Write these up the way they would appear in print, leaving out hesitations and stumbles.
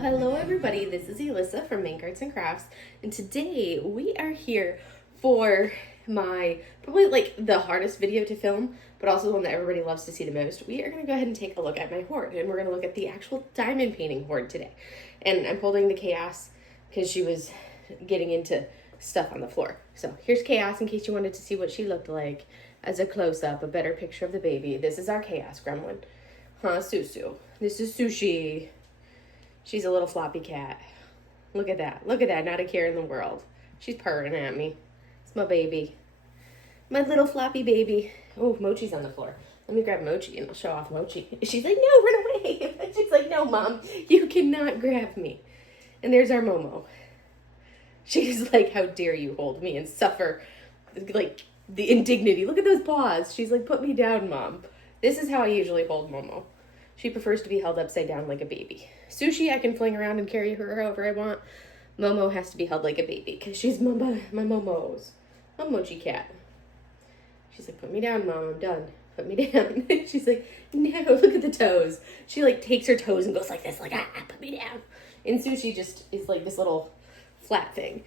Hello everybody, this is Alyssa from Make Arts and Crafts, and today we are here for my, probably like the hardest video to film, but also the one that everybody loves to see the most. We are going to go ahead and take a look at my Hoard, and we're going to look at the actual diamond painting Hoard today. And I'm holding the Chaos because she was getting into stuff on the floor. So here's Chaos in case you wanted to see what she looked like as a close-up, a better picture of the baby. This is our Chaos gremlin. Huh, Susu. This is Sushi. She's a little floppy cat. Look at that. Look at that. Not a care in the world. She's purring at me. It's my baby. My little floppy baby. Oh, Mochi's on the floor. Let me grab Mochi and I'll show off Mochi. She's like, no, run away. She's like, no, Mom. You cannot grab me. And there's our Momo. She's like, how dare you hold me and suffer, like, the indignity. Look at those paws. She's like, put me down, Mom. This is how I usually hold Momo. She prefers to be held upside down like a baby. Sushi, I can fling around and carry her however I want. Momo has to be held like a baby because she's my Momo's. A Mochi cat. She's like, put me down, Mom. I'm done. Put me down. She's like, no, look at the toes. She like takes her toes and goes like this, like, put me down. And Sushi just is like this little flat thing.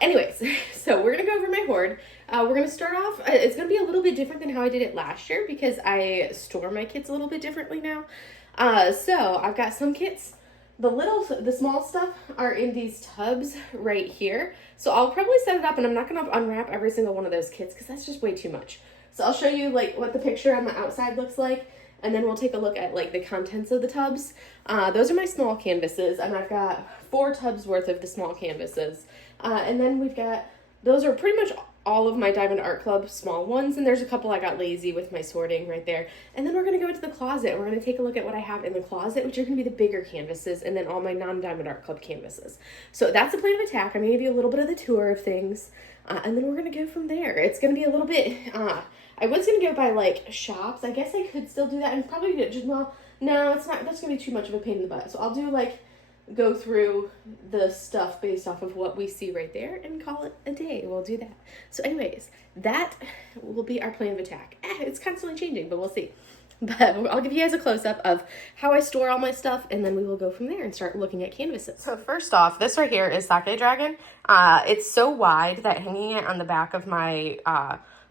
Anyways, so we're going to go over my Hoard. We're going to start off, it's going to be a little bit different than how I did it last year because I store my kits a little bit differently now. So I've got some kits. The small stuff are in these tubs right here. So I'll probably set it up and I'm not going to unwrap every single one of those kits because that's just way too much. So I'll show you like what the picture on the outside looks like. And then we'll take a look at like the contents of the tubs. Those are my small canvases, and I've got 4 tubs worth of the small canvases. And then we've got, those are pretty much all of my Diamond Art Club small ones, and there's a couple I got lazy with my sorting right there. And then we're going to go into the closet, and we're going to take a look at what I have in the closet, which are going to be the bigger canvases, and then all my non-Diamond Art Club canvases. So that's the plan of attack. I'm going to give you a little bit of the tour of things, and then we're going to go from there. It's going to be a little bit, I was going to go by like shops. I guess I could still do that, and probably just, well, no, it's not, that's going to be too much of a pain in the butt. So I'll do like, go through the stuff based off of what we see right there and call it a day. We'll do that. So anyways, that will be our plan of attack. It's constantly changing, but we'll see. But I'll give you guys a close-up of how I store all my stuff, and then we will go from there and start looking at canvases. So first off, this right here is Sake Dragon. It's so wide that hanging it on the back of my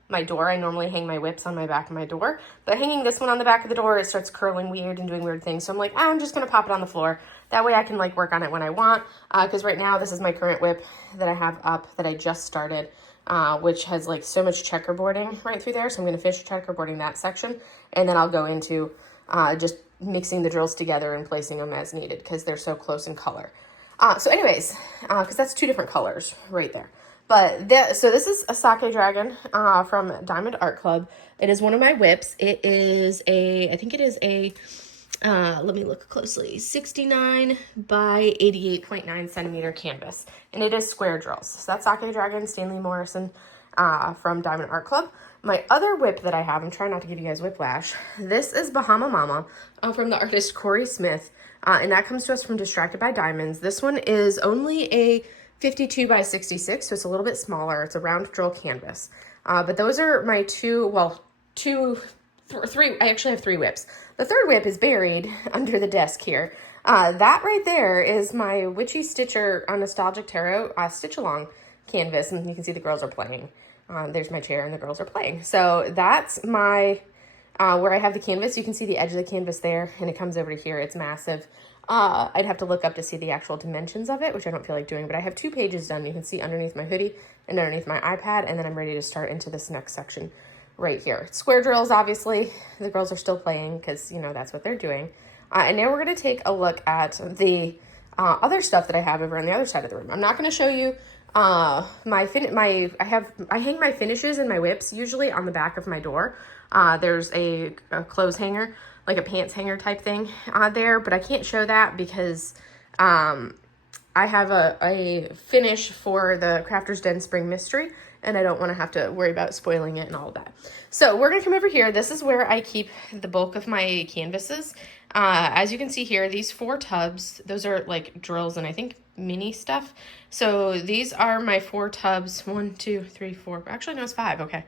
my door, I normally hang my whips on my back of my door, but hanging this one on the back of the door, it starts curling weird and doing weird things. So I'm like, I'm just going to pop it on the floor. That way I can like work on it when I want. Because right now this is my current whip that I have up that I just started, which has like so much checkerboarding right through there. So I'm going to finish checkerboarding that section. And then I'll go into just mixing the drills together and placing them as needed because they're so close in color. So anyways, because that's 2 different colors right there. But so this is a Sake Dragon from Diamond Art Club. It is one of my whips. It is I think it is a, let me look closely, 69 by 88.9 centimeter canvas. And it is square drills. So that's Sake Dragon, Stanley Morrison from Diamond Art Club. My other whip that I have, I'm trying not to give you guys whiplash. This is Bahama Mama from the artist Corey Smith. And that comes to us from Distracted by Diamonds. This one is only a 52 by 66, so it's a little bit smaller. It's a round drill canvas. But those are my 3, I actually have 3 whips. The third whip is buried under the desk here. That right there is my Witchy Stitcher Nostalgic Tarot Stitch Along canvas, and you can see the girls are playing. There's my chair and the girls are playing. So that's my, where I have the canvas. You can see the edge of the canvas there, and it comes over to here. It's massive. I'd have to look up to see the actual dimensions of it, which I don't feel like doing, but I have 2 pages done. You can see underneath my hoodie and underneath my iPad, and then I'm ready to start into this next section right here. Square drills, obviously. The girls are still playing because, you know, that's what they're doing. And now we're going to take a look at the other stuff that I have over on the other side of the room. I'm not going to show you I hang my finishes and my whips usually on the back of my door. There's a clothes hanger, like a pants hanger type thing there, but I can't show that because I have a finish for the Crafter's Den Spring Mystery, and I don't want to have to worry about spoiling it and all of that. So we're going to come over here. This is where I keep the bulk of my canvases. As you can see here, these 4 tubs, those are like drills and I think mini stuff. So these are my 4 tubs. 1, 2, 3, 4. Actually, no, it's 5. Okay.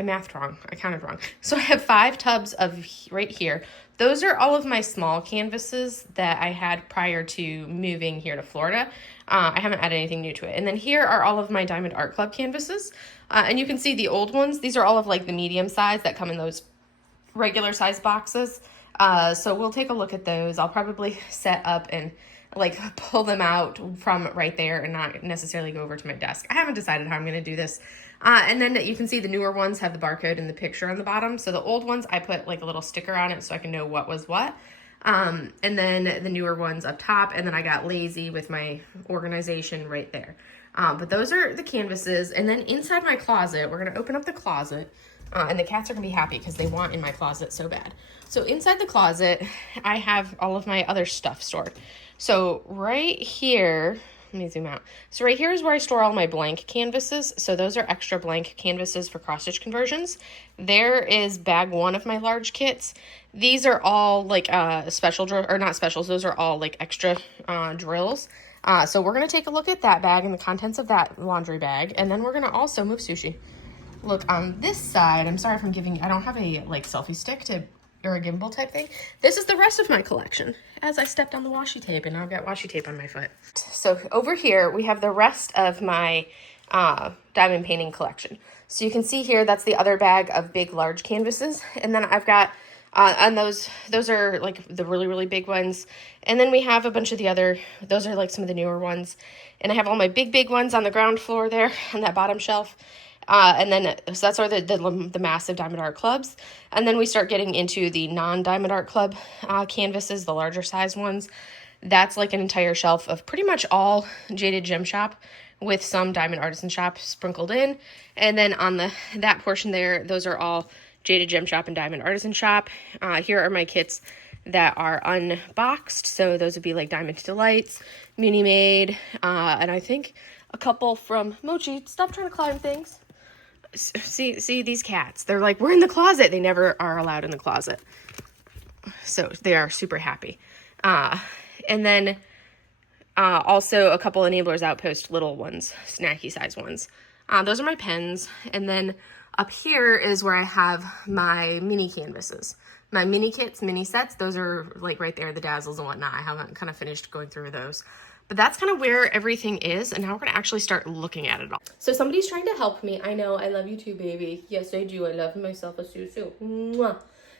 I mathed wrong. I counted wrong. So I have 5 tubs of right here. Those are all of my small canvases that I had prior to moving here to Florida. I haven't added anything new to it. And then here are all of my Diamond Art Club canvases. And you can see the old ones. These are all of like the medium size that come in those regular size boxes. So we'll take a look at those. I'll probably set up and like pull them out from right there and not necessarily go over to my desk. I haven't decided how I'm going to do this. And then you can see the newer ones have the barcode and the picture on the bottom. So the old ones, I put like a little sticker on it so I can know what was what. And then the newer ones up top. And then I got lazy with my organization right there. But those are the canvases. And then inside my closet, we're going to open up the closet. And the cats are going to be happy because they want in my closet so bad. So inside the closet, I have all of my other stuff stored. So right here, let me zoom out. So right here is where I store all my blank canvases. So those are extra blank canvases for cross stitch conversions. There is bag 1 of my large kits. These are all like special drill, or not specials. Those are all like extra drills. So we're going to take a look at that bag and the contents of that laundry bag. And then we're going to also move Sushi. Look on this side. I'm sorry if I'm giving, I don't have a like selfie stick to, or a gimbal type thing. This is the rest of my collection as I stepped on the washi tape and now I've got washi tape on my foot. So over here we have the rest of my diamond painting collection. So you can see here, that's the other bag of big, large canvases. And then I've got, and those are like the really, really big ones. And then we have a bunch of the other, those are like some of the newer ones. And I have all my big ones on the ground floor there on that bottom shelf. And then, so that's all the massive Diamond Art Clubs. And then we start getting into the non-Diamond Art Club canvases, the larger size ones. That's like an entire shelf of pretty much all Jaded Gem Shop with some Diamond Artisan Shop sprinkled in. And then on that portion there, those are all Jaded Gem Shop and Diamond Artisan Shop. Here are my kits that are unboxed. So those would be like Diamond Delights, Muni Made, and I think a couple from Mochi. Stop trying to climb things. See these cats. They're like, we're in the closet. They never are allowed in the closet. So they are super happy. And then also a couple Enablers Outpost little ones, snacky size ones. Those are my pens. And then up here is where I have my mini canvases. My mini kits, mini sets, those are like right there, the dazzles and whatnot. I haven't kind of finished going through those. But that's kind of where everything is, and now we're gonna actually start looking at it all. So somebody's trying to help me. I know, I love you too, baby. Yes, I do. I love myself a Susu. Mwah.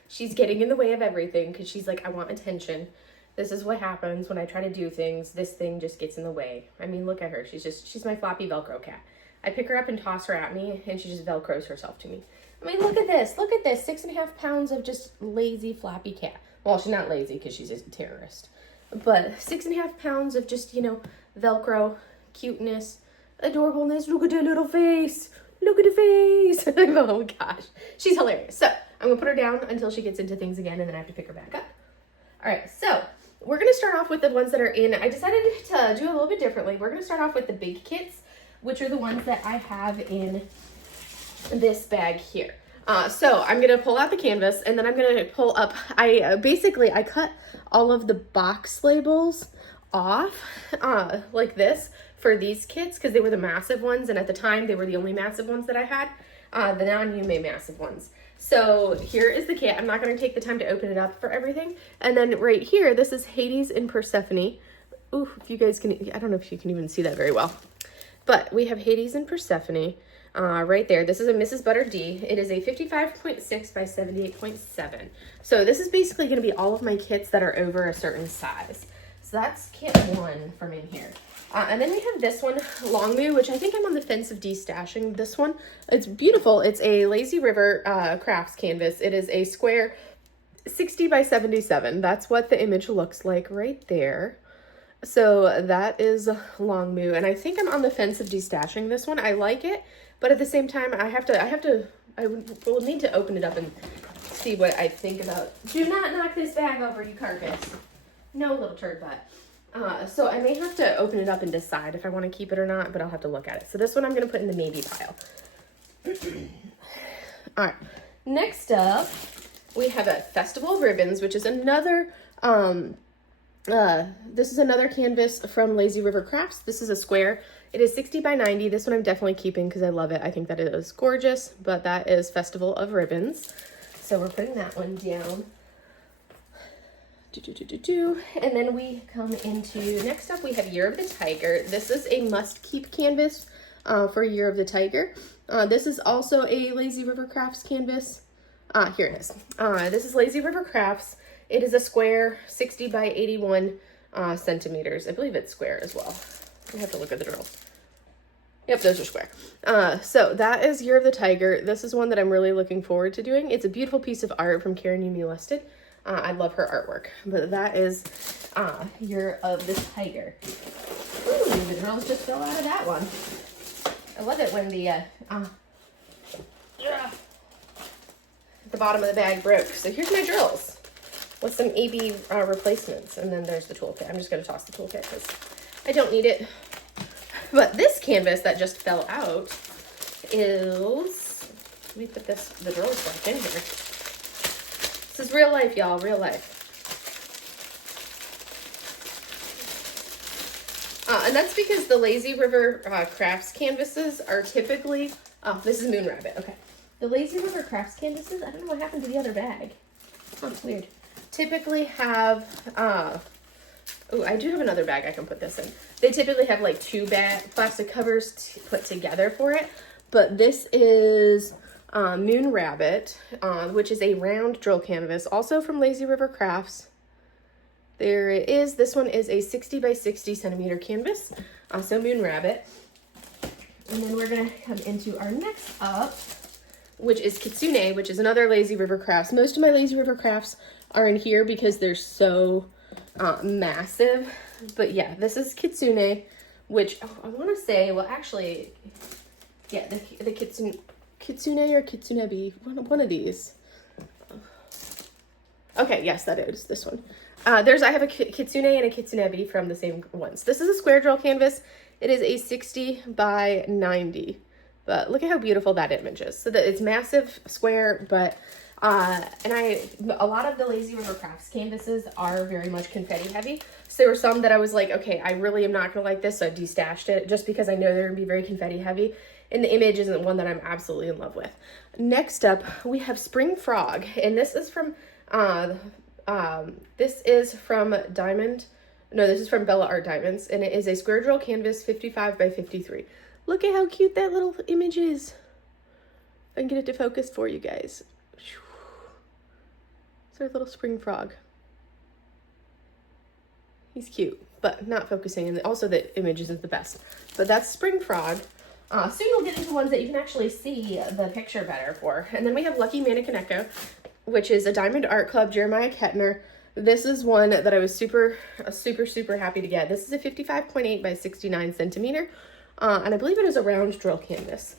She's getting in the way of everything because she's like, I want attention. This is what happens when I try to do things. This thing just gets in the way. I mean, look at her. She's my floppy Velcro cat. I pick her up and toss her at me, and she just Velcros herself to me. I mean, look at this. Look at this. 6.5 pounds of just lazy, floppy cat. Well, she's not lazy because she's a terrorist. But 6.5 pounds of just, you know, Velcro, cuteness, adorableness. Look at her little face. Look at her face. Oh, gosh. She's hilarious. So I'm going to put her down until she gets into things again, and then I have to pick her back up. All right, so we're going to start off with the ones that are in. I decided to do a little bit differently. We're going to start off with the big kits, which are the ones that I have in this bag here. So I'm going to pull out the canvas, and then I'm going to pull up, I cut all of the box labels off like this for these kits because they were the massive ones, and at the time they were the only massive ones that I had, the non-Yume massive ones. So here is the kit. I'm not going to take the time to open it up for everything. And then right here, this is Hades and Persephone. Ooh, if you guys can, I don't know if you can even see that very well, but we have Hades and Persephone. Right there. This is a Mrs. Butter D. It is a 55.6 by 78.7. So this is basically going to be all of my kits that are over a certain size. So that's kit 1 from in here. And then we have this one, Longmu, which I think I'm on the fence of destashing this one. It's beautiful. It's a Lazy River Crafts canvas. It is a square 60 by 77. That's what the image looks like right there. So that is Longmu, and I think I'm on the fence of destashing this one. I like it, but at the same time, I will need to open it up and see what I think about. Do not knock this bag over, you carcass. No, little turd butt. So I may have to open it up and decide if I want to keep it or not, but I'll have to look at it. So this one I'm going to put in the maybe pile. All right. Next up, we have a Festival of Ribbons, which is another, this is another canvas from Lazy River Crafts. This is a square It is 60 by 90. This one I'm definitely keeping because I love it. I think that it is gorgeous, but that is Festival of Ribbons. So we're putting that one down. And then we come into, next up we have Year of the Tiger. This is a must-keep canvas for Year of the Tiger. This is also a Lazy River Crafts canvas. Here it is. This is Lazy River Crafts. It is a square, 60 by 81 centimeters. I believe it's square as well. I have to look at the drills. Yep, those are square. So that is Year of the Tiger. This is one that I'm really looking forward to doing. It's a beautiful piece of art from Karen You Molested. I love her artwork, but that is Year of the Tiger. Ooh, the drills just fell out of that one. I love it when the bottom of the bag broke. So here's my drills with some AB replacements, and then there's the toolkit. I'm just going to toss the toolkit because I don't need it. But this canvas that just fell out is, let me put the drills back in here. This is real life, y'all, real life. And that's because the Lazy River Crafts canvases are typically, this is Moon Rabbit, okay. The Lazy River Crafts canvases, I don't know what happened to the other bag. Oh, it's weird. Typically have, oh, I do have another bag I can put this in. They typically have like two plastic covers put together for it, but this is Moon Rabbit, which is a round drill canvas, also from Lazy River Crafts. There it is. This one is a 60 by 60 centimeter canvas, so Moon Rabbit. And then we're gonna come into our next up, which is Kitsune, which is another Lazy River Crafts. Most of my Lazy River Crafts are in here because they're so massive. But yeah, this is Kitsune, which I want to say, well, actually, yeah, the Kitsune or Kitsunebi, one of these. Okay, yes, that is this one. I have a Kitsune and a Kitsunebi from the same ones. This is a square drill canvas. It is a 60 by 90. But look at how beautiful that image is. So that it's massive, square, but a lot of the Lazy River Crafts canvases are very much confetti heavy. So there were some that I was like, okay, I really am not gonna like this, so I destashed it just because I know they're gonna be very confetti heavy. And the image isn't one that I'm absolutely in love with. Next up, we have Spring Frog, and this is from Diamond. No, this is from Bella Art Diamonds, and it is a square drill canvas, 55 by 53. Look at how cute that little image is. If I can get it to focus for you guys. It's our little spring frog. He's cute, but not focusing, and also the image isn't the best. But that's Spring Frog. Soon we'll get into ones that you can actually see the picture better for. And then we have Lucky Mannequin Echo, which is a Diamond Art Club Jeremiah Kettner. This is one that I was super happy to get. This is a 55.8 by 69 centimeter. And I believe it is a round drill canvas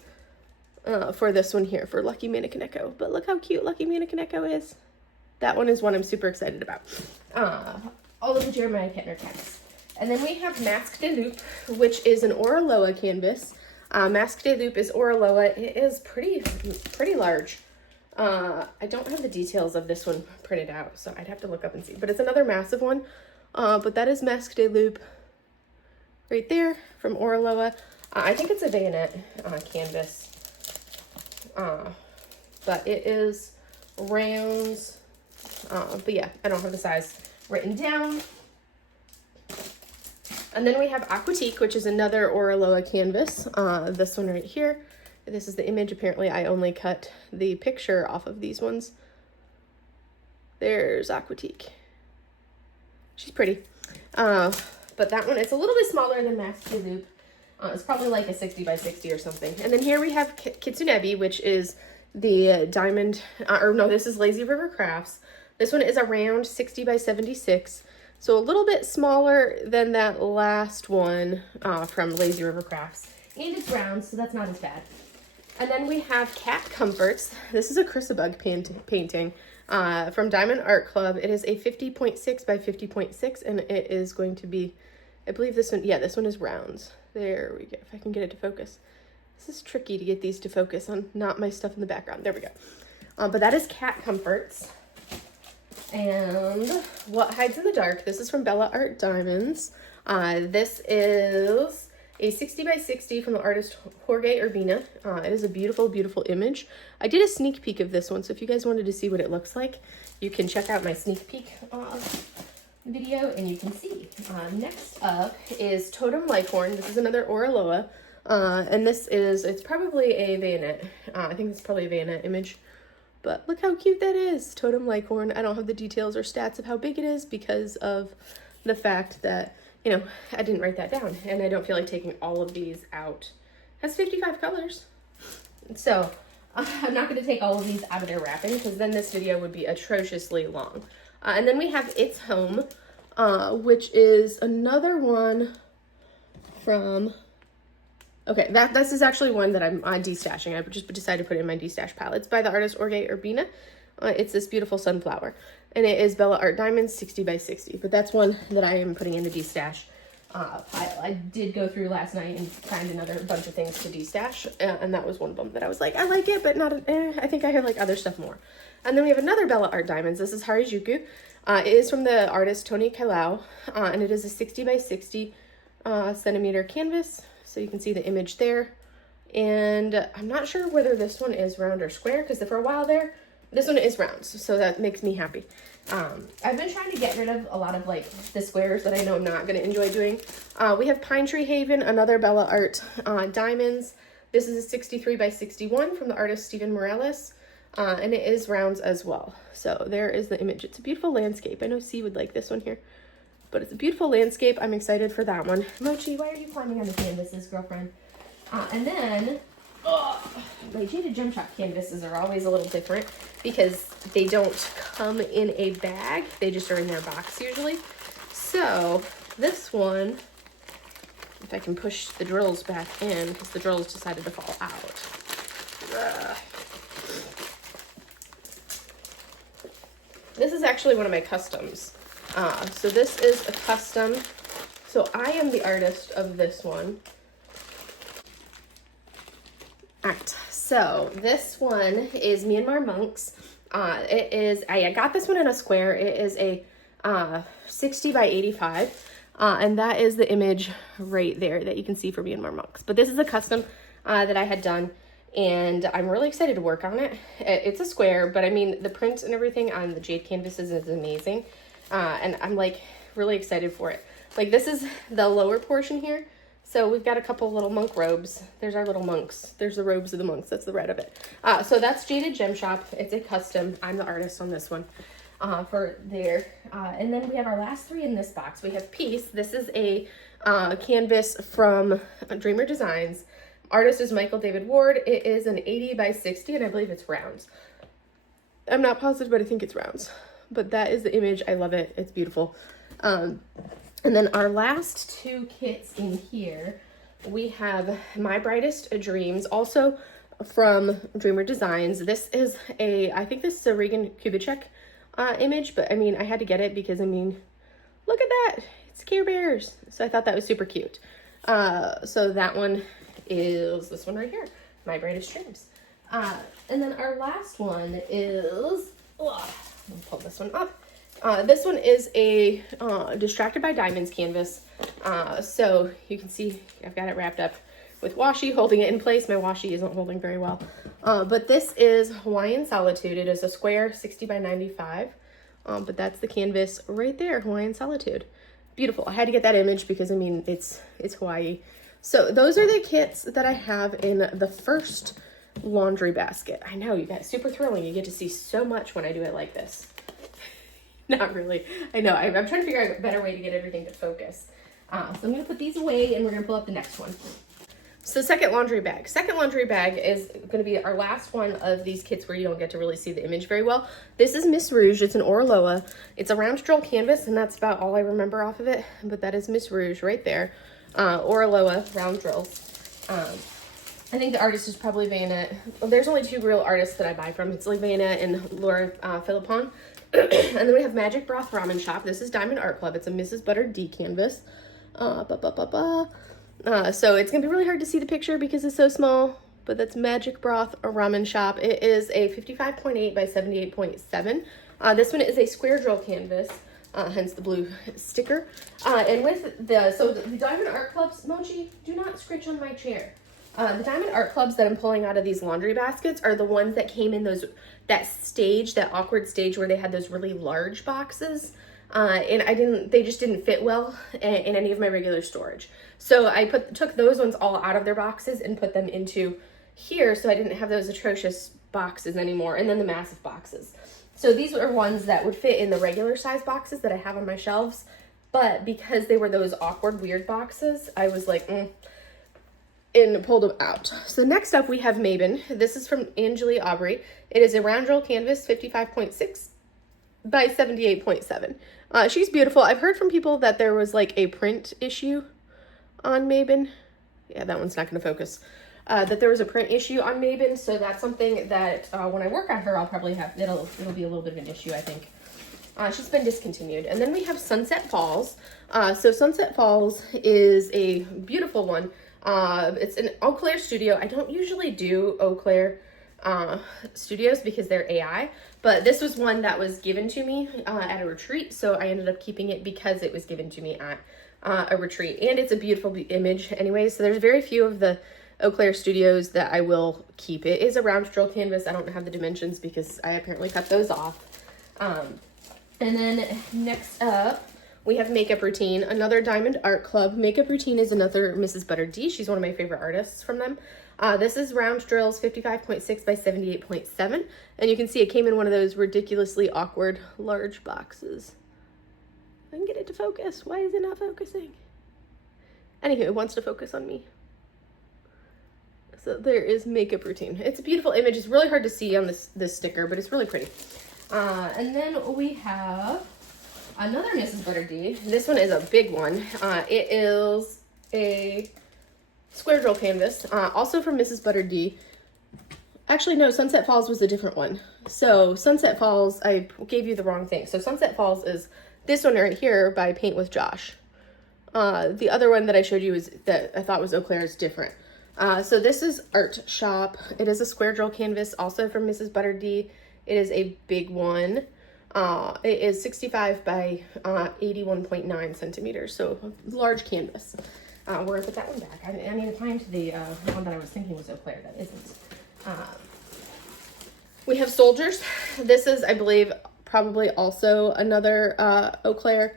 for this one here, for Lucky Mannequin Echo. But look how cute Lucky Mannequin Echo is. That one is one I'm super excited about. All of the Jeremiah Kettner texts. And then we have Masque de Loup, which is an ALLLLL canvas. Masque de Loup is ALLLL. It is pretty large. I don't have the details of this one printed out, so I'd have to look up and see. But it's another massive one. But that is Masque de Loup right there from ALLLL. I think it's a bayonet canvas. But it is rounds. But yeah, I don't have the size written down. And then we have Aquatique, which is another ALLLL canvas. This one right here. This is the image. Apparently, I only cut the picture off of these ones. There's Aquatique. She's pretty. But that one, it's a little bit smaller than Masque de Loup. It's probably like a 60 by 60 or something. And then here we have Kitsunebi, which is the diamond, this is Lazy River Crafts. This one is a round 60 by 76. So a little bit smaller than that last one from Lazy River Crafts. And it's round, so that's not as bad. And then we have Cat Comforts. This is a Chrysabug painting from Diamond Art Club. It is a 50.6 by 50.6, and it is going to be, I believe this one, yeah, this one is rounds. There we go, if I can get it to focus. This is tricky to get these to focus on not my stuff in the background. There we go. But that is Cat Comforts. And What Hides in the Dark. This is from Bella Art Diamonds. This is a 60 by 60 from the artist Hoard Urbina. It is a beautiful, beautiful image. I did a sneak peek of this one, so if you guys wanted to see what it looks like, you can check out my sneak peek video and you can see. Next up is Totem Lighthorn. This is another ALLLL. And this is, it's probably a bayonet. I think it's probably a bayonet image. But look how cute that is. Totem Lighthorn. I don't have the details or stats of how big it is because of the fact that, you know, I didn't write that down. And I don't feel like taking all of these out. It has 55 colors. So I'm not going to take all of these out of their wrapping because then this video would be atrociously long. And then we have It's Home, which is another one from... Okay, this is actually one that I'm destashing. I just decided to put it in my destash pile. It's by the artist Hoard Urbina. It's this beautiful sunflower. And it is Bella Art Diamonds 60 by 60. But that's one that I am putting in the destash pile. I did go through last night and find another bunch of things to destash. And that was one of them that I was like, I like it, but not, I think I like other stuff more. And then we have another Bella Art Diamonds. This is Harajuku. It is from the artist Tony Kailau. And it is a 60 by 60 centimeter canvas. So you can see the image there. And I'm not sure whether this one is round or square because for a while there, this one is round. So that makes me happy. I've been trying to get rid of a lot of like the squares that I know I'm not going to enjoy doing. We have Pine Tree Haven, another Bella Art Diamonds. This is a 63 by 61 from the artist Steven Morales. And it is rounds as well. So there is the image. It's a beautiful landscape. I know C would like this one here. But it's a beautiful landscape. I'm excited for that one. Mochi, why are you climbing on the canvases, girlfriend? And then, my Jaded Gem Shop canvases are always a little different because they don't come in a bag. They just are in their box usually. So this one, if I can push the drills back in because the drills decided to fall out. This is actually one of my customs. So this is a custom. So I am the artist of this one. Alright, so this one is Myanmar Monks. It is, I got this one in a square. It is a 60 by 85. And that is the image right there that you can see for Myanmar Monks. But this is a custom that I had done. And I'm really excited to work on it. It's a square, but I mean, the print and everything on the jade canvases is amazing. And I'm like really excited for it. Like this is the lower portion here. So we've got a couple little monk robes. There's our little monks. There's the robes of the monks. That's the red of it. So that's Jaded Gem Shop. It's a custom. I'm the artist on this one for there. And then we have our last three in this box. We have Peace. This is a canvas from Dreamer Designs. Artist is Michael David Ward. It is an 80 by 60 and I believe it's rounds. I'm not positive, but I think it's rounds. But that is the image. I love it. It's beautiful. And then our last two kits in here, we have My Brightest Dreams, also from Dreamer Designs. This is I think this is a Regan Kubitschek image, but I mean, I had to get it because, I mean, look at that. It's Care Bears. So I thought that was super cute. So that one is this one right here, My Brightest Dreams. And then our last one is, I'll pull this one up. This one is a Distracted by Diamonds canvas. So you can see I've got it wrapped up with washi, holding it in place. My washi isn't holding very well. But this is Hawaiian Solitude. It is a square 60 by 95. But that's the canvas right there, Hawaiian Solitude. Beautiful. I had to get that image because, I mean, it's Hawaii. So those are the kits that I have in the first laundry basket. I know, you guys, super thrilling. You get to see so much when I do it like this. Not really. I know. I'm trying to figure out a better way to get everything to focus. So I'm going to put these away and we're going to pull up the next one. So second laundry bag. Second laundry bag is going to be our last one of these kits where you don't get to really see the image very well. This is Miss Rouge. It's an ALLLL. It's a round drill canvas and that's about all I remember off of it. But that is Miss Rouge right there. ALLLL round drills. I think the artist is probably Vanna. Well, there's only two real artists that I buy from. It's like Vanna and Laura Philippon. And then we have Magic Broth Ramen Shop. This is Diamond Art Club. It's a Mrs. Butter D canvas. So it's going to be really hard to see the picture because it's so small. But that's Magic Broth Ramen Shop. It is a 55.8 by 78.7. This one is a square drill canvas. hence the blue sticker. And with the Diamond Art Clubs, Mochi, do not scritch on my chair. The Diamond Art Clubs that I'm pulling out of these laundry baskets are the ones that came in that awkward stage where they had those really large boxes. And they just didn't fit well in any of my regular storage. So I took those ones all out of their boxes and put them into here, so I didn't have those atrocious boxes anymore, and then the massive boxes. So these are ones that would fit in the regular size boxes that I have on my shelves, but because they were those awkward, weird boxes, I was like, and pulled them out. So next up we have Mabon. This is from Angeli Aubrey. It is a round roll canvas, 55.6 by 78.7. She's beautiful. I've heard from people that there was like a print issue on Mabon. Yeah, that one's not going to focus. That there was a print issue on Mabon, so that's something that when I work on her, I'll probably have, it'll be a little bit of an issue, I think. She's been discontinued. And then we have Sunset Falls. So Sunset Falls is a beautiful one. It's an Eau Claire studio. I don't usually do Eau Claire studios because they're AI, but this was one that was given to me at a retreat, so I ended up keeping it because it was given to me at a retreat, and it's a beautiful image anyway. So there's very few of the Eau Claire studios that I will keep. It is a round drill canvas. I don't have the dimensions because I apparently cut those off. And then next up we have Makeup Routine, another Diamond Art Club. Makeup Routine is another Mrs. Butter D. She's one of my favorite artists from them. This is round drills, 55.6 by 78.7. And you can see it came in one of those ridiculously awkward large boxes. I can get it to focus. Why is it not focusing? Anywho, it wants to focus on me. So there is Makeup Routine. It's a beautiful image. It's really hard to see on this sticker, but it's really pretty. And then we have another Mrs. Butter D. This one is a big one. It is a square drill canvas, also from Mrs. Butter D. Actually, no, Sunset Falls was a different one. So Sunset Falls, I gave you the wrong thing. So Sunset Falls is this one right here by Paint with Josh. The other one that I showed you is that I thought was Eau Claire is different. So this is Art Shop. It is a square drill canvas, also from Mrs. Butter D. It is a big one. It is 65 by 81.9 centimeters, so a large canvas. We're gonna put that one back. I need to find the one that I was thinking was Eau Claire that isn't. We have Soldiers. This is, I believe, probably also another Eau Claire.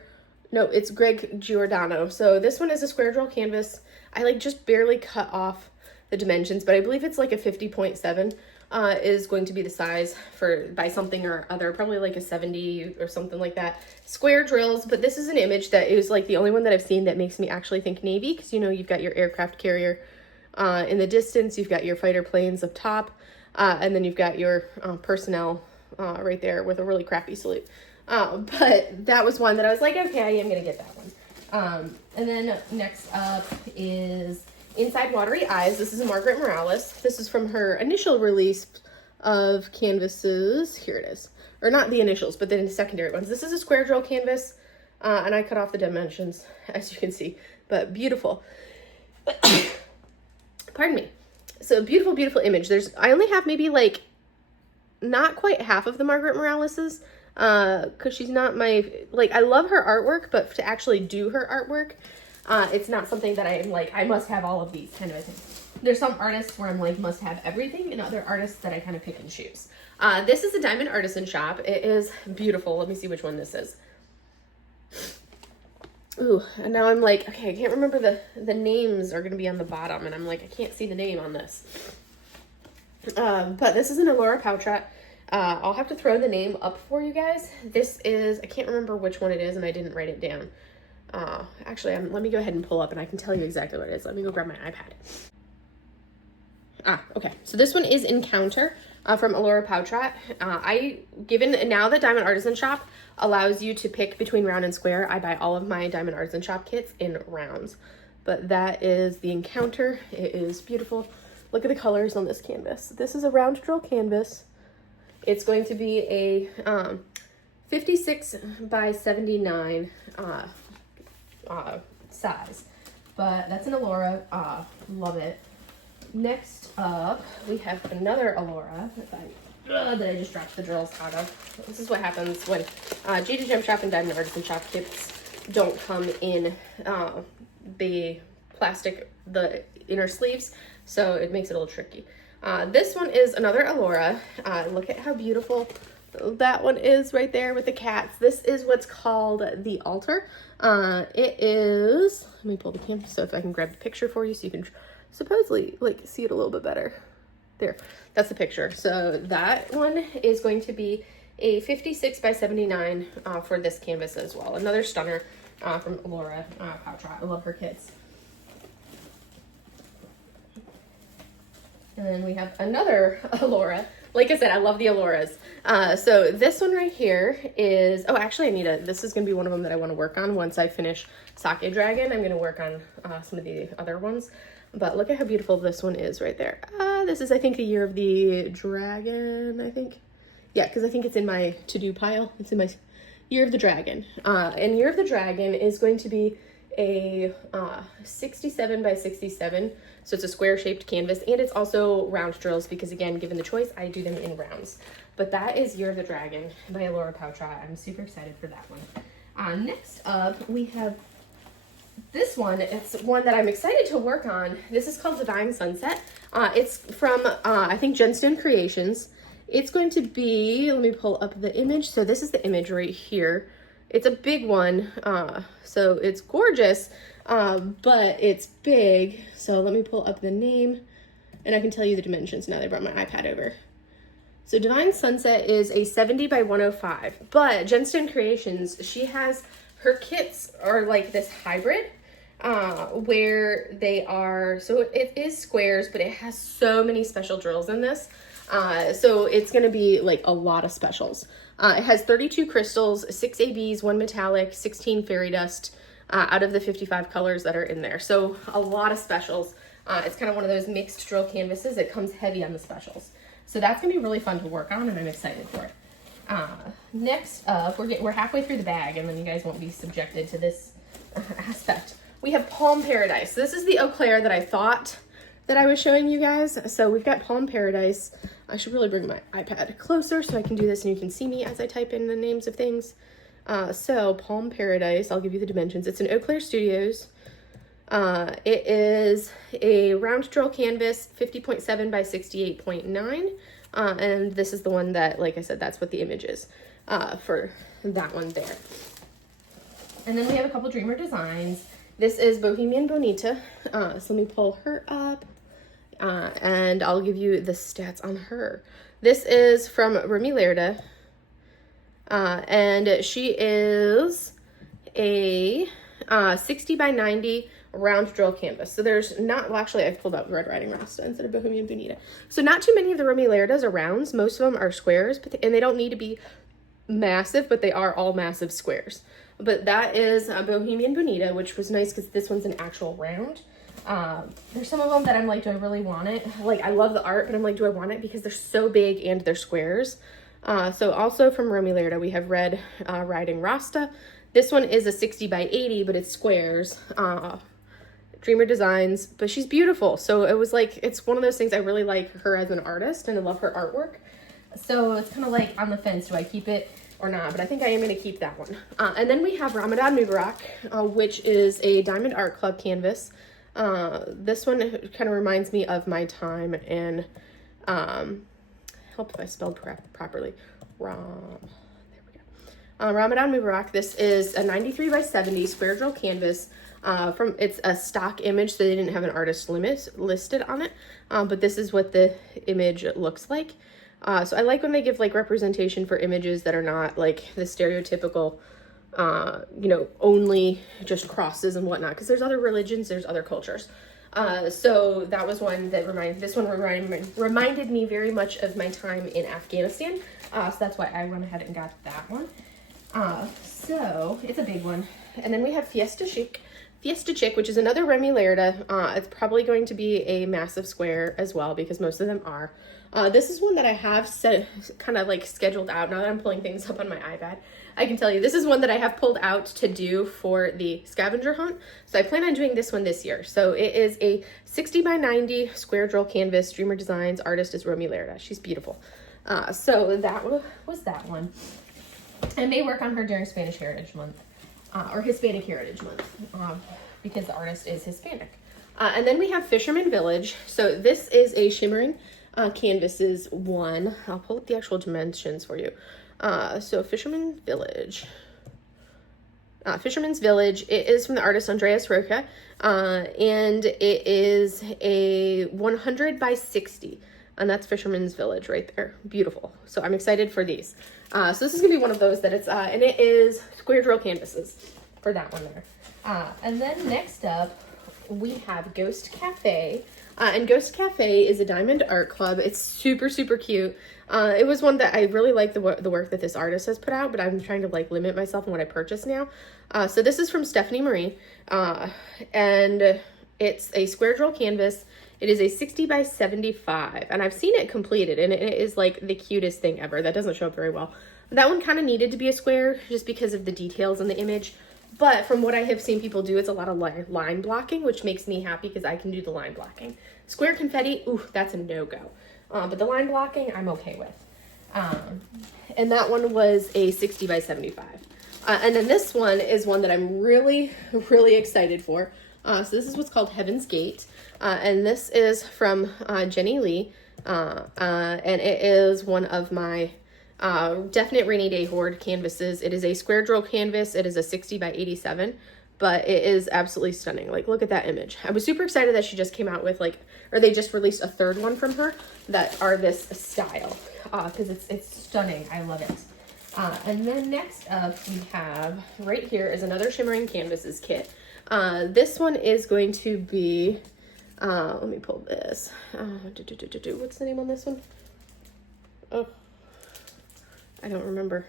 No, it's Greg Giordano. So this one is a square drill canvas. I like just barely cut off the dimensions, but I believe it's like a 50.7 is going to be the size by something or other, probably like a 70 or something like that. Square drills, but this is an image that is like the only one that I've seen that makes me actually think Navy, because you know you've got your aircraft carrier in the distance, you've got your fighter planes up top, and then you've got your personnel right there with a really crappy salute. But that was one that I was like, okay, I am gonna get that one. And then next up is Inside Watery Eyes. This is a Margaret Morales. This is from her initial release of canvases. Here it is. Or not the initials, but the secondary ones. This is a square drill canvas, and I cut off the dimensions, as you can see, but beautiful. Pardon me. So beautiful, beautiful image. I only have maybe like not quite half of the Margaret Morales's, because she's not my, like, I love her artwork, but to actually do her artwork, it's not something that I am like, I must have all of these kind of a thing. There's some artists where I'm like, must have everything, and other artists that I kind of pick and choose. This is a Diamond Artisan Shop. It is beautiful. Let me see which one this is. Ooh, and now I'm like, okay, I can't remember the names are going to be on the bottom, and I'm like, I can't see the name on this. But this is an Allura Poutrot. I'll have to throw the name up for you guys. This is, I can't remember which one it is, and I didn't write it down. Actually, let me go ahead and pull up and I can tell you exactly what it is. Let me go grab my iPad. Okay. So this one is Encounter from Allura Poutrot. Now that Diamond Artisan Shop allows you to pick between round and square, I buy all of my Diamond Artisan Shop kits in rounds. But that is the Encounter. It is beautiful. Look at the colors on this canvas. This is a round drill canvas. It's going to be a 56 by 79 size, but that's an Allura. Love it. Next up, we have another Allura. If I that I just dropped the drills out of. This is what happens when G2 Gem Shop and Diamond Artisan Shop kits don't come in the plastic, the inner sleeves, so it makes it a little tricky. This one is another ALLLLL. Look at how beautiful that one is right there with the cats. This is what's called the altar. It is, let me pull the camera so if I can grab the picture for you so you can supposedly like see it a little bit better. There, that's the picture. So that one is going to be a 56 by 79 for this canvas as well. Another stunner from Laura Powtrot. I love her kits. And then we have another ALLLLL. Like I said, I love the ALLLLLs. So this one right here is, oh, actually this is gonna be one of them that I wanna work on once I finish Sake Dragon. I'm gonna work on some of the other ones. But look at how beautiful this one is right there. This is, I think, a Year of the Dragon, I think. Yeah, because I think it's in my to-do pile. It's in my Year of the Dragon. And Year of the Dragon is going to be a 67 by 67. So it's a square-shaped canvas, and it's also round drills because, again, given the choice, I do them in rounds. But that is Year of the Dragon by Laura Powtrot. I'm super excited for that one. Next up, we have this one. It's one that I'm excited to work on. This is called Divine Sunset. It's from, I think, Gemstone Creations. It's going to be, let me pull up the image. So this is the image right here. It's a big one, so it's gorgeous, but it's big. So let me pull up the name, and I can tell you the dimensions now that I brought my iPad over. So Divine Sunset is a 70 by 105, but Gemstone Creations, she has, her kits are like this hybrid, where they are, so it is squares, but it has so many special drills in this. So it's going to be like a lot of specials. It has 32 crystals, 6 ABs, 1 metallic, 16 fairy dust, out of the 55 colors that are in there. So a lot of specials. It's kind of one of those mixed drill canvases. It comes heavy on the specials. So that's going to be really fun to work on, and I'm excited for it. Next up, we're halfway through the bag, and then you guys won't be subjected to this aspect. We have Palm Paradise. This is the Eau Claire that I thought that I was showing you guys. So we've got Palm Paradise. I should really bring my iPad closer so I can do this and you can see me as I type in the names of things. So Palm Paradise, I'll give you the dimensions. It's an Eau Claire Studios. It is a round drill canvas, 50.7 by 68.9. And this is the one that, like I said, that's what the image is for that one there. And then we have a couple Dreamer Designs. This is Bohemian Bonita. So let me pull her up. And I'll give you the stats on her. This is from Remy Lerda, and she is a 60 by 90 round drill canvas. So there's not, well, actually I've pulled out Red Riding Rasta instead of Bohemian Bonita. So not too many of the Remy Lerdas are rounds. Most of them are squares, and they don't need to be massive, but they are all massive squares. But that is Bohemian Bonita, which was nice because this one's an actual round. There's some of them that I'm like, do I really want it? Like, I love the art, but I'm like, do I want it? Because they're so big and they're squares. So also from Remy Lerda, we have Red Riding Rasta. This one is a 60 by 80, but it's squares. Dreamer Designs, but she's beautiful. So it was like, it's one of those things, I really like her as an artist and I love her artwork. So it's kind of like on the fence, do I keep it or not? But I think I am going to keep that one. And then we have Ramadan Mubarak, which is a Diamond Art Club canvas. This one kind of reminds me of my time in, help if I spelled properly, Ramadan Mubarak. This is a 93 by 70 square drill canvas. It's a stock image, so they didn't have an artist limit listed on it, but this is what the image looks like. So I like when they give like representation for images that are not like the stereotypical, you know, only just crosses and whatnot, because there's other religions, there's other cultures. So that was one that reminded me very much of my time in Afghanistan. So that's why I went ahead and got that one. So it's a big one. And then we have Fiesta Chic, which is another Remy Lerda. It's probably going to be a massive square as well, because most of them are. This is one that I have set, kind of like scheduled out. Now that I'm pulling things up on my iPad, I can tell you this is one that I have pulled out to do for the scavenger hunt. So I plan on doing this one this year. So it is a 60 by 90 square drill canvas. Dreamer Designs, artist is Remy Lerda. She's beautiful. So that was that one. I may work on her during Spanish Heritage Month, or Hispanic Heritage Month, because the artist is Hispanic. And then we have Fisherman Village. So this is a shimmering canvases one. I'll pull up the actual dimensions for you. So Fisherman's Village, it is from the artist Andreas Roca, and it is a 100 by 60, and that's Fisherman's Village right there. Beautiful. So I'm excited for these. So this is gonna be one of those that it's, and it is square drill canvases for that one there. And then next up, we have Ghost Cafe. And Ghost Cafe is a diamond art club. It's super, super cute. It was one that I really like the work that this artist has put out, but I'm trying to like limit myself on what I purchase now. So this is from Stephanie Marie, and it's a square drill canvas. It is a 60 by 75, and I've seen it completed, and it is like the cutest thing ever. That doesn't show up very well. That one kind of needed to be a square just because of the details in the image. But from what I have seen people do, it's a lot of line blocking, which makes me happy because I can do the line blocking. Square confetti, ooh, that's a no-go. But the line blocking, I'm okay with. And that one was a 60 by 75. And then this one is one that I'm really, really excited for. So this is what's called Heaven's Gate. And this is from Jenny Lee. And it is one of my definite rainy day Horde canvases. It is a square drill canvas. It is a 60 by 87, but it is absolutely stunning. Like, look at that image. I was super excited that she just came out with like, or they just released a third one from her that are this style, because it's stunning. I love it. And then next up we have right here is another shimmering canvases kit. This one is going to be, let me pull this. What's the name on this one? Oh, I don't remember.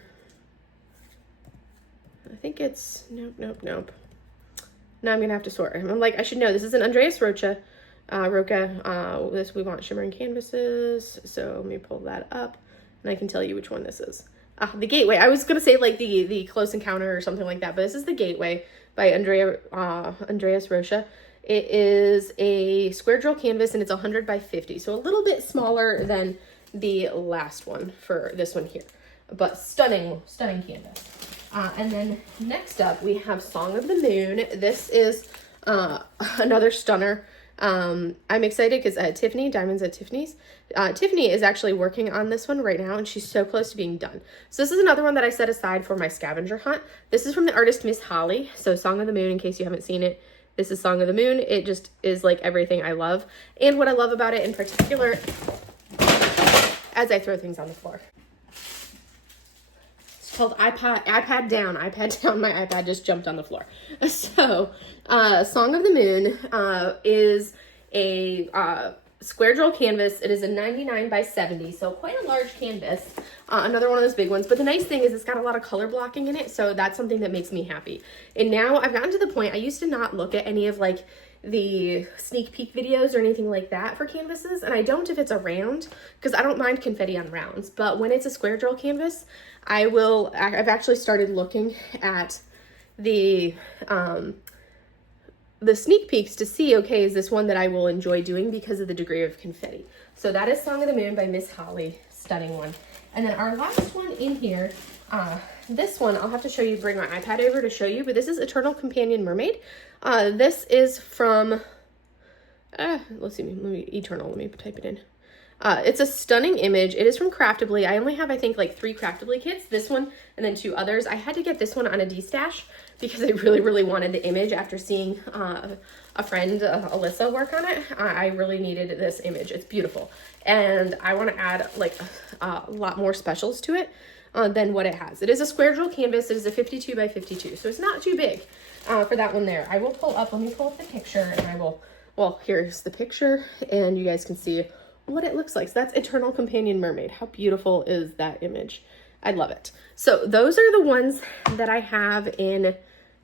I think it's, nope. Now I'm gonna have to sort. I'm like, I should know. This is an Andreas Roca. This, we want shimmering canvases. So let me pull that up and I can tell you which one this is. The Gateway. I was gonna say like the Close Encounter or something like that, but this is the Gateway by Andreas Roca. It is a square drill canvas and it's 100 by 50. So a little bit smaller than the last one for this one here. But stunning canvas. And then next up we have Song of the Moon. This is another stunner. I'm excited because Tiffany, Diamonds at Tiffany's. Tiffany is actually working on this one right now and she's so close to being done. So this is another one that I set aside for my scavenger hunt. This is from the artist Miss Holly. So Song of the Moon, in case you haven't seen it, this is Song of the Moon. It just is like everything I love. And what I love about it in particular, as I throw things on the floor, called iPad down. My iPad just jumped on the floor. So, Song of the Moon is a square drill canvas. It is a 99 by 70, so quite a large canvas. Another one of those big ones. But the nice thing is it's got a lot of color blocking in it, so that's something that makes me happy. And now I've gotten to the point, I used to not look at any of like the sneak peek videos or anything like that for canvases, and I don't if it's a round, because I don't mind confetti on rounds. But when it's a square drill canvas, I've actually started looking at the sneak peeks to see, okay, is this one that I will enjoy doing because of the degree of confetti. So that is Song of the Moon by Miss Holly. Stunning one. And then our last one in here, this one, I'll have to show you, bring my iPad over to show you, but this is Eternal Companion Mermaid. This is from, let's see, Eternal, let me type it in. It's a stunning image. It is from Craftibly. I only have, I think, like 3 Craftibly kits, this one and then 2 others. I had to get this one on a D-stash because I really, really wanted the image after seeing a friend, Alyssa, work on it. I really needed this image. It's beautiful. And I want to add like a lot more specials to it than what it has. It is a square drill canvas. It is a 52 by 52, so it's not too big for that one there. I will pull up, let me pull up the picture and I will, well, here's the picture and you guys can see what it looks like. So that's Eternal Companion Mermaid. How beautiful is that image? I love it. So those are the ones that I have in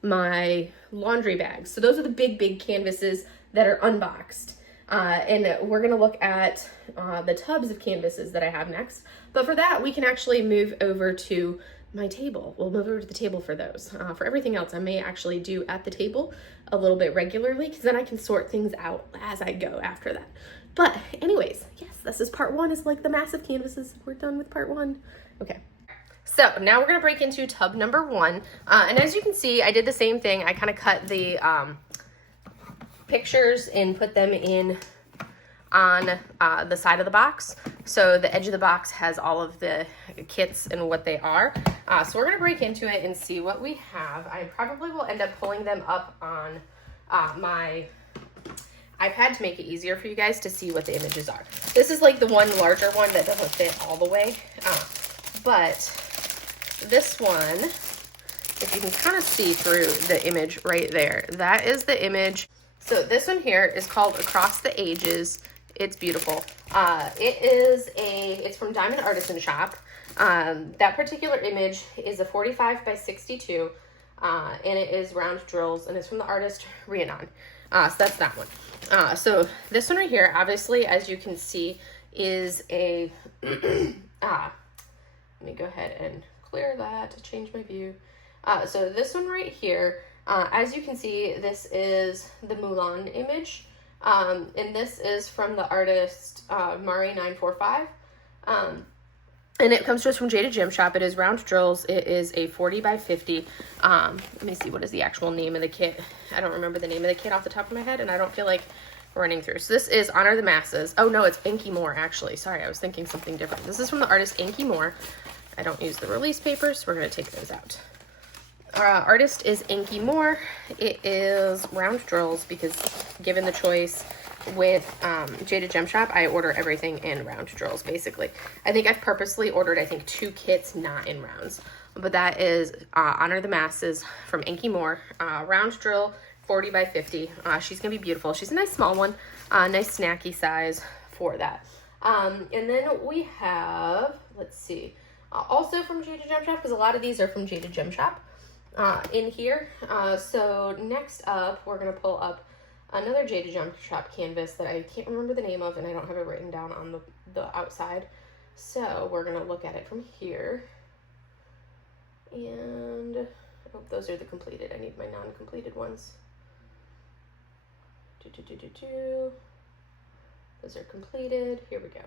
my laundry bags. So those are the big canvases that are unboxed. And we're going to look at the tubs of canvases that I have next. But for that, we can actually move over to my table. We'll move over to the table for those. For everything else, I may actually do at the table a little bit regularly because then I can sort things out as I go after that. But anyways, yes, this is part one. It's like the massive canvases. We're done with part one. Okay. So now we're gonna break into tub number one. And as you can see, I did the same thing. I kind of cut the pictures and put them in on the side of the box. So the edge of the box has all of the kits and what they are. So we're gonna break into it and see what we have. I probably will end up pulling them up on my iPad to make it easier for you guys to see what the images are. This is like the one larger one that doesn't fit all the way. But this one, if you can kind of see through the image right there, that is the image. So this one here is called Across the Ages. It's beautiful. It's from Diamond Artisan Shop. That particular image is a 45 by 62, and it is round drills, and it's from the artist Rhiannon. So that's that one. So this one right here, obviously, as you can see, is a, let me go ahead and clear that to change my view. So this one right here, as you can see, this is the Mulan image. And this is from the artist Marie 945. And it comes to us from Jada Gem Shop. It is round drills. It is a 40 by 50. Let me see, what is the actual name of the kit? I don't remember the name of the kit off the top of my head, and I don't feel like running through. So this is Honor the Masses. Oh no, it's Inky Moore, actually. Sorry, I was thinking something different. This is from the artist Inky Moore. I don't use the release papers, so we're going to take those out. Artist is Inky Moore. It is round drills because given the choice with Jada Gem Shop, I order everything in round drills, basically. I think I've purposely ordered, I think, 2 kits not in rounds. But that is Honor the Masses from Inky Moore. Round drill, 40 by 50. She's going to be beautiful. She's a nice small one. Nice snacky size for that. And then we have, let's see, also from Jada Gem Shop, because a lot of these are from Jada Gem Shop. In here. So next up, we're going to pull up another Jada Gem Shop canvas that I can't remember the name of, and I don't have it written down on the outside. So we're going to look at it from here. And oh, those are the completed. I need my non-completed ones. Those are completed. Here we go.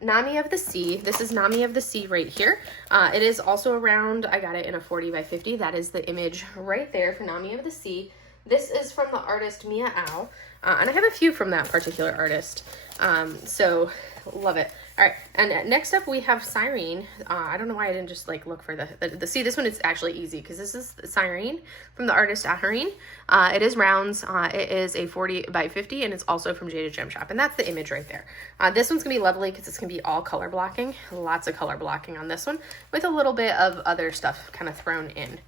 Nami of the Sea. This is Nami of the Sea right here. It is also around, I got it in a 40 by 50. That is the image right there for Nami of the Sea. This is from the artist Mia Au. And I have a few from that particular artist. So love it. All right. And next up we have Cyrene. I don't know why I didn't just like look for the see, this one is actually easy because this is Cyrene from the artist Aharine. It is rounds. It is a 40 by 50 and it's also from Jada Gem Shop. And that's the image right there. This one's gonna be lovely because it's gonna be all color blocking. Lots of color blocking on this one with a little bit of other stuff kind of thrown in.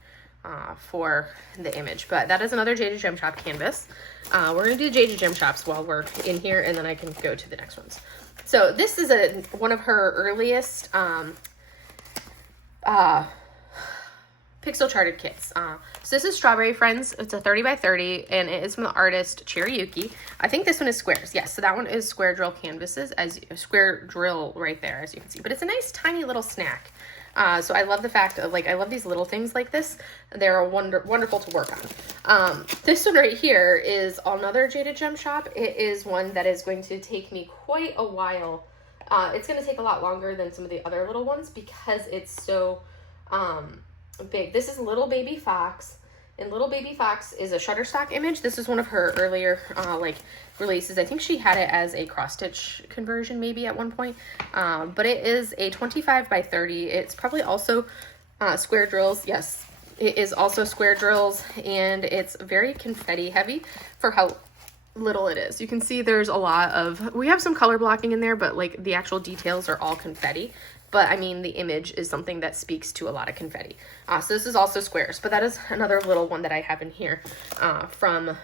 For the image, but that is another Jada Gem Shop canvas. We're gonna do Jada Gem Shops while we're in here, and then I can go to the next ones. So this is one of her earliest pixel charted kits. So this is Strawberry Friends. It's a 30 by 30, and it is from the artist Cherryuki. I think this one is squares. Yes, so that one is square drill canvases, as square drill right there, as you can see. But it's a nice tiny little snack. So I love the fact of, like, I love these little things like this. They're wonderful to work on. This one right here is another Jada Gem Shop. It is one that is going to take me quite a while. It's going to take a lot longer than some of the other little ones because it's so big. This is Little Baby Fox. And Little Baby Fox is a Shutterstock image. This is one of her earlier like releases. I think she had it as a cross stitch conversion maybe at one point. But it is a 25 by 30. It's probably also square drills. Yes, it is also square drills, and it's very confetti heavy for how little it is. You can see there's a lot of, we have some color blocking in there, but like the actual details are all confetti. But I mean, the image is something that speaks to a lot of confetti. So this is also squares, but that is another little one that I have in here from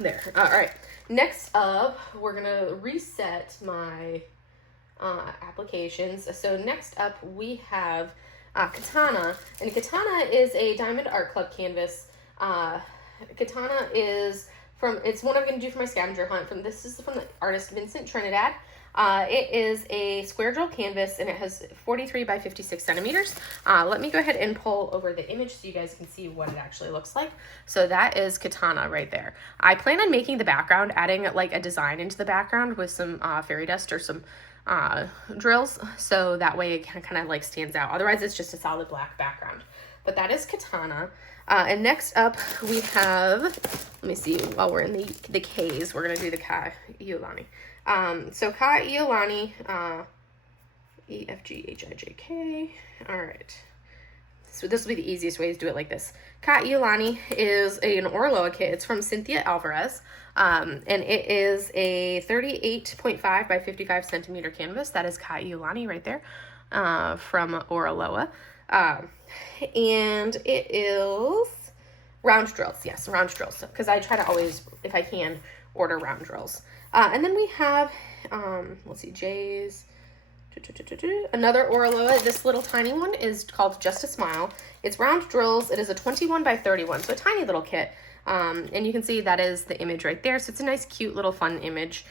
there. All right, next up, we're gonna reset my applications. So next up we have Katana, and Katana is a Diamond Art Club canvas. Katana is from, it's one I'm going to do for my scavenger hunt. This is from the artist Vincent Trinidad. It is a square drill canvas, and it has 43 by 56 centimeters. Let me go ahead and pull over the image so you guys can see what it actually looks like. So that is Katana right there. I plan on making the background, adding like a design into the background with some fairy dust or some drills, so that way it kind of like stands out. Otherwise it's just a solid black background. But that is Katana. And next up we have, let me see, while we're in the K's, we're gonna do the Ka Iolani. So Ka Iolani, EFGHIJK. All right. So this will be the easiest way to do it like this. Ka Iolani is an Orloa kit. It's from Cynthia Alvarez. And it is a 38.5 by 55 centimeter canvas. That is Ka Iolani right there, from Orloa. And it is round drills. Yes, round drills. Because I try to always, if I can, order round drills. And then we have, let's see, J's, another Orloa. This little tiny one is called Just a Smile. It's round drills. It is a 21 by 31, so a tiny little kit. And you can see that is the image right there. So it's a nice, cute little fun image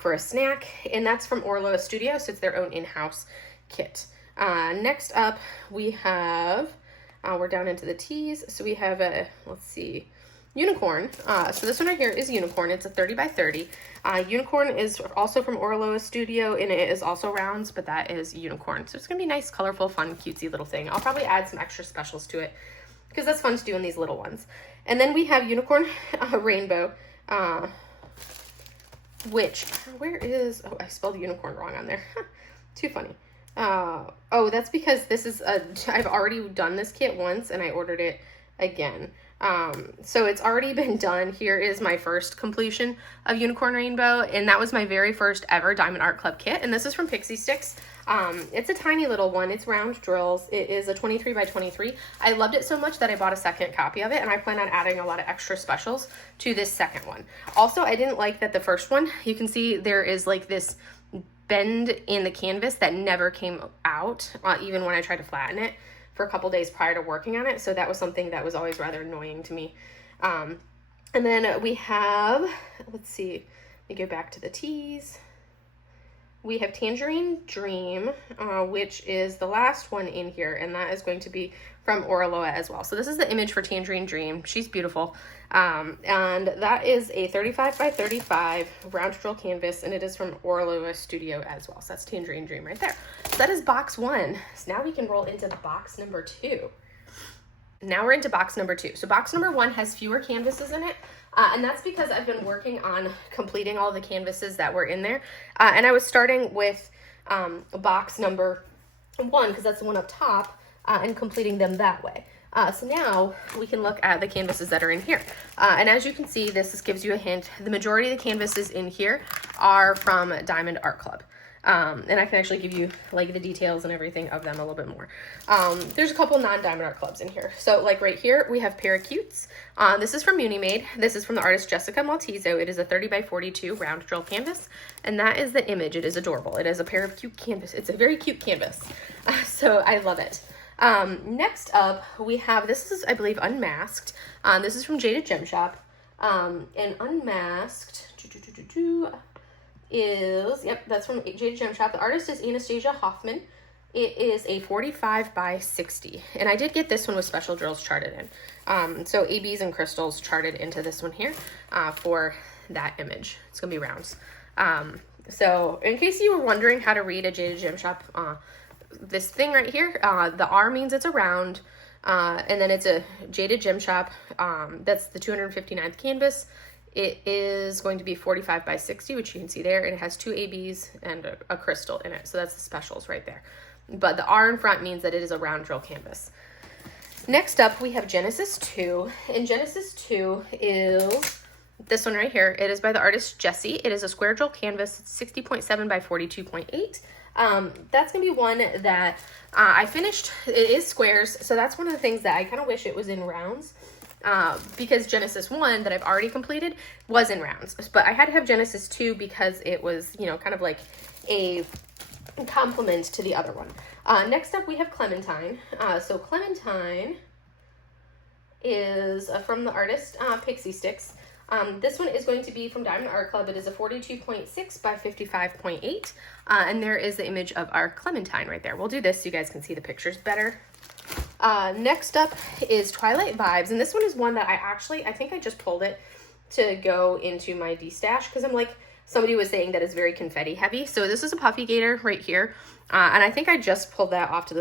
for a snack. And that's from Orloa Studio, so it's their own in-house kit. Next up, we have, we're down into the T's. So we have a, let's see, Unicorn. So this one right here is Unicorn. It's a 30 by 30. Unicorn is also from Orloa Studio, and it is also rounds, but that is Unicorn. So it's gonna be nice, colorful, fun, cutesy little thing. I'll probably add some extra specials to it because that's fun to do in these little ones. And then we have Unicorn Rainbow, which, where is, oh, I spelled unicorn wrong on there. Too funny. Oh, that's because this is I've already done this kit once and I ordered it again. So it's already been done. Here is my first completion of Unicorn Rainbow, and that was my very first ever Diamond Art Club kit, and this is from Pixie Sticks. It's a tiny little one. It's round drills. It is a 23 by 23. I loved it so much that I bought a second copy of it, and I plan on adding a lot of extra specials to this second one. Also, I didn't like that the first one, you can see there is like this bend in the canvas that never came out, even when I tried to flatten it for a couple days prior to working on it. So that was something that was always rather annoying to me. And then we have, let's see, let me go back to the T's. We have Tangerine Dream, which is the last one in here, and that is going to be from Orloa as well. So this is the image for Tangerine Dream. She's beautiful. And that is a 35 by 35 round drill canvas, and it is from Orloa Studio as well. So that's Tangerine Dream right there. So that is box one. So now we can roll into box number two. Now we're into box number two. So box number one has fewer canvases in it. And that's because I've been working on completing all the canvases that were in there. And I was starting with box number one, because that's the one up top, and completing them that way. So now we can look at the canvases that are in here. And as you can see, this gives you a hint. The majority of the canvases in here are from Diamond Art Club. And I can actually give you like the details and everything of them a little bit more. There's a couple non-Diamond Art Clubs in here. So like right here, we have Paracutes. This is from Unimade. This is from the artist Jessica Maltezo. It is a 30 by 42 round drill canvas. And that is the image. It is adorable. It is a pair of cute canvas. It's a very cute canvas. So I love it. Next up, we have, this is, I believe, Unmasked. This is from Jaded Gem Shop. And Unmasked is, yep, that's from Jaded Gem Shop. The artist is Anastasia Hoffman. It is a 45 by 60. And I did get this one with special drills charted in. So ABs and crystals charted into this one here for that image. It's going to be rounds. So in case you were wondering how to read a Jaded Gem Shop, this thing right here, the R means it's a round, and then it's a Jaded Gem Shop. That's the 259th canvas. It is going to be 45 by 60, which you can see there, and it has two ABs and a crystal in it. So that's the specials right there. But the R in front means that it is a round drill canvas. Next up, we have Genesis 2, and Genesis 2 is this one right here. It is by the artist Jessie. It is a square drill canvas. It's 60.7 by 42.8. That's gonna be one that I finished. It is squares, so that's one of the things that I kind of wish it was in rounds, because Genesis 1 that I've already completed was in rounds, but I had to have Genesis 2 because it was, you know, kind of like a complement to the other one. Next up we have Clementine. So Clementine is from the artist Pixie Sticks. This one is going to be from Diamond Art Club. It is a 42.6 by 55.8. And there is the image of our Clementine right there. We'll do this so you guys can see the pictures better. Next up is Twilight Vibes. And this one is one that I think I just pulled it to go into my D-stash because I'm like, somebody was saying that it's very confetti heavy. So this is a Puffy Gator right here. And I think I just pulled that off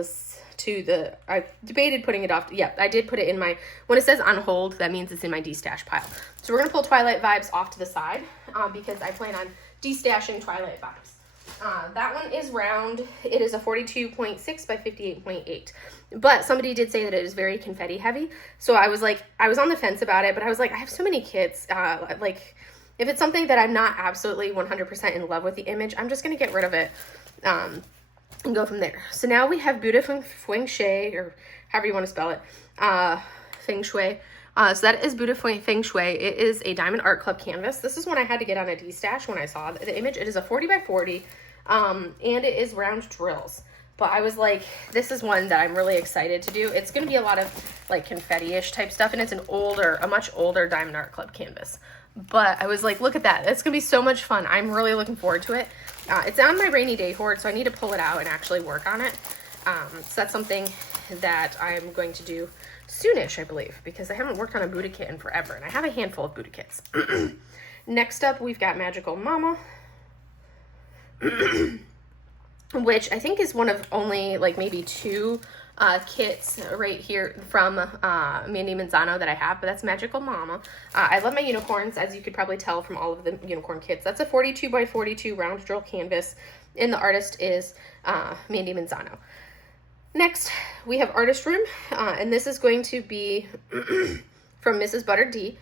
I debated putting it off. Yeah, I did put it in my, when it says on hold, that means it's in my D-stash pile. So we're going to pull Twilight Vibes off to the side because I plan on D-stashing Twilight Vibes. That one is round. It is a 42.6 by 58.8. But somebody did say that it is very confetti heavy. So I was like, I was on the fence about it, but I was like, I have so many kits. Like, if it's something that I'm not absolutely 100% in love with the image, I'm just going to get rid of it. And go from there. So now we have Beautiful Feng Shui, or however you want to spell it, Feng Shui. So that is Beautiful Feng Shui. It is a Diamond Art Club canvas. This is one I had to get on a D-stash when I saw the image. It is a 40 by 40, and it is round drills. But I was like, this is one that I'm really excited to do. It's going to be a lot of like confetti-ish type stuff, and it's a much older Diamond Art Club canvas. But I was like, look at that. It's going to be so much fun. I'm really looking forward to it. It's on my rainy day hoard, so I need to pull it out and actually work on it. So that's something that I'm going to do soonish, I believe, because I haven't worked on a Buddha kit in forever, and I have a handful of Buddha kits. Next up, we've got Magical Mama, which I think is one of only like maybe two kits right here from Mandy Manzano that I have, but that's Magical Mama. I love my unicorns, as you could probably tell from all of the unicorn kits. That's a 42 by 42 round drill canvas, and the artist is Mandy Manzano. Next, we have Artist Room, and this is going to be from Mrs. Butter D.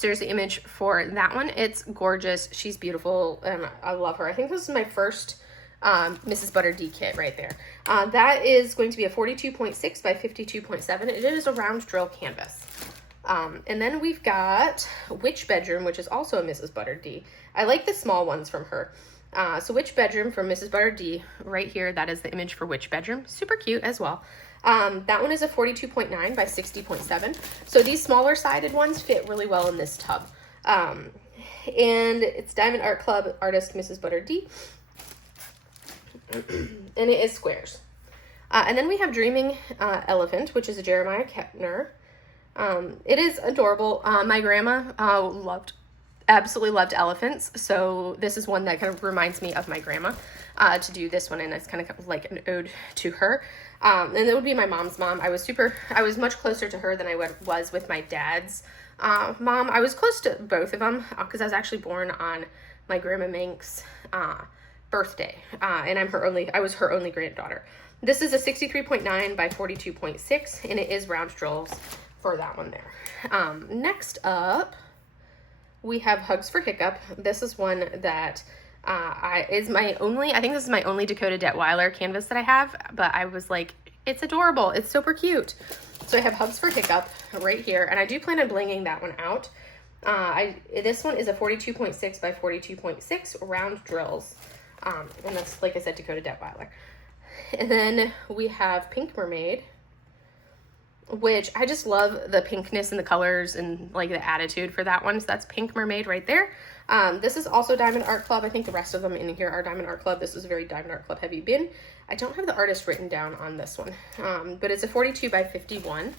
There's the image for that one. It's gorgeous. She's beautiful, and I love her. I think this is my first Mrs. Butter D kit right there. That is going to be a 42.6 by 52.7. It is a round drill canvas. And then we've got Witch Bedroom, which is also a Mrs. Butter D. I like the small ones from her. So Witch Bedroom from Mrs. Butter D right here. That is the image for Witch Bedroom. Super cute as well. That one is a 42.9 by 60.7. So these smaller sided ones fit really well in this tub. And it's Diamond Art Club artist Mrs. Butter D. And it is squares. And then we have Dreaming Elephant, which is a Jeremiah Kepner. It is adorable. My grandma absolutely loved elephants, so this is one that kind of reminds me of my grandma to do this one, and it's kind of like an ode to her. And it would be my mom's mom. I was much closer to her than I was with my dad's mom. I was close to both of them because I was actually born on my grandma Mink's birthday, and I was her only granddaughter. This is a 63.9 by 42.6, and it is round drills for that one there. Next up, we have Hugs for Hiccup. This is one that I think this is my only Dakota Detweiler canvas that I have, but I was like, it's adorable. It's super cute. So I have Hugs for Hiccup right here, and I do plan on blinging that one out. This one is a 42.6 by 42.6 round drills. And that's, like I said, Dakota Detweiler. And then we have Pink Mermaid, which I just love the pinkness and the colors and like the attitude for that one. So that's Pink Mermaid right there. This is also Diamond Art Club. I think the rest of them in here are Diamond Art Club. This is a very Diamond Art Club heavy bin. I don't have the artist written down on this one, but it's a 42 by 51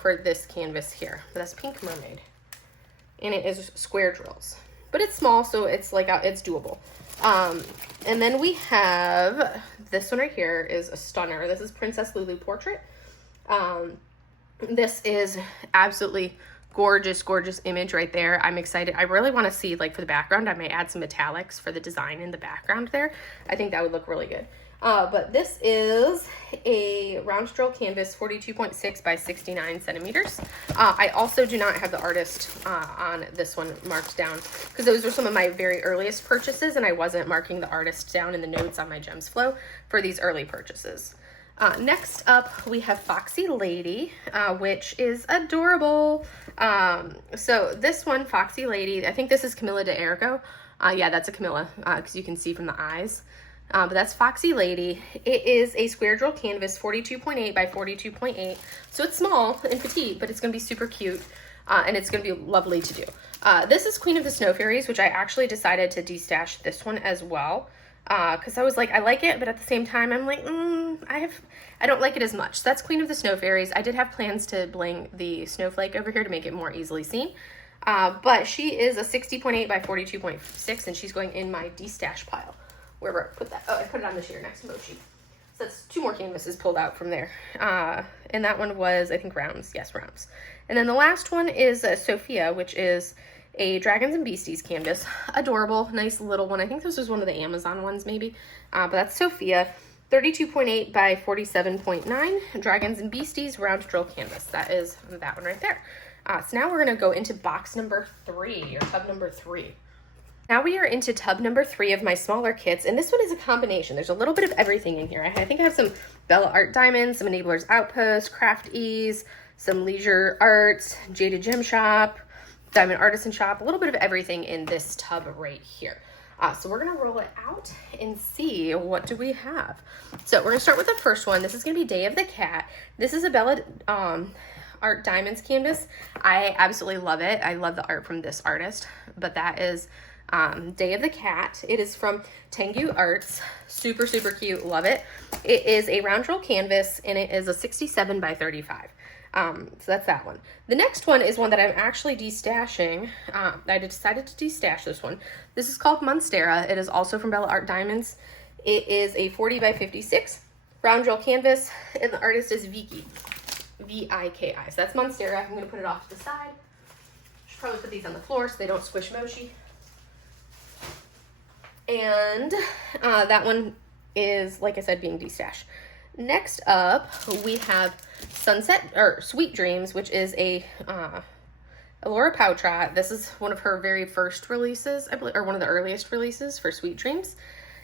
for this canvas here. But that's Pink Mermaid, and it is square drills, but it's small, so it's like it's doable. And then we have this one right here is a stunner. This is Princess Lulu Portrait. This is absolutely gorgeous, gorgeous image right there. I'm excited. I really want to see, like, for the background, I may add some metallics for the design in the background there. I think that would look really good. But this is a round drill canvas, 42.6 by 69 centimeters. I also do not have the artist on this one marked down because those were some of my very earliest purchases, and I wasn't marking the artist down in the notes on my Gems Flow for these early purchases. Next up, we have Foxy Lady, which is adorable. So this one, Foxy Lady, I think this is Camilla de Ergo. Yeah, that's a Camilla, because you can see from the eyes. But that's Foxy Lady. It is a square drill canvas, 42.8 by 42.8. So it's small and petite, but it's going to be super cute. And it's going to be lovely to do. This is Queen of the Snow Fairies, which I actually decided to destash this one as well. Because I was like, I like it, but at the same time, I'm like, I don't like it as much. So that's Queen of the Snow Fairies. I did have plans to bling the snowflake over here to make it more easily seen. But she is a 60.8 by 42.6, and she's going in my destash pile. Wherever I put that. Oh, I put it on the sheer next to Mochi. So that's 2 more canvases pulled out from there. And that one was, I think, rounds. Yes, rounds. And then the last one is Sophia, which is a Dragons and Beasties canvas. Adorable, nice little one. I think this was one of the Amazon ones, maybe. But that's Sophia. 32.8 by 47.9. Dragons and Beasties round drill canvas. That is that one right there. So now we're going to go into box number 3, or tub number 3. Now we are into tub number 3 of my smaller kits, and this one is a combination. There's a little bit of everything in here. I think I have some Bella Art Diamonds, some Enablers Outpost, Craft Ease, some Leisure Arts, Jaded Gem Shop, Diamond Artisan Shop, a little bit of everything in this tub right here. So we're gonna roll it out and see what do we have. So we're gonna start with the first one. This is gonna be Day of the Cat. This is a Bella Art Diamonds canvas. I absolutely love it. I love the art from this artist, but that is Day of the Cat. It is from Tengu Arts. Super, super cute. Love it. It is a round roll canvas, and it is a 67 by 35. So that's that one. The next one is one that I'm actually destashing. I decided to destash this one. This is called Monstera. It is also from Bella Art Diamonds. It is a 40 by 56 round roll canvas, and the artist is Viki. V-I-K-I. So that's Monstera. I'm going to put it off to the side. Should probably put these on the floor so they don't squish Mochi. And that one is, like I said, being destashed. Next up, we have Sweet Dreams, which is a Laura Pautrot. This is one of her very first releases, I believe, or one of the earliest releases for Sweet Dreams.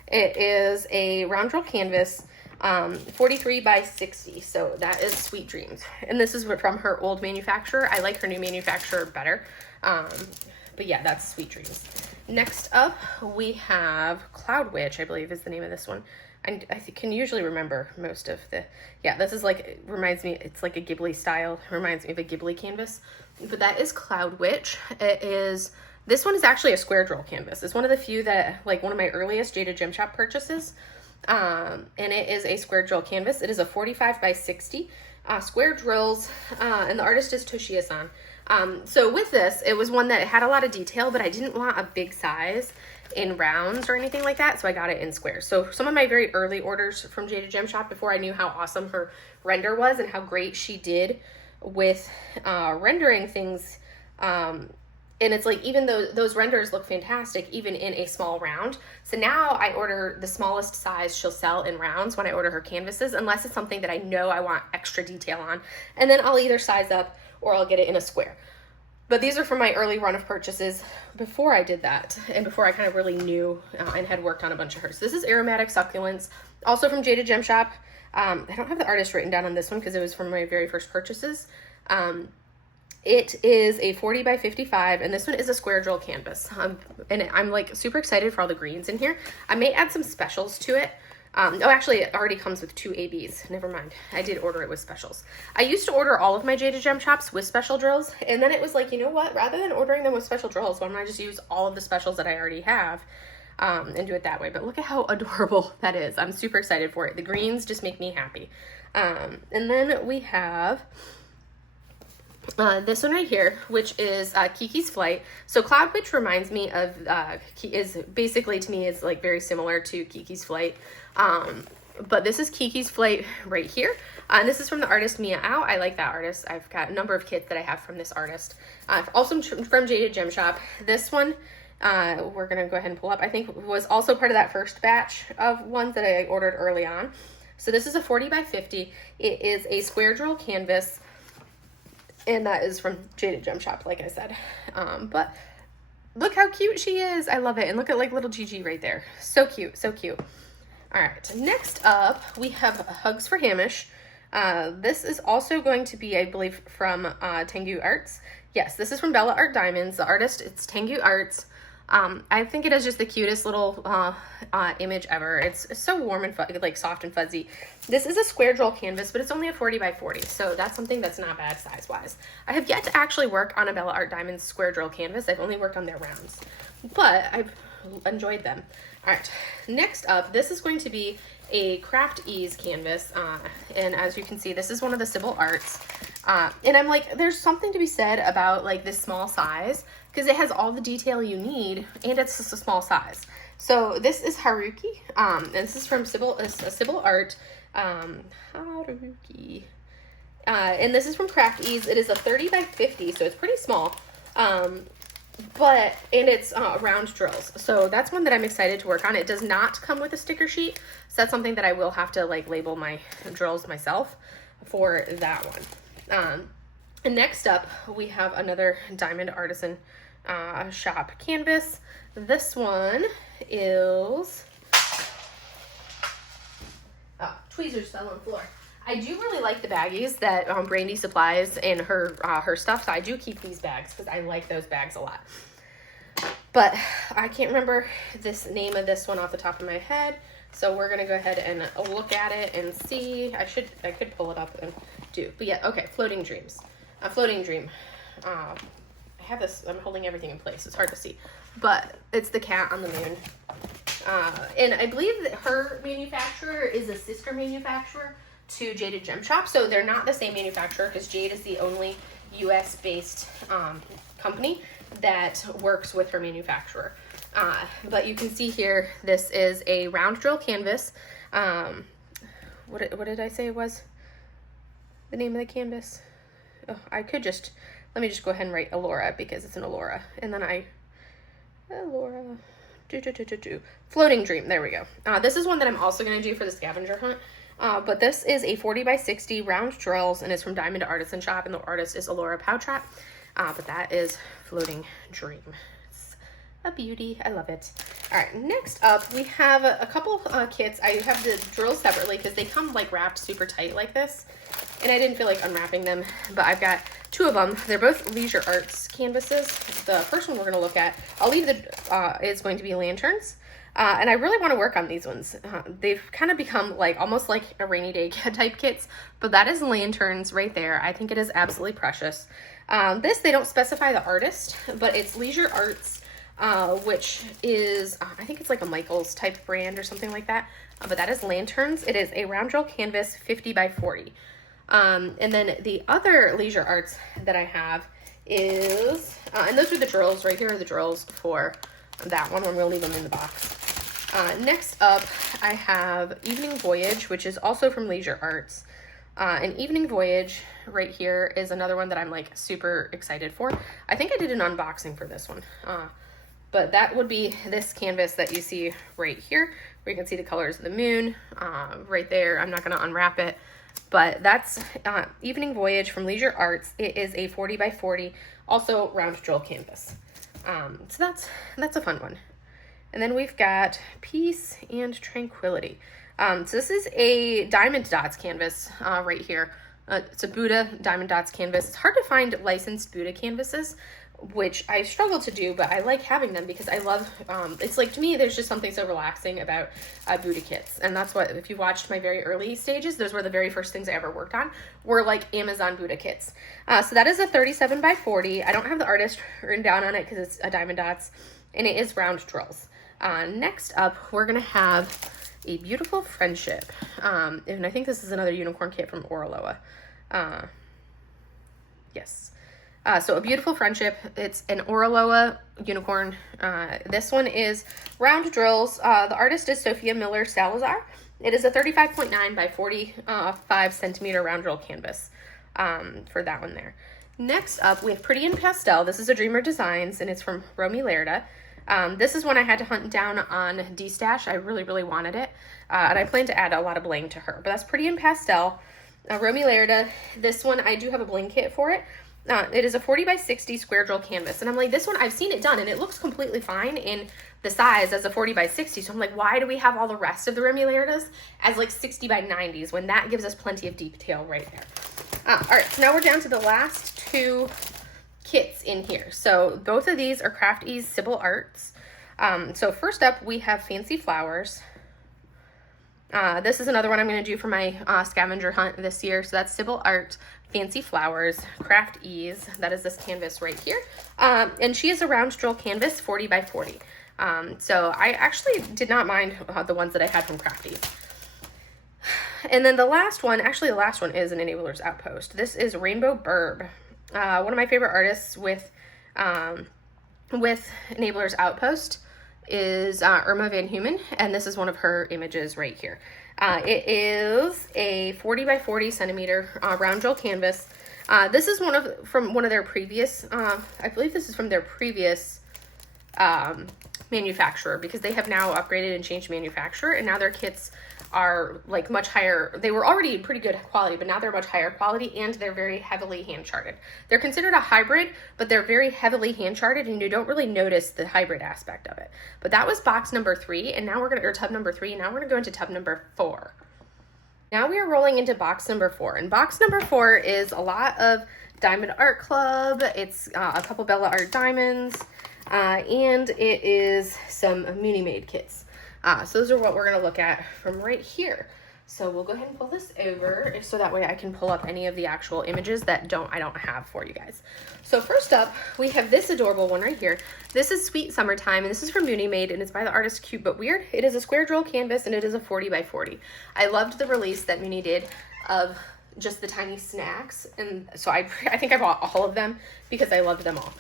It is a round roll canvas, 43 by 60. So that is Sweet Dreams. And this is from her old manufacturer. I like her new manufacturer better. But yeah, that's Sweet Dreams. Next up, we have Cloud Witch, I believe is the name of this one. I can usually remember most of the, yeah, this is like, reminds me, it's like a Ghibli style, reminds me of a Ghibli canvas, but that is Cloud Witch. This one is actually a square drill canvas. It's one of the few that, like one of my earliest Jaded Gem Shop purchases, and it is a square drill canvas. It is a 45 by 60, square drills, and the artist is Toshiya-san. So with this, it was one that had a lot of detail, but I didn't want a big size in rounds or anything like that, so I got it in squares. So some of my very early orders from Jaded Gem Shop, before I knew how awesome her render was and how great she did with rendering things, and it's like, even though those renders look fantastic even in a small round, so now I order the smallest size she'll sell in rounds when I order her canvases, unless it's something that I know I want extra detail on, and then I'll either size up or I'll get it in a square. But these are from my early run of purchases before I did that, and before I kind of really knew and had worked on a bunch of hers. This is Aromatic Succulents, also from Jaded Gem Shop. I don't have the artist written down on this one because it was from my very first purchases. It is a 40 by 55, and this one is a square drill canvas. And I'm like super excited for all the greens in here. I may add some specials to it. Oh, actually, it already comes with 2 ABs. Never mind. I did order it with specials. I used to order all of my Jaded Gem Shops with special drills, and then it was like, you know what? Rather than ordering them with special drills, why don't I just use all of the specials that I already have and do it that way? But look at how adorable that is. I'm super excited for it. The greens just make me happy. And then we have this one right here, which is Kiki's Flight. So Cloud Witch reminds me of, is basically, to me, is like very similar to Kiki's Flight. But this is Kiki's Flight right here. And this is from the artist Mia Ao. I like that artist. I've got a number of kits that I have from this artist. Also from Jaded Gem Shop. This one, we're going to go ahead and pull up, I think was also part of that first batch of ones that I ordered early on. So this is a 40 by 50. It is a square drill canvas, and that is from Jaded Gem Shop, like I said. But look how cute she is. I love it. And look at like little Gigi right there. So cute, so cute. All right, next up, we have Hugs for Hamish. This is also going to be, I believe, from Tengu Arts. Yes, this is from Bella Art Diamonds. The artist, it's Tengu Arts. I think it is just the cutest little image ever. It's so warm and like soft and fuzzy. This is a square drill canvas, but it's only a 40 by 40, so that's something that's not bad size-wise. I have yet to actually work on a Bella Art Diamonds square drill canvas. I've only worked on their rounds, but I've enjoyed them. All right, next up, this is going to be a Craft Ease canvas, and as you can see, this is one of the Sybil Arts, and I'm like, there's something to be said about like this small size, because it has all the detail you need, and it's just a small size. So this is Haruki, and this is from Sybil Art, Haruki, and this is from Craft Ease. It is a 30 by 50, so it's pretty small, and it's round drills. So that's one that I'm excited to work on. It does not come with a sticker sheet, so that's something that I will have to like label my drills myself for that one. And next up, we have another Diamond Artisan Shop canvas. This one is tweezers fell on the floor. I do really like the baggies that Brandy supplies in her stuff, so I do keep these bags because I like those bags a lot. But I can't remember this name of this one off the top of my head, so we're gonna go ahead and look at it and see. I could pull it up and do, but yeah, okay. Floating Dreams, a floating dream. I have this. I'm holding everything in place. It's hard to see, but it's the cat on the moon. And I believe that her manufacturer is a sister manufacturer to Jaded Gem Shop, so they're not the same manufacturer, because Jade is the only US based company that works with her manufacturer. But you can see here, this is a round drill canvas. What did I say it was? The name of the canvas? Oh, let me just go ahead and write ALLLLL because it's an ALLLLL, and then ALLLLL. Floating Dream, there we go. This is one that I'm also going to do for the scavenger hunt. But this is a 40 by 60 round drills, and it's from Diamond Artisan Shop, and the artist is ALLLLL Powtrap. But that is Floating Dream. It's a beauty. I love it. All right, next up, we have a couple kits. I have the drills separately because they come like wrapped super tight like this, and I didn't feel like unwrapping them, but I've got two of them. They're both Leisure Arts canvases. The first one we're going to look at, is going to be lanterns. And I really want to work on these ones. They've kind of become like almost like a rainy day type kits, but that is lanterns right there. I think it is absolutely precious. They don't specify the artist, but it's Leisure Arts, which is, I think it's like a Michaels type brand or something like that. But that is lanterns. It is a round drill canvas 50 by 40. And then the other Leisure Arts that I have is, and those are the drills. Right here are the drills for that one. I'm going to leave them in the box. Next up, I have Evening Voyage, which is also from Leisure Arts. And Evening Voyage right here is another one that I'm like super excited for. I think I did an unboxing for this one. But that would be this canvas that you see right here, where you can see the colors of the moon right there. I'm not going to unwrap it, but that's Evening Voyage from Leisure Arts. It is a 40 by 40, also round drill canvas. So that's a fun one. And then we've got Peace and Tranquility. So this is a Diamond Dots canvas right here. It's a Buddha Diamond Dots canvas. It's hard to find licensed Buddha canvases, which I struggle to do, but I like having them because I love, it's like, to me, there's just something so relaxing about Buddha kits. And that's what, if you watched my very early stages, those were the very first things I ever worked on, were like Amazon Buddha kits. So that is a 37 by 40. I don't have the artist written down on it because it's a Diamond Dots, and it is round drills. Next up, we're going to have a Beautiful Friendship. And I think this is another unicorn kit from ALLLLL. Yes. So a Beautiful Friendship, it's an ALLLLL unicorn. This one is round drills. The artist is Sophia Miller Salazar. It is a 35.9 by 45 centimeter round drill canvas for that one there. Next up, we have Pretty in Pastel. This is a Dreamer Designs, and it's from Romy Lerda. This is one I had to hunt down on D-Stash. I really, really wanted it. And I plan to add a lot of bling to her. But that's Pretty in Pastel. Romy Lerda. This one, I do have a bling kit for it. It is a 40 by 60 square drill canvas. And I'm like, this one, I've seen it done, and it looks completely fine in the size as a 40 by 60. So I'm like, why do we have all the rest of the Romy Lerdas as like 60 by 90s when that gives us plenty of detail right there? All right, so now we're down to the last two kits in here. So both of these are Craft Ease Sybil Arts. So first up, we have Fancy Flowers. This is another one I'm going to do for my scavenger hunt this year. So that's Sybil Art, Fancy Flowers, Craft Ease. That is this canvas right here. And she is a round drill canvas, 40 by 40. So I actually did not mind the ones that I had from Craft Ease. And then the last one, actually the last one is an Enablers Outpost. This is Rainbow Burb. One of my favorite artists with Enablers Outpost is Irma Van Humen, and this is one of her images right here. It is a 40 by 40 centimeter round drill canvas. This is from one of their previous, I believe this is from their previous manufacturer, because they have now upgraded and changed manufacturer, and now their kits are like much higher. They were already pretty good quality, but now they're much higher quality, and they're very heavily hand charted. They're considered a hybrid, but they're very heavily hand charted, and you don't really notice the hybrid aspect of it. But that was box number 3, and now we're gonna, or tub number 3, and now we're gonna go into tub number 4. Now we are rolling into box number 4, and box number 4 is a lot of Diamond Art Club. It's a couple Bella Art diamonds, and it is some Muni Made kits. So those are what we're going to look at from right here. So we'll go ahead and pull this over so that way I can pull up any of the actual images that I don't have for you guys. So first up, we have this adorable one right here. This is Sweet Summertime, and this is from Muni Made, and it's by the artist Cute But Weird. It is a square drill canvas, and it is a 40 by 40. I loved the release that Muni did of just the tiny snacks, and so I think I bought all of them because I loved them all.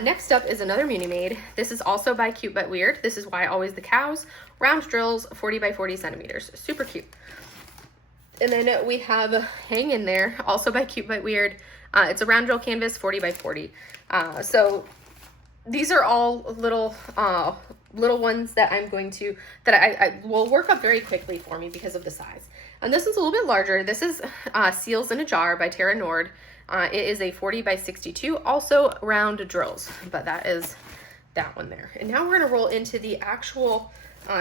Next up is another Muni Made. This is also by Cute But Weird. This is Why Always the Cows. Round drills, 40 by 40 centimeters. Super cute. And then we have Hang In There, also by Cute But Weird. It's a round drill canvas, 40 by 40. So these are all little ones that I'm going to, that I will work up very quickly for me because of the size. And this one's a little bit larger. This is Seals in a Jar by Tara Nord. It is a 40 by 62, also round drills, but that is that one there. And now we're gonna roll into the actual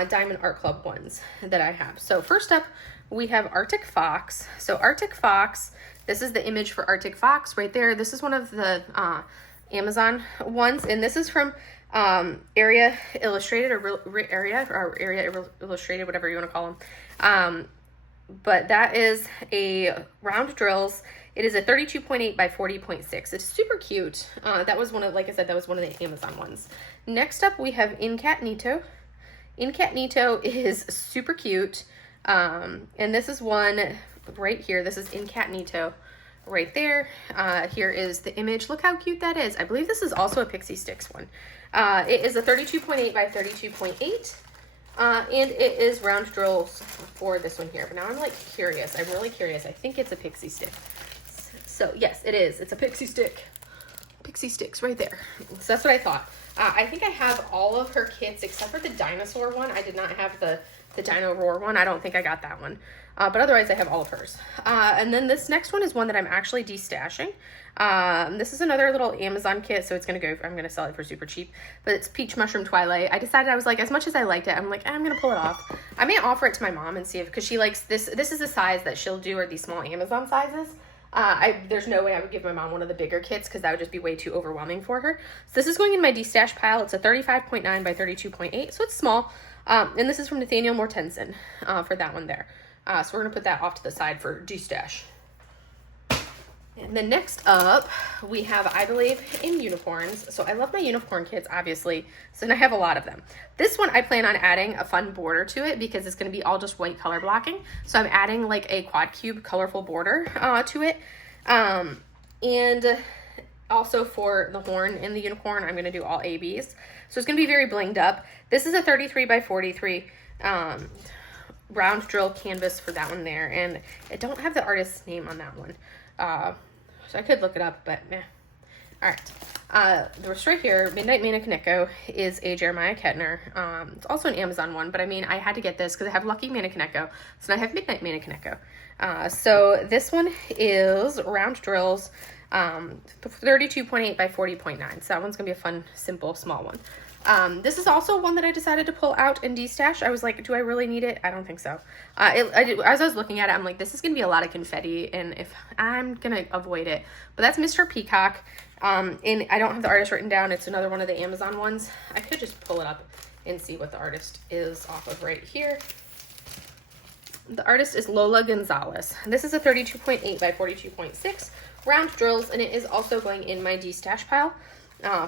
Diamond Art Club ones that I have. So first up, we have Arctic Fox. So Arctic Fox, this is the image for Arctic Fox right there. This is one of the Amazon ones, and this is from Area Illustrated, or Area Illustrated, whatever you want to call them. But that is a round drills. It is a 32.8 by 40.6. It's super cute. That was one of, like I said, that was one of the Amazon ones. Next up, we have Incognito. Incognito is super cute. And this is one right here. This is Incognito right there. Here is the image. Look how cute that is. I believe this is also a Pixie Sticks one. It is a 32.8 by 32.8. And it is round drills for this one here. But now I'm like curious. I'm really curious. I think it's a Pixie Stick. So yes, it is. It's a Pixie Stick. Pixie Sticks right there. So that's what I thought. I think I have all of her kits except for the dinosaur one. I did not have the Dino Roar one. I don't think I got that one. But otherwise I have all of hers. And then this next one is one that I'm actually destashing. This is another little Amazon kit, so it's gonna go, I'm gonna sell it for super cheap, but it's Peach Mushroom Twilight. I decided, I was like, as much as I liked it, I'm like, I'm gonna pull it off. I may offer it to my mom and see if, because she likes this is the size that she'll do, or these small Amazon sizes. There's no way I would give my mom one of the bigger kits because that would just be way too overwhelming for her. So this is going in my destash pile. It's a 35.9 by 32.8, so it's small. And this is from Nathaniel Mortensen for that one there. So we're gonna put that off to the side for destash. And then next up, we have, I believe, in unicorns. So I love my unicorn kits, obviously. So I have a lot of them. This one, I plan on adding a fun border to it because it's going to be all just white color blocking. So I'm adding like a quad cube colorful border to it. And also for the horn and the unicorn, I'm going to do all ABs. So it's going to be very blinged up. This is a 33 by 43 round drill canvas for that one there. And I don't have the artist's name on that one. So I could look it up, but meh. All right. The rest right here, Midnight Manikaneko, is a Jeremiah Kettner. It's also an Amazon one, but I mean, I had to get this because I have Lucky Manikaneko, so now I have Midnight Manikaneko. So this one is round drills, 32.8 by 40.9. So that one's gonna be a fun, simple, small one. This is also one that I decided to pull out and destash. I was like, do I really need it? I don't think so. As I was looking at it, I'm like, this is going to be a lot of confetti, and if I'm going to avoid it. But that's Mr. Peacock. And I don't have the artist written down. It's another one of the Amazon ones. I could just pull it up and see what the artist is off of right here. The artist is Lola Gonzalez. This is a 32.8 by 42.6 round drills, and it is also going in my D-stash pile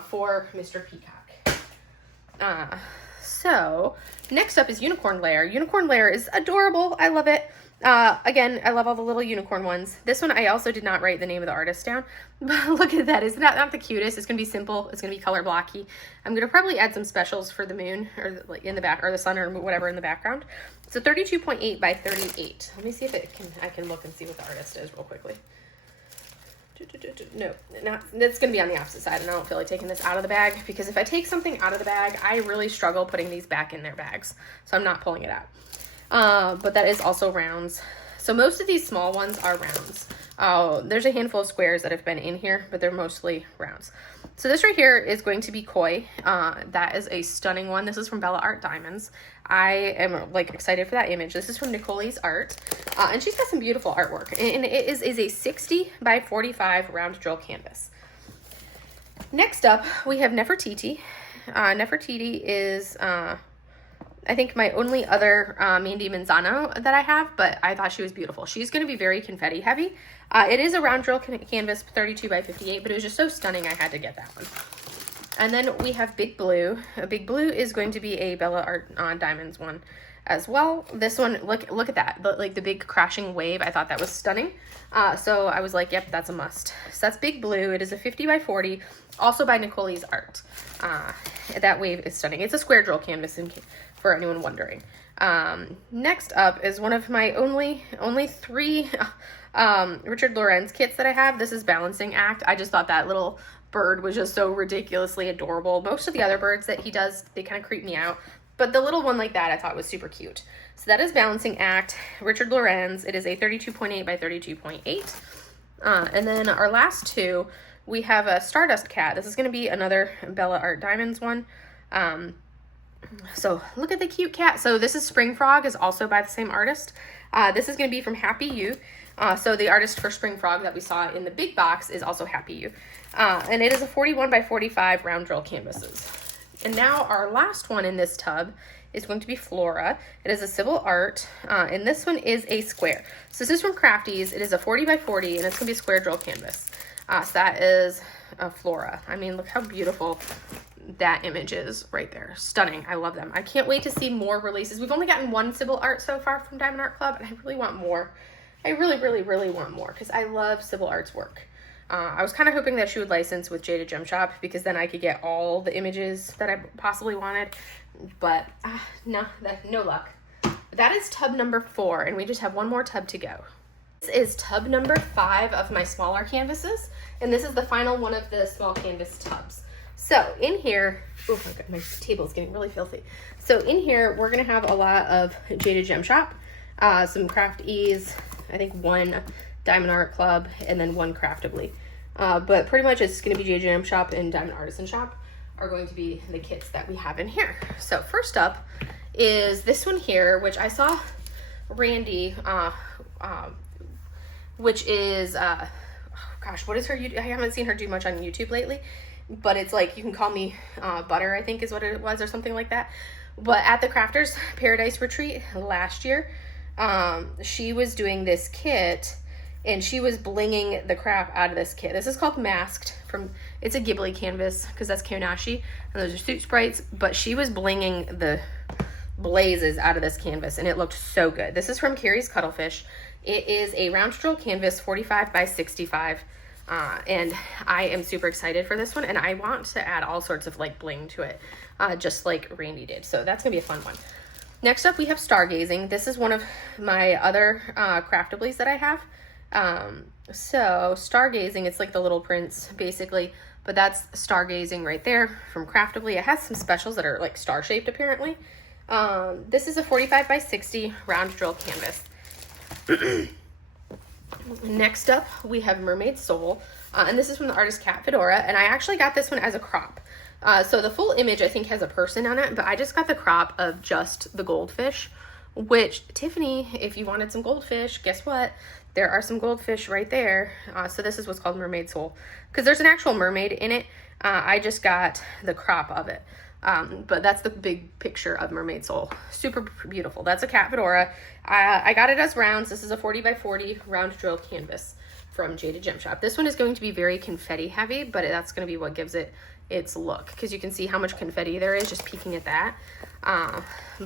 for Mr. Peacock. So next up is Unicorn Lair. Unicorn Lair is adorable. I love it. Again, I love all the little unicorn ones. This one, I also did not write the name of the artist down, but look at that. It's not the cutest. It's going to be simple. It's going to be color blocky. I'm going to probably add some specials for the moon or like in the back, or the sun, or whatever in the background. So 32.8 by 38. Let me see if I can look and see what the artist is real quickly. No, it's going to be on the opposite side, and I don't feel like taking this out of the bag, because if I take something out of the bag, I really struggle putting these back in their bags. So I'm not pulling it out. But that is also rounds. So most of these small ones are rounds. There's a handful of squares that have been in here, but they're mostly rounds. So this right here is going to be Koi. That is a stunning one. This is from Bella Art Diamonds. I am like excited for that image. This is from Nicole's art. And she's got some beautiful artwork. And it is a 60 by 45 round drill canvas. Next up, we have Nefertiti. Nefertiti is, I think, my only other Mandy Manzano that I have, but I thought she was beautiful. She's going to be very confetti heavy. It is a round drill canvas, 32 by 58, but it was just so stunning I had to get that one. And then we have Big Blue. Big Blue is going to be a Bella Art Diamonds one as well. This one, look at that, like the big crashing wave. I thought that was stunning. So I was like, yep, that's a must. So that's Big Blue. It is a 50 by 40, also by Nicole's art. That wave is stunning. It's a square drill canvas for anyone wondering. Next up is one of my only three Richard Lorenz kits that I have. This is Balancing Act. I just thought that little bird was just so ridiculously adorable. Most of the other birds that he does, they kind of creep me out, but the little one like that I thought was super cute. So that is Balancing Act, Richard Lorenz. It is a 32.8 by 32.8. And then our last two, we have a Stardust Cat. This is going to be another Bella Art Diamonds one. So look at the cute cat. So this is Spring Frog, is also by the same artist. This is going to be from Happy You. So the artist for Spring Frog that we saw in the big box is also Happy You. And it is a 41 by 45 round drill canvases. And now our last one in this tub is going to be Flora. It is a civil art, and this one is a square. So this is from Crafties. It is a 40 by 40, and it's going to be a square drill canvas. So that is Flora. I mean, look how beautiful that image is right there. Stunning. I love them. I can't wait to see more releases. We've only gotten one civil art so far from Diamond Art Club, and I really want more. I really, really, really want more, because I love civil art's work. I was kind of hoping that she would license with Jada Gem Shop, because then I could get all the images that I possibly wanted, but no luck. That is tub number 4, and we just have one more tub to go. This is tub number 5 of my smaller canvases, and this is the final one of the small canvas tubs. So in here, oh my God, my table is getting really filthy. So in here, we're gonna have a lot of Jada Gem Shop, some Craft Ease, I think one Diamond Art Club, and then one Craftibly. But pretty much it's going to be Jada Gem Shop and Diamond Artisan Shop are going to be the kits that we have in here. So first up is this one here, which I saw Randy, which is, gosh, what is her, I haven't seen her do much on YouTube lately, but it's like, you can call me Butter, I think is what it was, or something like that. But at the Crafters Paradise Retreat last year, she was doing this kit, and she was blinging the crap out of this kit. This is called Masked. It's a Ghibli canvas, because that's Kyonashi, and those are suit sprites, but she was blinging the blazes out of this canvas, and it looked so good. This is from Carrie's Cuttlefish. It is a round drill canvas, 45 by 65, and I am super excited for this one, and I want to add all sorts of like bling to it, just like Randy did, so that's gonna be a fun one. Next up, we have Stargazing. This is one of my other Craftablies that I have. So Stargazing, it's like the Little Prince basically, but that's Stargazing right there from Craftibly. It has some specials that are like star shaped apparently. This is a 45 by 60 round drill canvas. Next up, we have Mermaid Soul, and this is from the artist Cat Fedora, and I actually got this one as a crop. So the full image I think has a person on it, but I just got the crop of just the goldfish, which, Tiffany, if you wanted some goldfish, guess what? There are some goldfish right there. So this is what's called Mermaid Soul, because there's an actual mermaid in it. I just got the crop of it. But that's the big picture of Mermaid Soul. Super beautiful. That's a cat fedora. I got it as rounds. This is a 40 by 40 round drill canvas from Jaded Gem Shop. This one is going to be very confetti heavy, but that's going to be what gives it its look, because you can see how much confetti there is just peeking at that.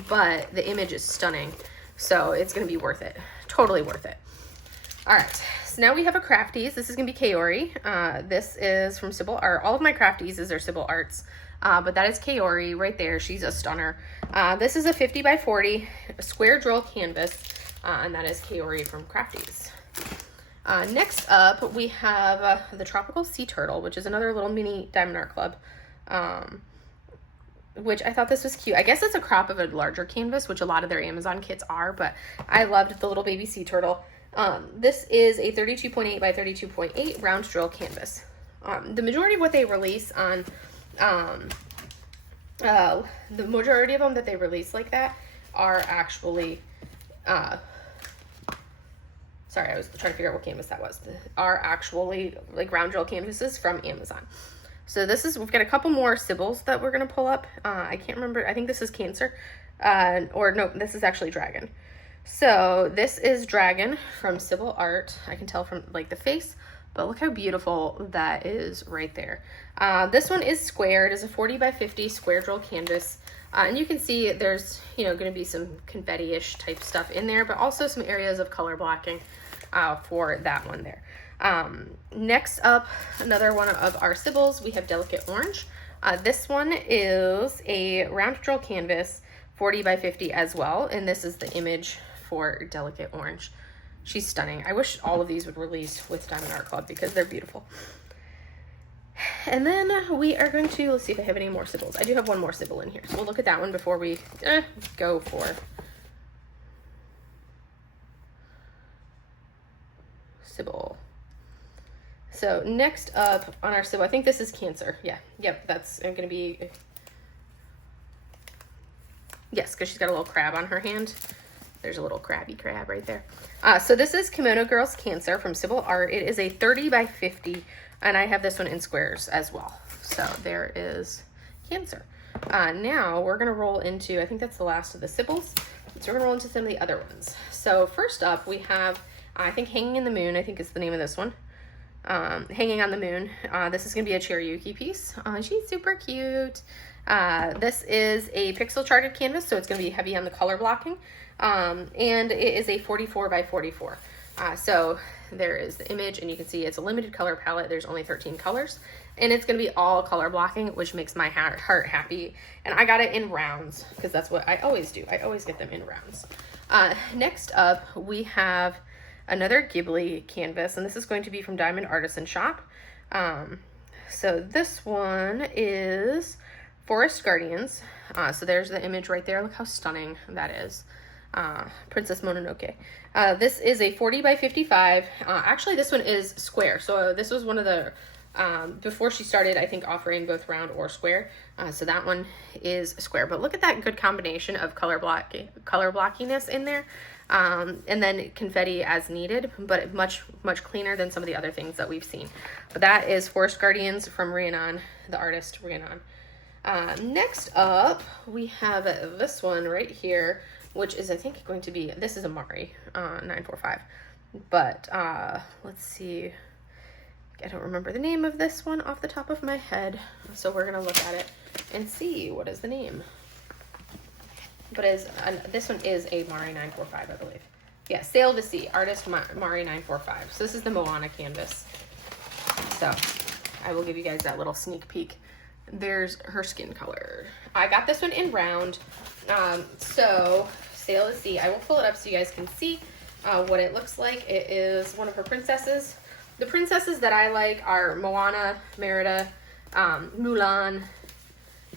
But the image is stunning, so it's going to be worth it. Totally worth it. All right, so now we have a Crafties. This is going to be Kaori. This is from Sybil Art. All of my Crafties are Sybil Arts. But that is Kaori right there. She's a stunner. This is a 50 by 40 square drill canvas, and that is Kaori from Crafties. Next up, we have the Tropical Sea Turtle, which is another little mini Diamond Art Club, which I thought this was cute. I guess it's a crop of a larger canvas, which a lot of their Amazon kits are, but I loved the little baby sea turtle. This is a 32.8 by 32.8 round drill canvas. The majority of what they release on the majority of them that they release like that are actually sorry, I was trying to figure out what canvas that was. Are actually like round drill canvases from Amazon. So this is, we've got a couple more Sybils that we're gonna pull up. I can't remember, I think this is Cancer, or no, this is actually Dragon. So this is Dragon from Sybil Art. I can tell from like the face, but look how beautiful that is right there. This one is square. It is a 40 by 50 square drill canvas. And you can see there's, you know, going to be some confetti-ish type stuff in there, but also some areas of color blocking for that one there. Next up, another one of our Sybils, we have Delicate Orange. This one is a round drill canvas, 40 by 50 as well. And this is the image for Delicate Orange. She's stunning. I wish all of these would release with Diamond Art Club because they're beautiful. And then we are going to, let's see if I have any more Sybils. I do have one more Sybil in here, so we'll look at that one before we go for Sybil. So next up on our Sybil, I think this is Cancer. Yeah, yep, that's going to be, yes, because she's got a little crab on her hand. There's a little crabby crab right there. So this is Kimono Girls Cancer from Sybil Art. It is a 30 by 50, and I have this one in squares as well. So there is Cancer. Now we're gonna roll into, I think that's the last of the Sybils. So we're gonna roll into some of the other ones. So first up we have, I think Hanging in the Moon, I think is the name of this one. Hanging on the Moon. This is gonna be a Cherryuki piece. She's super cute. This is a pixel charted canvas, so it's gonna be heavy on the color blocking. And it is a 44 by 44. So there is the image, and you can see it's a limited color palette. There's only 13 colors, and it's going to be all color blocking, which makes my heart happy. And I got it in rounds because that's what I always do. I always get them in rounds. Next up, we have another Ghibli canvas, and this is going to be from Diamond Artisan Shop. So this one is Forest Guardians. So there's the image right there. Look how stunning that is. Princess Mononoke. This is a 40 by 55. Actually, this one is square. So this was one of the, before she started, I think, offering both round or square. So that one is square. But look at that good combination of color blockiness in there. And then confetti as needed, but much cleaner than some of the other things that we've seen. But that is Forest Guardians from Rhiannon, the artist Rhiannon. Next up, we have this one right here, which is, I think, going to be, this is a Mari 945. But let's see. I don't remember the name of this one off the top of my head. So we're going to look at it and see what is the name. But this one is a Mari 945, I believe. Yeah, Sail the Sea, artist Mari 945. So this is the Moana canvas. So I will give you guys that little sneak peek. There's her skin color. I got this one in round. So Sail the Sea, I will pull it up so you guys can see what it looks like. It is one of her princesses. The princesses that I like are Moana, Merida, Mulan,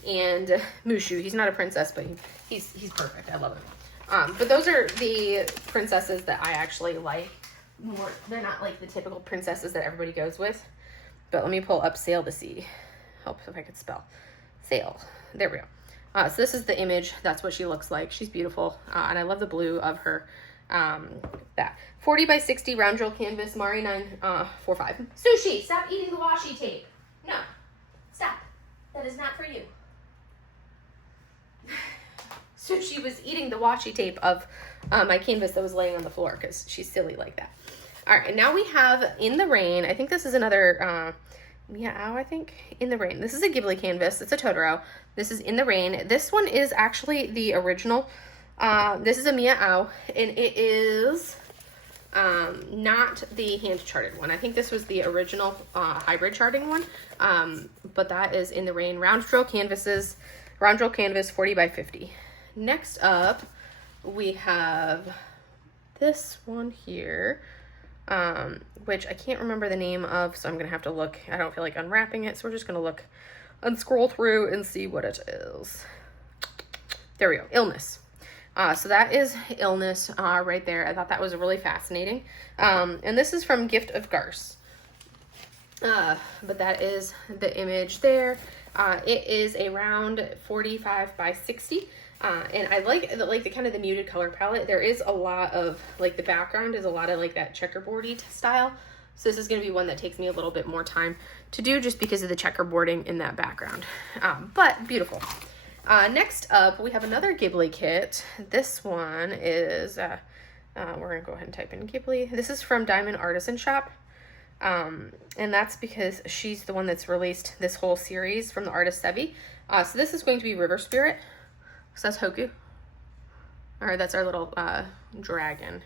and Mushu. He's not a princess, but he's perfect. I love him. But those are the princesses that I actually like more. They're not like the typical princesses that everybody goes with. But let me pull up Sail the Sea. Help if I could spell. Sail. There we go. So this is the image. That's what she looks like. She's beautiful. And I love the blue of her. That 40 by 60 round drill canvas, Mari 945. Sushi, stop eating the washi tape. No, stop. That is not for you. So she was eating the washi tape of my canvas that was laying on the floor because she's silly like that. All right, and now we have In the Rain. I think this is another, I think, In the Rain. This is a Ghibli canvas. It's a Totoro. This is In the Rain. This one is actually the original. This is a Meow, and it is not the hand charted one. I think this was the original hybrid charting one, but that is In the Rain. Round drill canvas, 40 by 50. Next up, we have this one here, which I can't remember the name of, so I'm gonna have to look. I don't feel like unwrapping it, so we're just gonna look and scroll through and see what it is. There we go, Illness. So that is Illness right there. I thought that was really fascinating. And this is from Gift of Garce. But that is the image there. It is a round 45 by 60. And I like the kind of the muted color palette. There is a lot of, like, the background is a lot of like that checkerboardy style. So this is going to be one that takes me a little bit more time to do just because of the checkerboarding in that background. But beautiful. Next up, we have another Ghibli kit. This one is, we're going to go ahead and type in Ghibli. This is from Diamond Artisan Shop. And that's because she's the one that's released this whole series from the artist Sebi. So this is going to be River Spirit. So that's Hoku. Or that's our little dragon.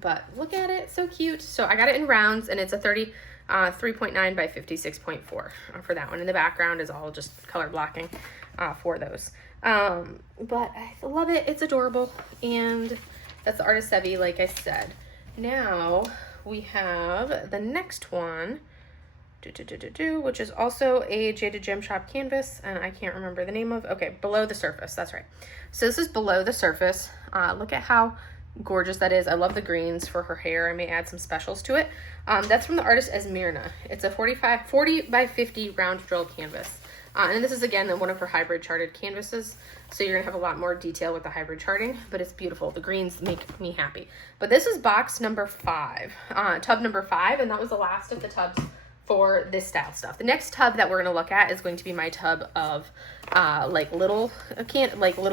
But look at it, so cute. So I got it in rounds, and it's a 3.9 by 56.4 for that one. And the background is all just color blocking for those. But I love it. It's adorable. And that's the artist Sebi, like I said. Now we have the next one, which is also a Jaded Gem Shop canvas, and I can't remember the name of. Okay, Below the Surface. That's right. So this is Below the Surface. Look at how gorgeous that is. I love the greens for her hair. I may add some specials to it. That's from the artist Esmirna. It's a 40 by 50 round drill canvas. And this is, again, one of her hybrid charted canvases. So you're going to have a lot more detail with the hybrid charting, but it's beautiful. The greens make me happy. But this is box number 5, tub number 5, and that was the last of the tubs for this style stuff. The next tub that we're going to look at is going to be my tub of little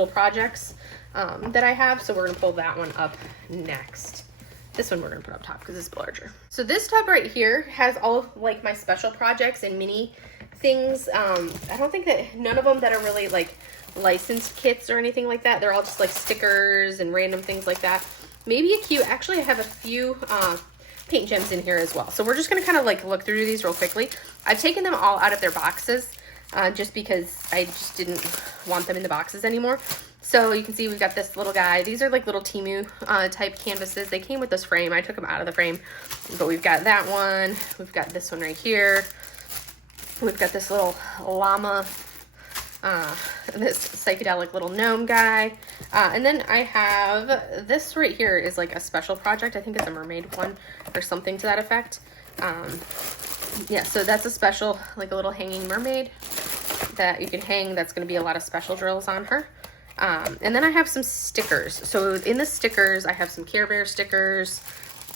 projects that I have. So we're going to pull that one up next. This one we're going to put up top because it's larger. So this tub right here has all of like my special projects and mini things. I don't think that none of them that are really like licensed kits or anything like that. They're all just like stickers and random things like that. Maybe a cute, actually I have a few paint gems in here as well. So we're just going to kind of like look through these real quickly. I've taken them all out of their boxes just because I just didn't want them in the boxes anymore. So you can see we've got this little guy. These are like little Temu type canvases. They came with this frame. I took them out of the frame, but we've got that one. We've got this one right here. We've got this little llama, this psychedelic little gnome guy. And then I have this right here is like a special project. I think it's a mermaid one or something to that effect. Yeah, so that's a special, like a little hanging mermaid that you can hang. That's going to be a lot of special drills on her. And then I have some stickers. So in the stickers, I have some Care Bear stickers.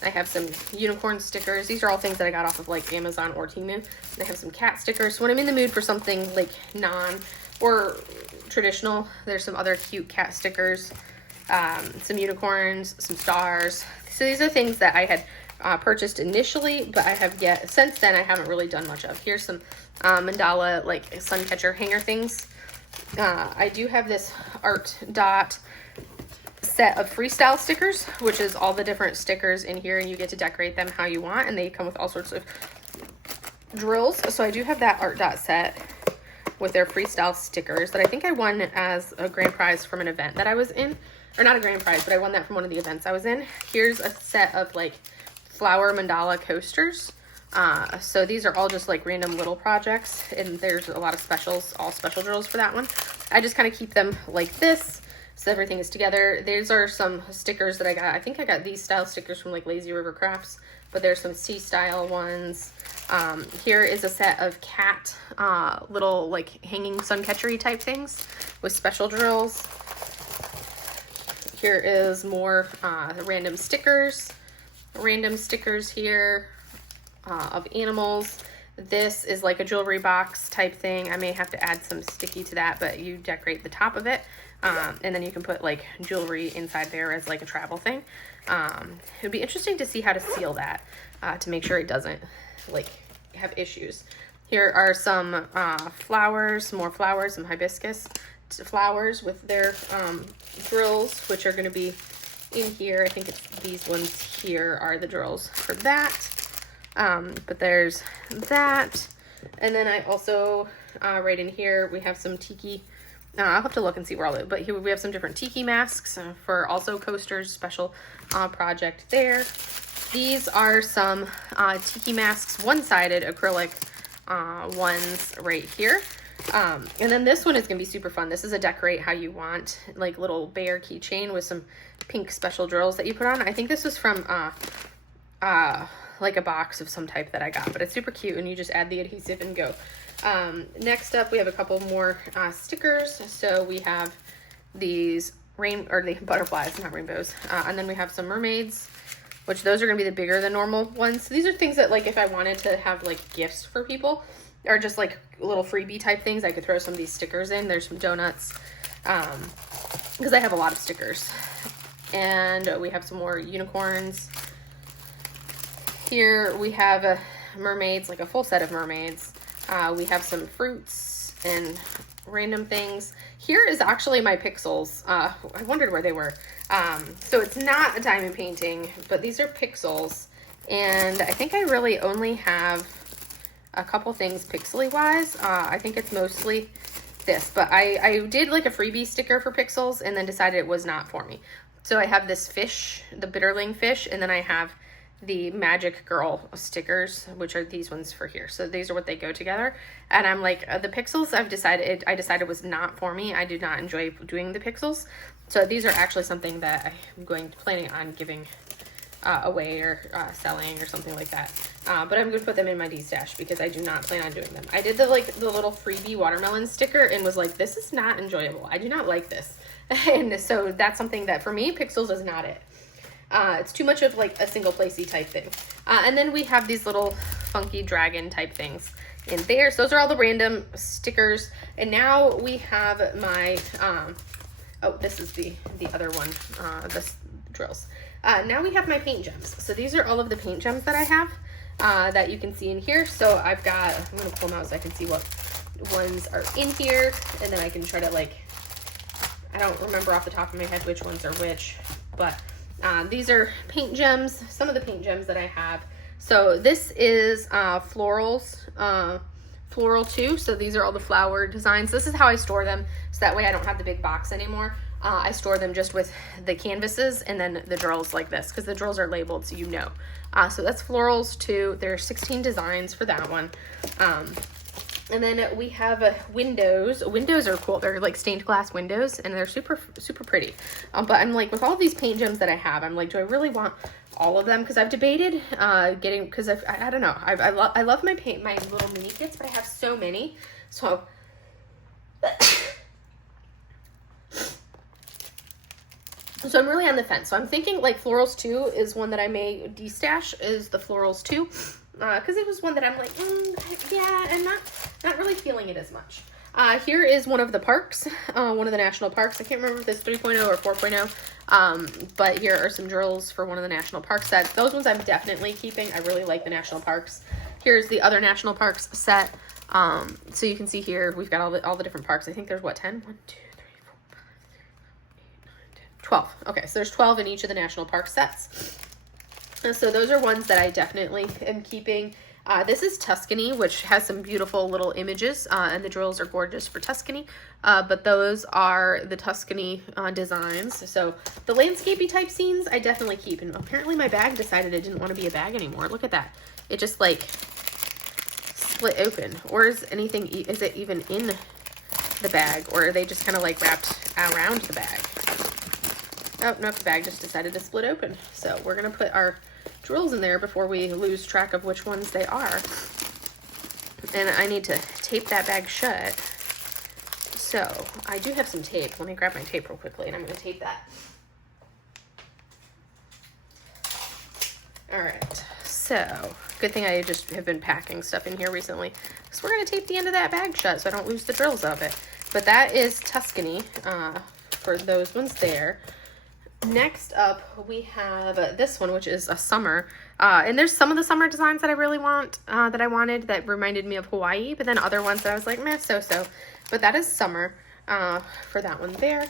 I have some unicorn stickers. These are all things that I got off of like Amazon or Temu. And I have some cat stickers. So when I'm in the mood for something like non or traditional, there's some other cute cat stickers, some unicorns, some stars. So these are things that I had purchased initially, but I have yet, since then, I haven't really done much of. Here's some mandala, like sun catcher hanger things. I do have this Art Dot set of freestyle stickers, which is all the different stickers in here, and you get to decorate them how you want, and they come with all sorts of drills. So I do have that Art Dot set with their freestyle stickers that I think I won as a grand prize from an event that I was in, or not a grand prize, but I won that from one of the events I was in. Here's a set of like flower mandala coasters. So these are all just like random little projects, and there's a lot of specials, all special drills for that one. I just kind of keep them like this, so everything is together. These are some stickers that I got. I think I got these style stickers from like Lazy River Crafts, but there's some sea style ones. Here is a set of cat little like hanging sun catchery type things with special drills. Here is more random stickers here of animals. This is like a jewelry box type thing. I may have to add some sticky to that, but you decorate the top of it. And then you can put like jewelry inside there as like a travel thing. It would be interesting to see how to seal that to make sure it doesn't like have issues. Here are some flowers, more flowers, some hibiscus flowers with their drills, which are going to be in here. I think it's these ones here are the drills for that. But there's that. And then I also, right in here, we have some tiki. I'll have to look and see where all it, but here we have some different tiki masks for also coasters, special project there. These are some tiki masks, one-sided acrylic ones right here. And then this one is going to be super fun. This is a decorate how you want, like little bear keychain with some pink special drills that you put on. I think this was from like a box of some type that I got, but it's super cute and you just add the adhesive and go. Next up, we have a couple more stickers. So we have these the butterflies, not rainbows. And then we have some mermaids, which those are going to be the bigger than normal ones. So these are things that like if I wanted to have like gifts for people or just like little freebie type things, I could throw some of these stickers in. There's some donuts because I have a lot of stickers. And we have some more unicorns. Here we have mermaids, like a full set of mermaids. We have some fruits and random things. Here is actually my pixels. I wondered where they were. So it's not a diamond painting, but these are pixels. And I think I really only have a couple things pixely wise. I think it's mostly this, but I did like a freebie sticker for pixels and then decided it was not for me. So I have this fish, the bitterling fish, and then I have the magic girl stickers, which are these ones for here. So these are what they go together. And I'm like, the pixels I decided was not for me. I do not enjoy doing the pixels. So these are actually something that I'm planning on giving away or selling or something like that. But I'm going to put them in my D-stash because I do not plan on doing them. I did the little freebie watermelon sticker and was like, this is not enjoyable. I do not like this. And so that's something that for me, pixels is not it. It's too much of like a single placey type thing. And then we have these little funky dragon type things in there. So those are all the random stickers. And now we have my, oh, this is the other one, the drills. Now we have my paint gems. So these are all of the paint gems that I have that you can see in here. So I've got, I'm going to pull them out so I can see what ones are in here. And then I can try to like, I don't remember off the top of my head which ones are which, but these are paint gems, some of the paint gems that I have. So this is florals, floral 2. So these are all the flower designs. This is how I store them. So that way I don't have the big box anymore. I store them just with the canvases and then the drills like this, because the drills are labeled so you know. So that's florals 2. There are 16 designs for that one. And then we have windows. Windows are cool. They're like stained glass windows and they're super, super pretty. But I'm like, with all these paint gems that I have, I'm like, do I really want all of them? Because I've debated getting, because I don't know. I love my little mini kits, but I have so many. So I'm really on the fence. So I'm thinking like Florals 2 is one that I may de-stash, is the Florals 2. Because it was one that I'm like, yeah, I'm not really feeling it as much. Here is one of the parks, one of the national parks. I can't remember if it's 3.0 or 4.0, but here are some drills for one of the national park sets. Those ones I'm definitely keeping. I really like the national parks. Here's the other national parks set. So you can see here, we've got all the different parks. I think there's what, 10? 1, 2, 3, 4, 5, 6, 7, 8, 9, 10, 12. Okay, so there's 12 in each of the national park sets. So those are ones that I definitely am keeping. This is Tuscany, which has some beautiful little images, and the drills are gorgeous for Tuscany. But those are the Tuscany designs. So the landscapey type scenes, I definitely keep. And apparently my bag decided it didn't want to be a bag anymore. Look at that. It just like split open. Or is it even in the bag? Or are they just kind of like wrapped around the bag? Oh, no, the bag just decided to split open. So we're going to put our drills in there before we lose track of which ones they are. And I need to tape that bag shut. So I do have some tape. Let me grab my tape real quickly and I'm going to tape that. All right. So, good thing I just have been packing stuff in here recently. So we're going to tape the end of that bag shut so I don't lose the drills of it. But that is Tuscany for those ones there. Next up, we have this one, which is a summer. And there's some of the summer designs that I really want, that I wanted that reminded me of Hawaii. But then other ones that I was like, meh, so-so. But that is summer for that one there.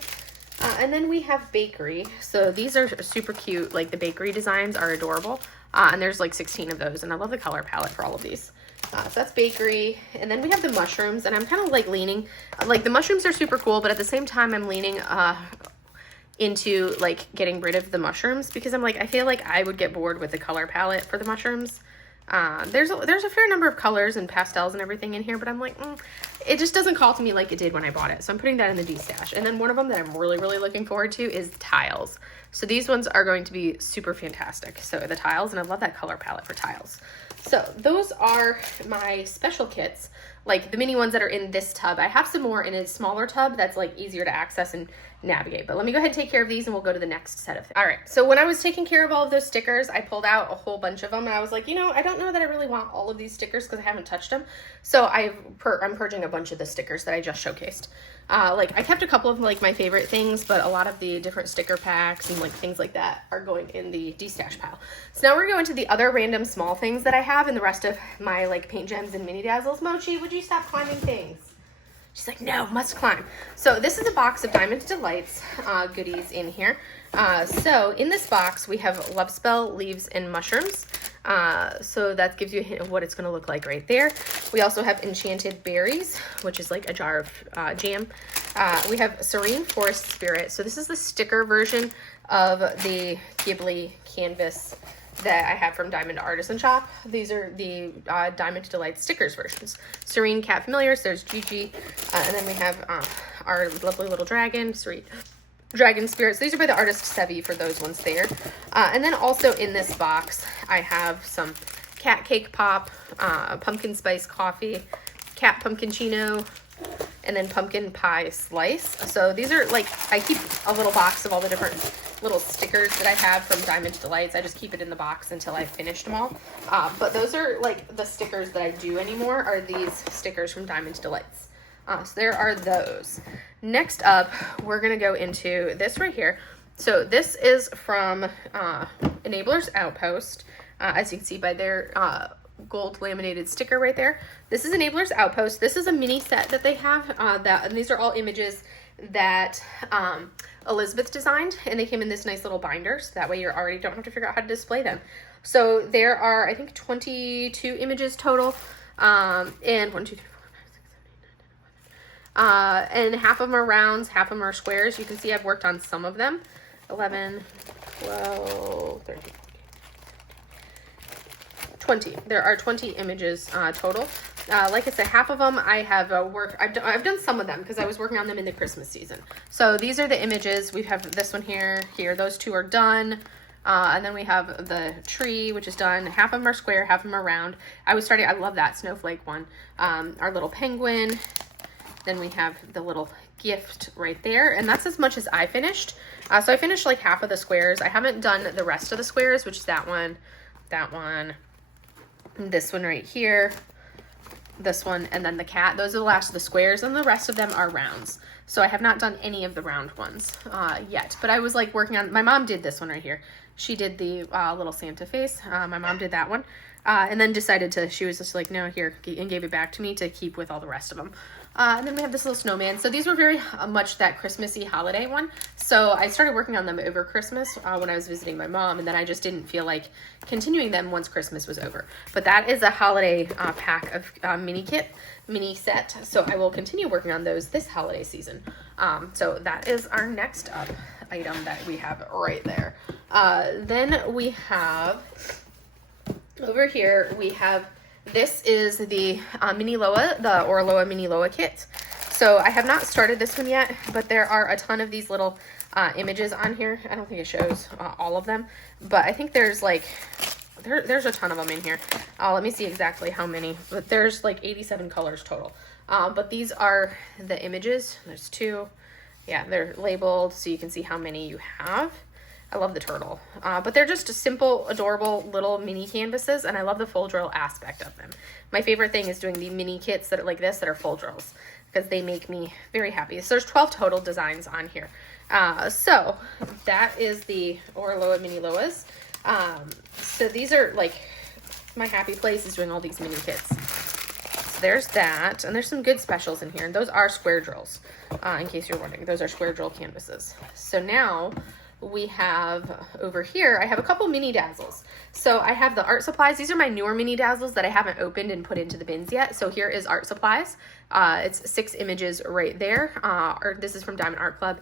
And then we have bakery. So these are super cute. Like the bakery designs are adorable. And there's like 16 of those. And I love the color palette for all of these. So that's bakery. And then we have the mushrooms. And I'm kind of like leaning, like the mushrooms are super cool. But at the same time, I'm leaning into like getting rid of the mushrooms. Because I'm like, I feel like I would get bored with the color palette for the mushrooms. There's a fair number of colors and pastels and everything in here, but I'm like, it just doesn't call to me like it did when I bought it. So I'm putting that in the D-stash. And then one of them that I'm really, really looking forward to is tiles. So these ones are going to be super fantastic. So the tiles, and I love that color palette for tiles. So those are my special kits, like the mini ones that are in this tub. I have some more in a smaller tub that's like easier to access and navigate, but let me go ahead and take care of these and we'll go to the next set of things. All right, so when I was taking care of all of those stickers, I pulled out a whole bunch of them and I was like, you know, I don't know that I really want all of these stickers because I haven't touched them. So I'm purging a bunch of the stickers that I just showcased. Like I kept a couple of like my favorite things, but a lot of the different sticker packs and like things like that are going in the D-stash pile. So now we're going to the other random small things that I have in the rest of my like paint gems and mini dazzles. Mochi, would you stop climbing things? She's like, no, must climb. So this is a box of Diamond Delights goodies in here. So in this box, we have Love Spell, Leaves, and Mushrooms. So that gives you a hint of what it's going to look like right there. We also have Enchanted Berries, which is like a jar of jam. We have Serene Forest Spirit. So this is the sticker version of the Ghibli canvas that I have from Diamond Artisan Shop. These are the Diamond Delight stickers versions. Serene Cat Familiars, there's Gigi, and then we have our lovely little dragon, Serene Dragon Spirits. These are by the artist Sevi for those ones there. And then also in this box, I have some Cat Cake Pop, Pumpkin Spice Coffee, Cat Pumpkinchino, and then Pumpkin Pie Slice. So these are like, I keep a little box of all the different little stickers that I have from Diamond Delights. I just keep it in the box until I've finished them all. But those are like the stickers that I do anymore are these stickers from Diamond Delights. So there are those. Next up, we're going to go into this right here. So this is from Enablers Outpost. As you can see by their gold laminated sticker right there. This is Enablers Outpost. This is a mini set that they have. And these are all images that Elizabeth designed, and they came in this nice little binder, so that way you already don't have to figure out how to display them. So there are, I think, 22 images total, and 1, 2, 3, 4, 5, 6, 7, 8, 9, 10, 11. And half of them are rounds, half of them are squares. You can see I've worked on some of them. 11, 12, 13, 20. There are 20 images total. Like I said, half of them I have I've done some of them because I was working on them in the Christmas season. So these are the images. We have this one here, those two are done. And then we have the tree, which is done. Half of them are square, half of them are round. I love that snowflake one. Our little penguin. Then we have the little gift right there. And that's as much as I finished. So I finished like half of the squares. I haven't done the rest of the squares, which is that one, this one right here, this one, and then the cat. Those are the last of the squares, and the rest of them are rounds. So I have not done any of the round ones yet, but I was like working on, my mom did this one right here. She did the little Santa face. My mom did that one, and then decided she was just like, no, here, and gave it back to me to keep with all the rest of them. And then we have this little snowman. So these were very much that Christmassy holiday one. So I started working on them over Christmas when I was visiting my mom, and then I just didn't feel like continuing them once Christmas was over. But that is a holiday pack of mini set. So I will continue working on those this holiday season. So that is our next up item that we have right there. Then we have, over here, we have, this is the Mini Loa, the Orloa Mini Loa kit. So I have not started this one yet, but there are a ton of these little images on here. I don't think it shows all of them, but I think there's like, there's a ton of them in here. Let me see exactly how many, but there's like 87 colors total. But these are the images. There's 2. Yeah, they're labeled so you can see how many you have. I love the turtle. But they're just simple, adorable little mini canvases, and I love the full drill aspect of them. My favorite thing is doing the mini kits that are like this that are full drills, because they make me very happy. So there's 12 total designs on here. So that is the ALLLLL mini Loas. So these are like my happy place, is doing all these mini kits. So there's that, and there's some good specials in here, and those are square drills, in case you're wondering. Those are square drill canvases. So now we have over here, I have a couple mini dazzles. So I have the art supplies. These are my newer mini dazzles that I haven't opened and put into the bins yet. So here is art supplies. It's 6 images right there. This is from Diamond Art Club,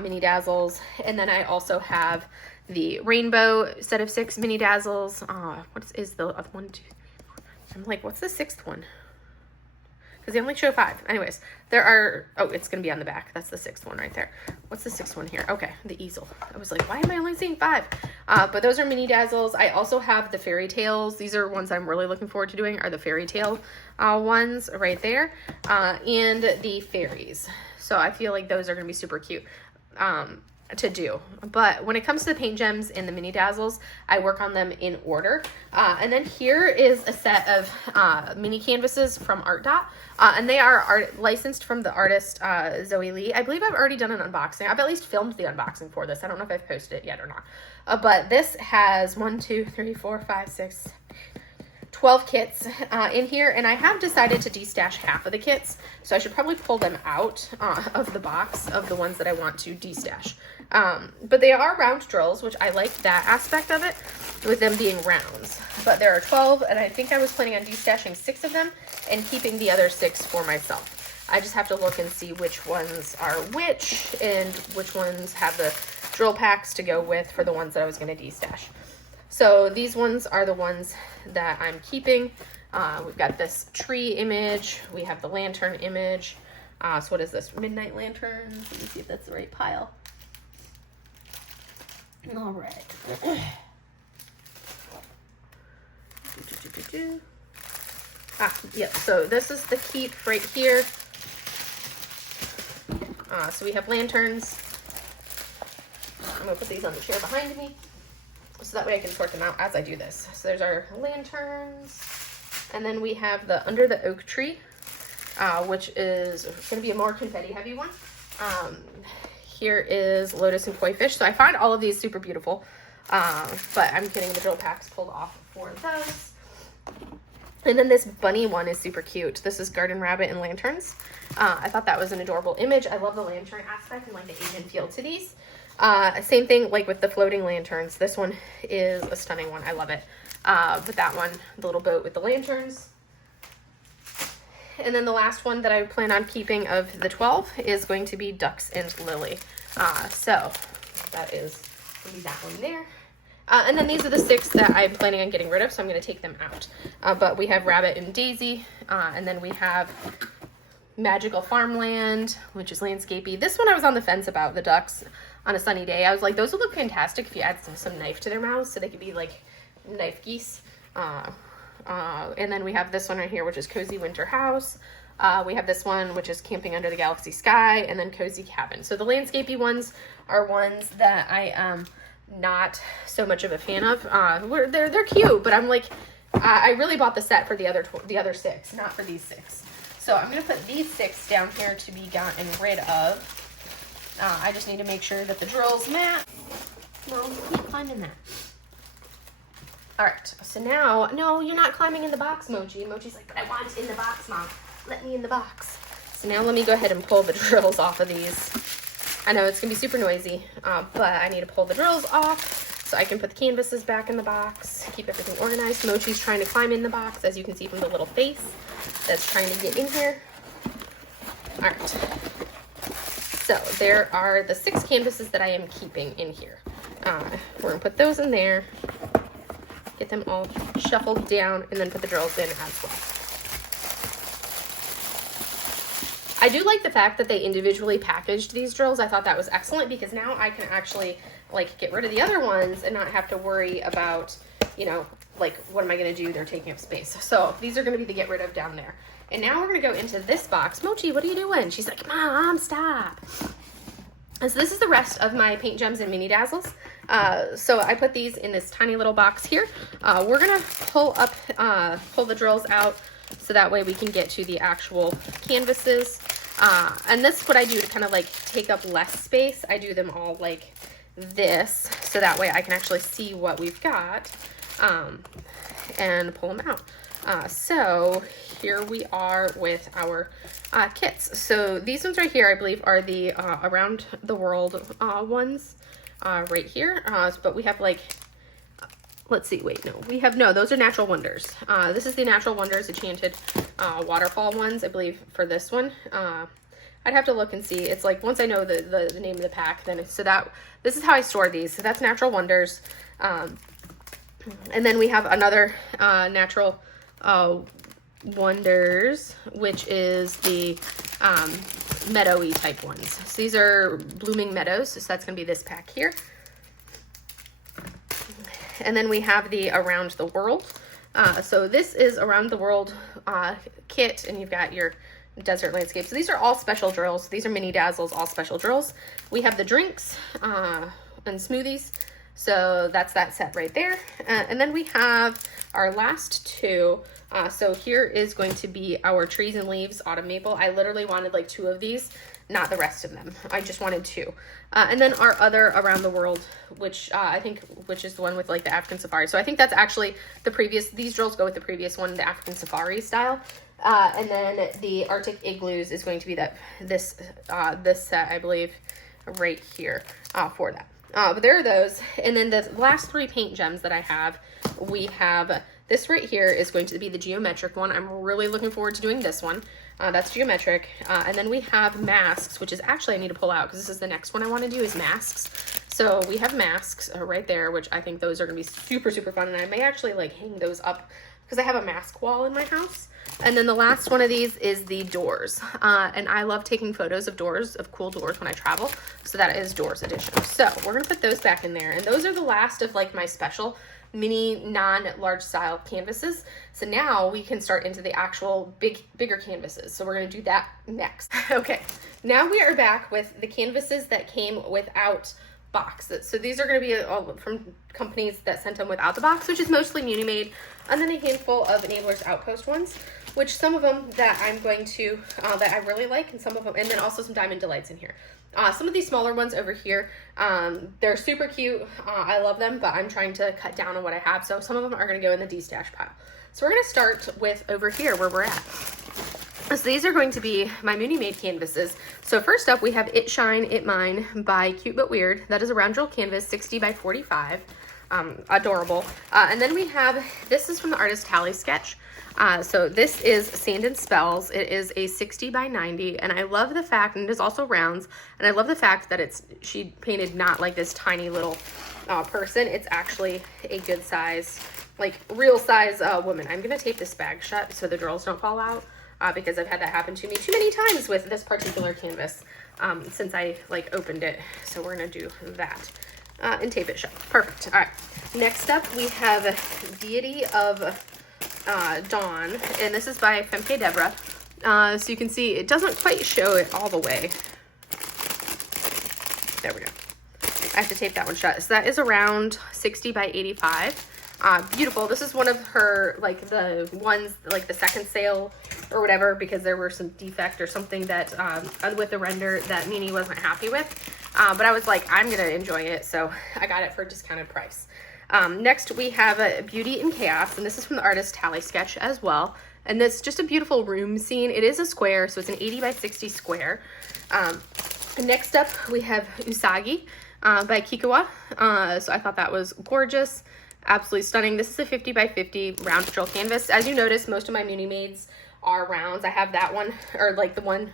mini dazzles. And then I also have the rainbow set of 6 mini dazzles. What is the other one, 2, 3, 4? I'm like, what's the 6th one? Because they only show 5. Anyways, there are, oh, it's going to be on the back. That's the 6th one right there. What's the 6th one here? Okay, the easel. I was like, why am I only seeing 5? But those are mini dazzles. I also have the fairy tales. These are ones I'm really looking forward to doing, are the fairy tale ones right there. And the fairies. So I feel like those are going to be super cute to do. But when it comes to the paint gems and the mini dazzles, I work on them in order. And then here is a set of mini canvases from Art Dot. And they are licensed from the artist Zoe Lee. I believe I've already done an unboxing. I've at least filmed the unboxing for this. I don't know if I've posted it yet or not. But this has 1, 2, 3, 4, 5, 6, 12 kits in here, and I have decided to destash half of the kits, so I should probably pull them out of the box of the ones that I want to destash. But they are round drills, which I like that aspect of it, with them being rounds. But there are 12, and I think I was planning on destashing 6 of them and keeping the other 6 for myself. I just have to look and see which ones are which, and which ones have the drill packs to go with for the ones that I was going to destash. So these ones are the ones that I'm keeping. We've got this tree image. We have the lantern image. So what is this? Midnight lanterns. Let me see if that's the right pile. All right. Yep. So this is the keep right here. So we have lanterns. I'm going to put these on the chair behind me, so that way I can sort them out as I do this. So there's our lanterns, and then we have the Under the Oak Tree, which is going to be a more confetti heavy one. Here is Lotus and Koi Fish. So I find all of these super beautiful, but I'm getting the drill packs pulled off for those. And then this bunny one is super cute. This is Garden Rabbit and Lanterns. I thought that was an adorable image. I love the lantern aspect and like the Asian feel to these. Same thing like with the floating lanterns. This one is a stunning one. I love it. But that one, the little boat with the lanterns. And then the last one that I plan on keeping of the 12 is going to be Ducks and Lily. So that is going to be that one there. And then these are the 6 that I'm planning on getting rid of, so I'm going to take them out. But we have Rabbit and Daisy, and then we have Magical Farmland, which is landscapey. This one I was on the fence about, the ducks on a sunny day. I was like, those would look fantastic if you add some knife to their mouths, so they could be like knife geese. And then we have this one right here, which is Cozy Winter House. We have this one, which is Camping Under the Galaxy Sky, and then Cozy Cabin. So the landscapey ones are ones that I am not so much of a fan of. They're cute, but I'm like, I really bought the set for the other 6, not for these 6. So I'm going to put these 6 down here to be gotten rid of. I just need to make sure that the drill's mat. No, you can't climb in that. Alright, so now, no, you're not climbing in the box, Mochi. Mochi's like, but I want it in the box, Mom. Let me in the box. So now let me go ahead and pull the drills off of these. I know it's going to be super noisy, but I need to pull the drills off so I can put the canvases back in the box, keep everything organized. Mochi's trying to climb in the box, as you can see from the little face that's trying to get in here. Alright. So there are the 6 canvases that I am keeping in here. We're going to put those in there, get them all shuffled down, and then put the drills in as well. I do like the fact that they individually packaged these drills. I thought that was excellent, because now I can actually like get rid of the other ones and not have to worry about, you know, like what am I going to do? They're taking up space. So these are going to be the get rid of down there. And now we're going to go into this box. Mochi, what are you doing? She's like, Mom, stop. So this is the rest of my paint gems and mini dazzles. So I put these in this tiny little box here. We're gonna pull the drills out so that way we can get to the actual canvases. And this is what I do to kind of like take up less space. I do them all like this so that way I can actually see what we've got and pull them out. So here we are with our kits. So these ones right here, I believe, are the around the world ones right here. But we have like, let's see, wait, no, those are Natural Wonders. This is the Natural Wonders Enchanted Waterfall ones, I believe, for this one. I'd have to look and see. It's like, once I know the name of the pack, then it's, so that, this is how I store these. So that's Natural Wonders. And then we have another Natural Wonders, which is the meadowy type ones. So these are Blooming Meadows, so that's gonna be this pack here. And then we have the Around the World. So this is Around the World kit, and you've got your desert landscape. So these are all special drills. These are mini dazzles, all special drills. We have the drinks and smoothies. So that's that set right there. And then we have our last two. So here is going to be our Trees and Leaves Autumn Maple. I literally wanted like 2 of these, not the rest of them. I just wanted 2. And then our other Around the World, which I think, which is the one with like the African Safari. So I think that's actually the previous, these drills go with the previous one, the African Safari style. And then the Arctic Igloos is going to be this set, I believe, right here for that. But there are those. And then the last 3 paint gems that I have, we have this right here is going to be the geometric one. I'm really looking forward to doing this one. That's geometric. And then we have masks, which is actually, I need to pull out because this is the next one I want to do is masks. So we have masks right there, which I think those are going to be super, super fun. And I may actually like hang those up because I have a mask wall in my house. And then the last one of these is the doors. And I love taking photos of doors, of cool doors when I travel. So that is doors edition. So we're gonna put those back in there. And those are the last of like my special mini non-large style canvases. So now we can start into the actual bigger canvases. So we're gonna do that next. Okay, now we are back with the canvases that came without boxes. So these are going to be all from companies that sent them without the box, which is mostly Muni Made, and then a handful of Enablers Outpost ones, which some of them that I'm going to, that I really like, and some of them, and then also some Diamond Delights in here. Some of these smaller ones over here, they're super cute. I love them, but I'm trying to cut down on what I have. So some of them are going to go in the de-stash pile. So we're going to start with over here where we're at. So these are going to be my Muni Made canvases. So first up, we have It Shine, It Mine by Cute But Weird. That is a round drill canvas, 60 by 45. Adorable. And then we have, this is from the artist Tally Sketch. So this is Sand and Spells. It is a 60 by 90, and I love the fact, and it is also rounds, and I love the fact that she painted not like this tiny little person. It's actually a good size, like real size woman. I'm gonna tape this bag shut so the drills don't fall out. Because I've had that happen to me too many times with this particular canvas since I like opened it. So we're gonna do that and tape it shut. Perfect. All right. Next up, we have Deity of Dawn, and this is by Femke Deborah. So you can see it doesn't quite show it all the way. There we go. I have to tape that one shut. So that is around 60 by 85. Beautiful. This is one of her, like the ones, like the second sale or whatever, because there were some defect or something that with the render that Mini wasn't happy with. But I was like, I'm going to enjoy it. So I got it for a discounted price. Next we have Beauty in Chaos, and this is from the artist Tally Sketch as well. And this is just a beautiful room scene. It is a square, so it's an 80 by 60 square. Next up we have Usagi by Kikawa. So I thought that was gorgeous. Absolutely stunning. This is a 50 by 50 round drill canvas. As you notice, most of my Muni Mades are rounds. I have that one, or like the one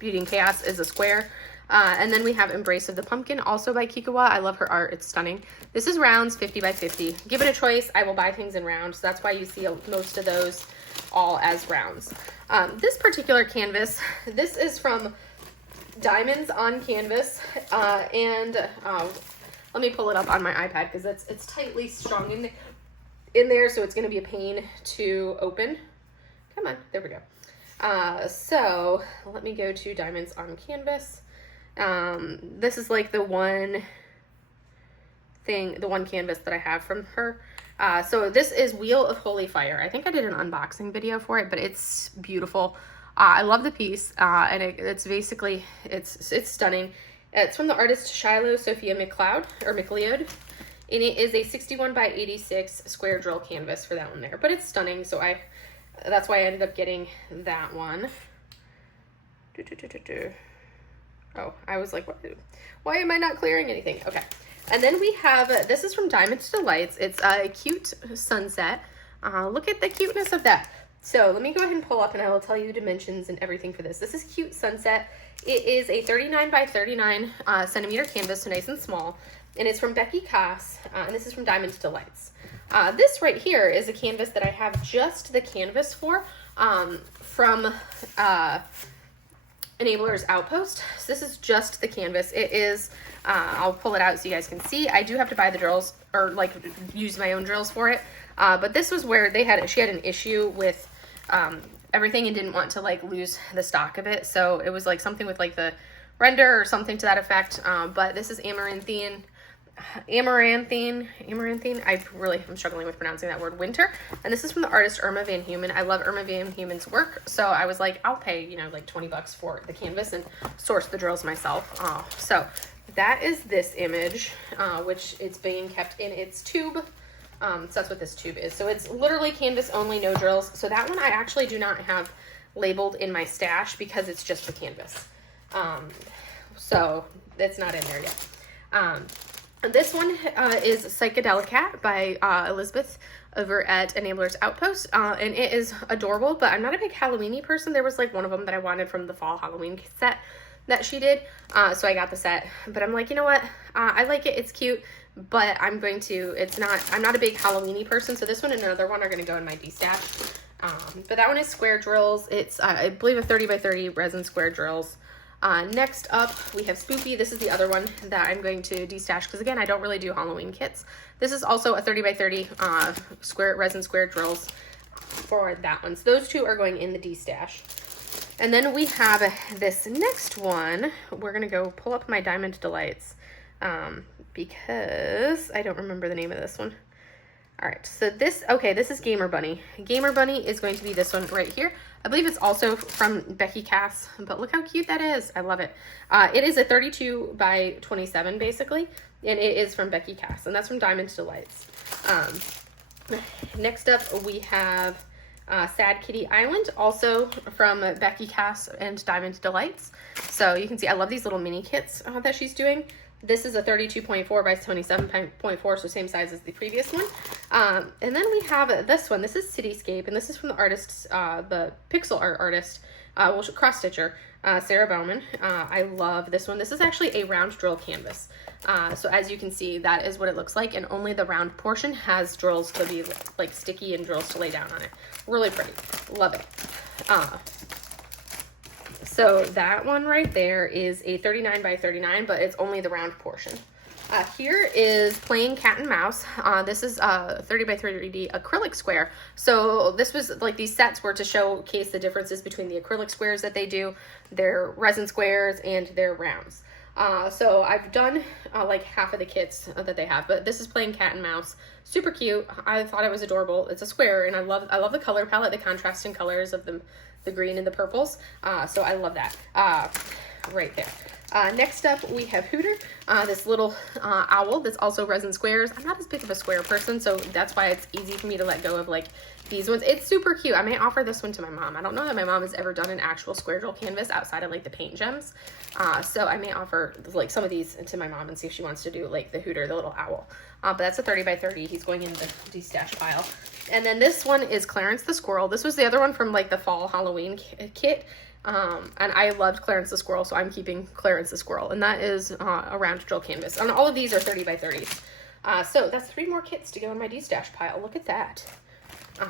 Beauty in Chaos is a square. And then we have Embrace of the Pumpkin, also by Kikawa. I love her art. It's stunning. This is rounds, 50 by 50. Give it a choice. I will buy things in rounds. So that's why you see most of those all as rounds. This particular canvas, this is from Diamonds on Canvas. Let me pull it up on my iPad because it's tightly strung in there, so it's going to be a pain to open. Come on, there we go. So let me go to Diamonds on Canvas, This is like the one canvas that I have from her. So this is Wheel of Holy Fire. I think I did an unboxing video for it, but it's beautiful. I love the piece, and it's basically, it's stunning. It's from the artist Shiloh Sophia McLeod, and it is a 61 by 86 square drill canvas for that one there. But it's stunning, so that's why I ended up getting that one. Oh, I was like, why am I not clearing anything? Okay. And then we have, this is from Diamond Delights. It's a cute sunset. Look at the cuteness of that. So let me go ahead and pull up and I will tell you dimensions and everything for this. This is cute sunset. It is a 39 by 39 centimeter canvas, so nice and small. And it's from Becky Cass, and this is from Diamond Delights. This right here is a canvas that I have just the canvas for, from Enablers Outpost. So this is just the canvas. It is, I'll pull it out so you guys can see. I do have to buy the drills, or like use my own drills for it. But this was where she had an issue with everything and didn't want to like lose the stock of it. So it was like something with like the render or something to that effect. But this is amaranthine. I'm struggling with pronouncing that word, winter. And this is from the artist Irma Van Humen. I love Irma Van Humen's work, so I was like, I'll pay, you know, like 20 bucks for the canvas and source the drills myself. So that is this image, which it's being kept in its tube. So that's what this tube is. So it's literally canvas only, no drills. So that one I actually do not have labeled in my stash because it's just the canvas. So it's not in there yet. This one is Psychedelicat by Elizabeth over at Enablers Outpost, and it is adorable, but I'm not a big Halloween-y person. There was like one of them that I wanted from the fall Halloween set that she did, so I got the set, but I'm like, you know what, I like it, it's cute, but I'm not a big Halloween-y person, so this one and another one are going to go in my D-stash. But that one is square drills. It's, I believe, a 30 by 30 resin square drills. Next up, we have Spoopy. This is the other one that I'm going to de-stash because, again, I don't really do Halloween kits. This is also a 30 by 30 resin square drills for that one. So those two are going in the de-stash. And then we have this next one. We're going to go pull up my Diamond Delights because I don't remember the name of this one. All right, so this is Gamer Bunny. Gamer Bunny is going to be this one right here. I believe it's also from Becky Cass, but look how cute that is. I love it. It is a 32 by 27 basically, and it is from Becky Cass, and that's from Diamond Delights. Next up, we have Sad Kitty Island, also from Becky Cass and Diamond Delights. So you can see I love these little mini kits that she's doing. This is a 32.4 by 27.4, so same size as the previous one. And then we have this one. This is Cityscape, and this is from the artist, the pixel art artist, cross stitcher, Sarah Bowman. I love this one. This is actually a round drill canvas. So as you can see, that is what it looks like, and only the round portion has drills to be like sticky and drills to lay down on it. Really pretty. Love it. So that one right there is a 39 by 39, but it's only the round portion. Here is Playing Cat and Mouse. This is a 30 by 30 acrylic square. So this was like, these sets were to showcase the differences between the acrylic squares that they do, their resin squares, and their rounds. So I've done like half of the kits that they have, but this is Playing Cat and Mouse. Super cute. I thought it was adorable. It's a square, and I love the color palette, the contrasting colors of the green and the purples. So I love that right there. Next up, we have Hooter, this little owl that's also resin squares. I'm not as big of a square person, so that's why it's easy for me to let go of like these ones. It's super cute. I may offer this one to my mom. I don't know that my mom has ever done an actual square drill canvas outside of like the paint gems. So I may offer like some of these to my mom and see if she wants to do like the Hooter, the little owl. But that's a 30 by 30. He's going in the de-stash pile. And then this one is Clarence the Squirrel. This was the other one from like the fall Halloween kit. And I loved Clarence the Squirrel, so I'm keeping Clarence the Squirrel. And that is a round drill canvas. And all of these are 30 by 30s. So that's 3 more kits to go in my de-stash pile. Look at that.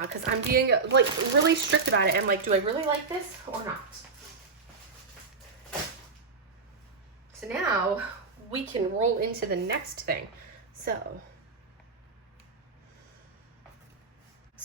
Because I'm being like really strict about it. And like, do I really like this or not? So now we can roll into the next thing. So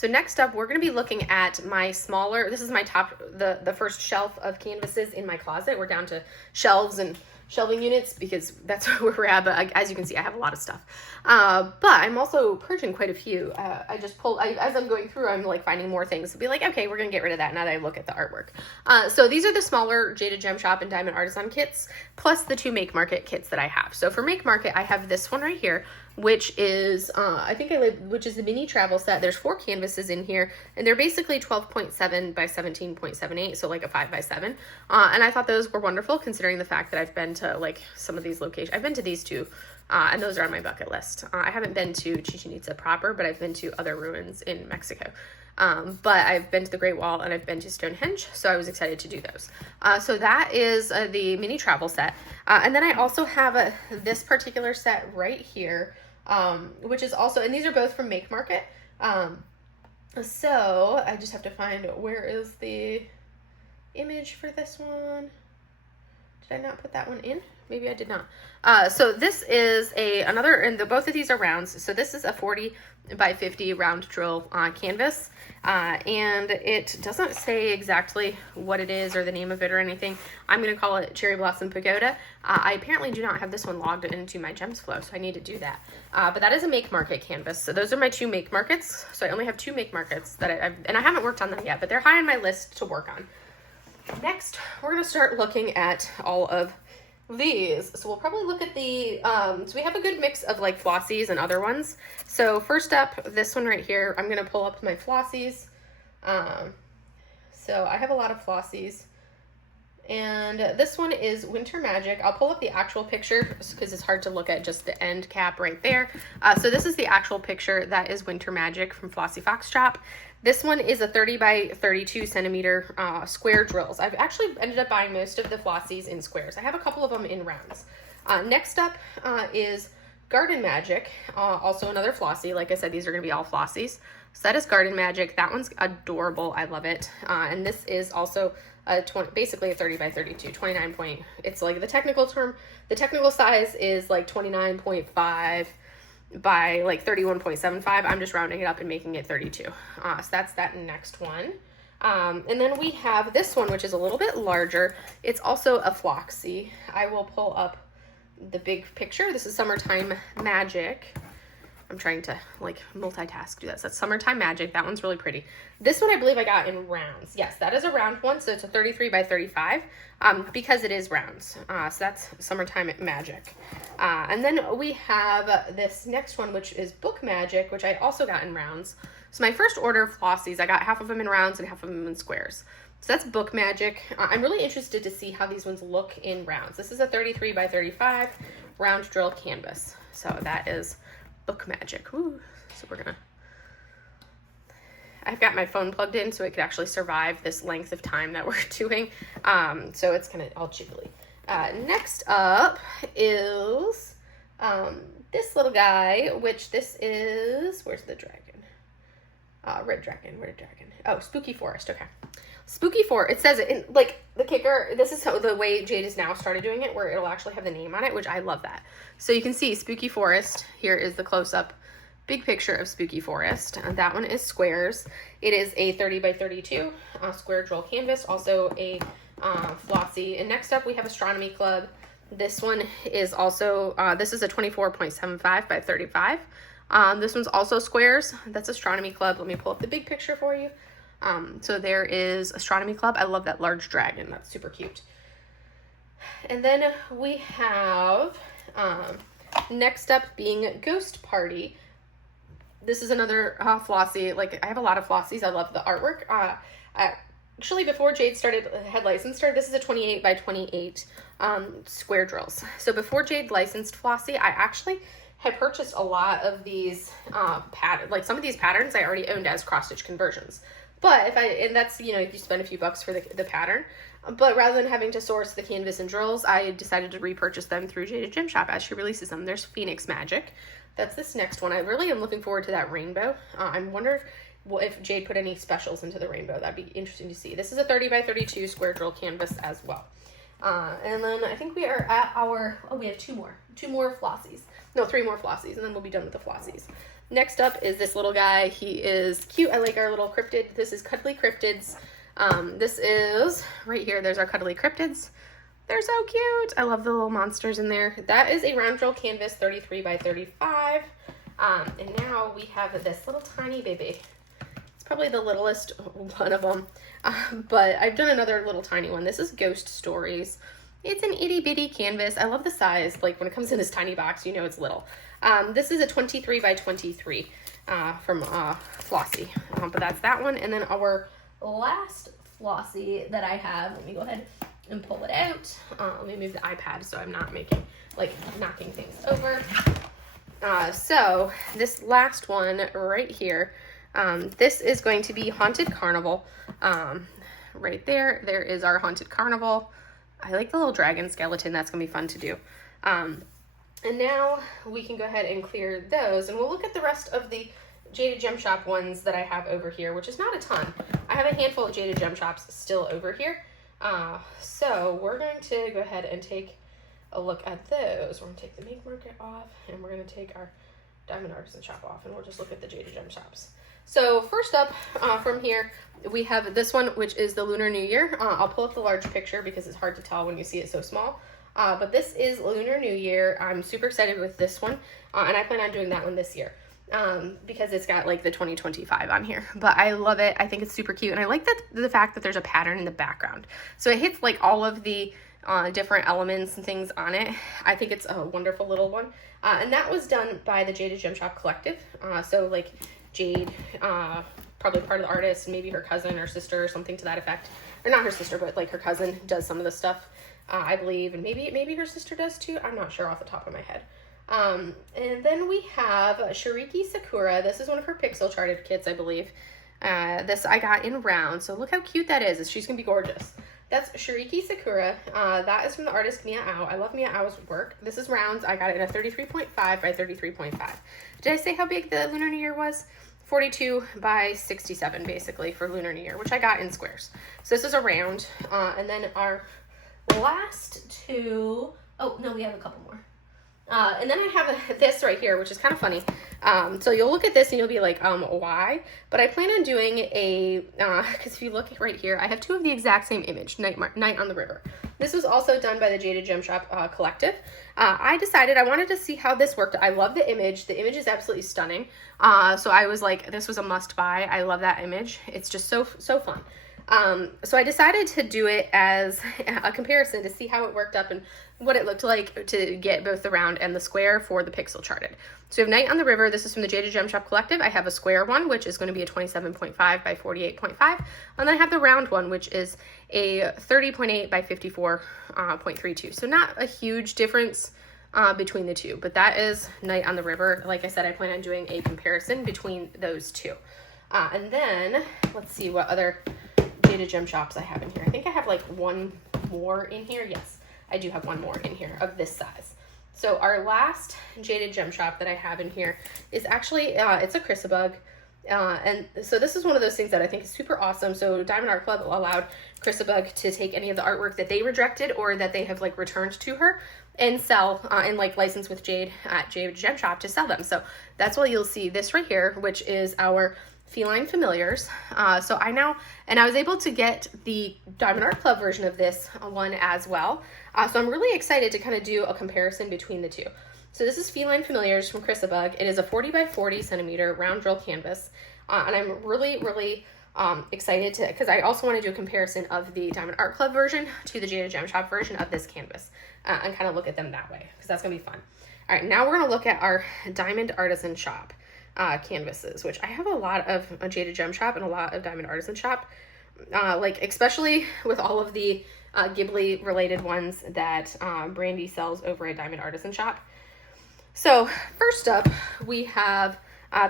next up, we're going to be looking at my smaller, this is my top, the first shelf of canvases in my closet. We're down to shelves and shelving units because that's where we're at. But as you can see, I have a lot of stuff. But I'm also purging quite a few. I just pulled, as I'm going through, I'm like finding more things to be like, okay, we're going to get rid of that now that I look at the artwork. So these are the smaller Jaded Gem Shop and Diamond Artisan kits, plus the 2 Make Market kits that I have. So for Make Market, I have this one right here, which is, which is the mini travel set. There's 4 canvases in here, and they're basically 12.7 by 17.78, so like a 5 by 7. And I thought those were wonderful, considering the fact that I've been to like some of these locations. I've been to these 2, and those are on my bucket list. I haven't been to Chichen Itza proper, but I've been to other ruins in Mexico. But I've been to the Great Wall and I've been to Stonehenge, so I was excited to do those. So that is the mini travel set. And then I also have this particular set right here, which is also, and these are both from Make Market. So I just have to find, where is the image for this one? Did I not put that one in? Maybe I did not. So this is another, and both of these are rounds. So this is a 40 by 50 round drill canvas. And it doesn't say exactly what it is or the name of it or anything. I'm going to call it Cherry Blossom Pagoda. I apparently do not have this one logged into my Gems Flow, so I need to do that. But that is a Make Market canvas. So those are my 2 Make Markets. So I only have 2 Make Markets that and I haven't worked on them yet, but they're high on my list to work on. Next, we're going to start looking at all of these. So we'll probably look at the, so we have a good mix of like flossies and other ones. So first up, this one right here, I'm going to pull up my flossies. So I have a lot of flossies. And this one is Winter Magic. I'll pull up the actual picture because it's hard to look at just the end cap right there. So this is the actual picture. That is Winter Magic from Flossy Fox Shop. This one is a 30 by 32 centimeter square drills. I've actually ended up buying most of the flossies in squares. I have a couple of them in rounds. Next up is Garden Magic, also another flossy. Like I said, these are going to be all flossies. So that is Garden Magic. That one's adorable. I love it. And this is also basically a 30 by 32, 29 point. It's like the technical term. The technical size is like 29.5 by like 31.75. I'm just rounding it up and making it 32. So that's that next one. And then we have this one, which is a little bit larger. It's also a floxy. I will pull up the big picture. This is Summertime Magic. I'm trying to like multitask, do that. So that's Summertime Magic. That one's really pretty. This one I believe I got in rounds. Yes, that is a round one. So it's a 33 by 35 because it is rounds. So that's Summertime Magic. And then we have this next one, which is Book Magic, which I also got in rounds. So my first order of flossies, I got half of them in rounds and half of them in squares. So that's Book Magic. I'm really interested to see how these ones look in rounds. This is a 33 by 35 round drill canvas. So that is Book Magic. Ooh. So I've got my phone plugged in so it could actually survive this length of time that we're doing. So it's kind of all jiggly. Next up is this little guy, which this is, where's the dragon? Red dragon, oh, Spooky Forest, okay. Spooky Forest, it says it in, like, the kicker, this is how the way Jade has now started doing it, where it'll actually have the name on it, which I love that. So you can see Spooky Forest, here is the close-up big picture of Spooky Forest. That one is squares. It is a 30 by 32 square drill canvas, also a flossy. And next up we have Astronomy Club. This one is also, this is a 24.75 by 35. This one's also squares. That's Astronomy Club. Let me pull up the big picture for you. So there is Astronomy Club. I love that large dragon. That's super cute. And then we have, next up being Ghost Party. This is another flossy. Like, I have a lot of flossies. I love the artwork. Actually, before Jade had licensed her, this is a 28 by 28 square drills. So before Jade licensed Flossie, I actually had purchased a lot of these like some of these patterns I already owned as cross-stitch conversions. But and that's, you know, if you spend a few bucks for the pattern. But rather than having to source the canvas and drills, I decided to repurchase them through Jaded Gem Shop as she releases them. There's Phoenix Magic. That's this next one. I really am looking forward to that rainbow. I wonder if Jade put any specials into the rainbow. That'd be interesting to see. This is a 30 by 32 square drill canvas as well. And then I think we are at our, we have two more flossies. No, 3 more flossies, and then we'll be done with the flossies. Next up is this little guy. He is cute. I like our little cryptid. This is Cuddly Cryptids. This is right here. There's our Cuddly Cryptids. They're so cute. I love the little monsters in there. That is a round drill canvas, 33 by 35. And now we have this little tiny baby. It's probably the littlest one of them, but I've done another little tiny one. This is Ghost Stories. It's an itty bitty canvas. I love the size. Like when it comes in this tiny box, you know it's little. This is a 23 by 23 from Flossie, but that's that one. And then our last Flossie that I have, let me go ahead and pull it out. Let me move the iPad so I'm not making, like, knocking things over. So this last one right here, this is going to be Haunted Carnival. Right there is our Haunted Carnival. I like the little dragon skeleton. That's gonna be fun to do. And now we can go ahead and clear those, and we'll look at the rest of the Jaded Gem Shop ones that I have over here, which is not a ton. I have a handful of Jaded Gem Shops still over here. So we're going to go ahead and take a look at those. We're going to take the Make Market off, and we're going to take our Diamond Artisan Shop off, and we'll just look at the Jaded Gem Shops. So first up from here, we have this one, which is the Lunar New Year. I'll pull up the large picture because it's hard to tell when you see it so small. But this is Lunar New Year. I'm super excited with this one, and I plan on doing that one this year because it's got like the 2025 on here. But I love it. I think it's super cute, and I like the fact that there's a pattern in the background. So it hits like all of the different elements and things on it. I think it's a wonderful little one. And that was done by the Jaded Gem Shop Collective. So like Jade, probably part of the artist, and maybe her cousin or sister or something to that effect. Or not her sister, but like her cousin does some of the stuff, I believe. And maybe her sister does too. I'm not sure off the top of my head. And then we have Shiriki Sakura. This is one of her pixel charted kits, I believe. This I got in round. So look how cute that is. She's going to be gorgeous. That's Shiriki Sakura. That is from the artist Mia Ao. I love Mia Ao's work. This is rounds. I got it in a 33.5 by 33.5. Did I say how big the Lunar New Year was? 42 by 67 basically for Lunar New Year, which I got in squares. So this is a round. And then our last two, oh no, we have a couple more. And then I have this right here, which is kind of funny. So you'll look at this and you'll be like, why? But I plan on doing a, because if you look right here, I have two of the exact same image, Night on the River. This was also done by the Jaded Gem Shop Collective. I decided I wanted to see how this worked. I love the image. The image is absolutely stunning. So I was like, this was a must buy. I love that image. It's just so fun. So I decided to do it as a comparison to see how it worked up and what it looked like to get both the round and the square for the pixel charted. So we have Night on the River. This is from the Jaded Gem Shop Collective. I have a square one, which is going to be a 27.5 by 48.5. And then I have the round one, which is a 30.8 by 54.32. So not a huge difference between the two, but that is Night on the River. Like I said, I plan on doing a comparison between those two. And then let's see what other Jaded Gem Shops I have in here. I think I have like one more in here. Yes, I do have one more in here of this size. So our last Jaded Gem Shop that I have in here is actually, it's a Chrysabug. And so this is one of those things that I think is super awesome. So Diamond Art Club allowed Chrysabug to take any of the artwork that they rejected or that they have like returned to her and sell and like license with Jade at Jaded Gem Shop to sell them. So that's why you'll see this right here, which is our Feline Familiars. So I was able to get the Diamond Art Club version of this one as well. So I'm really excited to kind of do a comparison between the two. So this is Feline Familiars from Chrysabug. It is a 40 by 40 centimeter round drill canvas. And I'm really excited to, because I also want to do a comparison of the Diamond Art Club version to the Jaded Gem Shop version of this canvas and kind of look at them that way, because that's going to be fun. All right, now we're going to look at our Diamond Artisan Shop canvases, which I have a lot of Jaded Gem Shop and a lot of Diamond Artisan Shop, like especially with all of the Ghibli related ones that Brandy sells over at Diamond Artisan Shop. So first up we have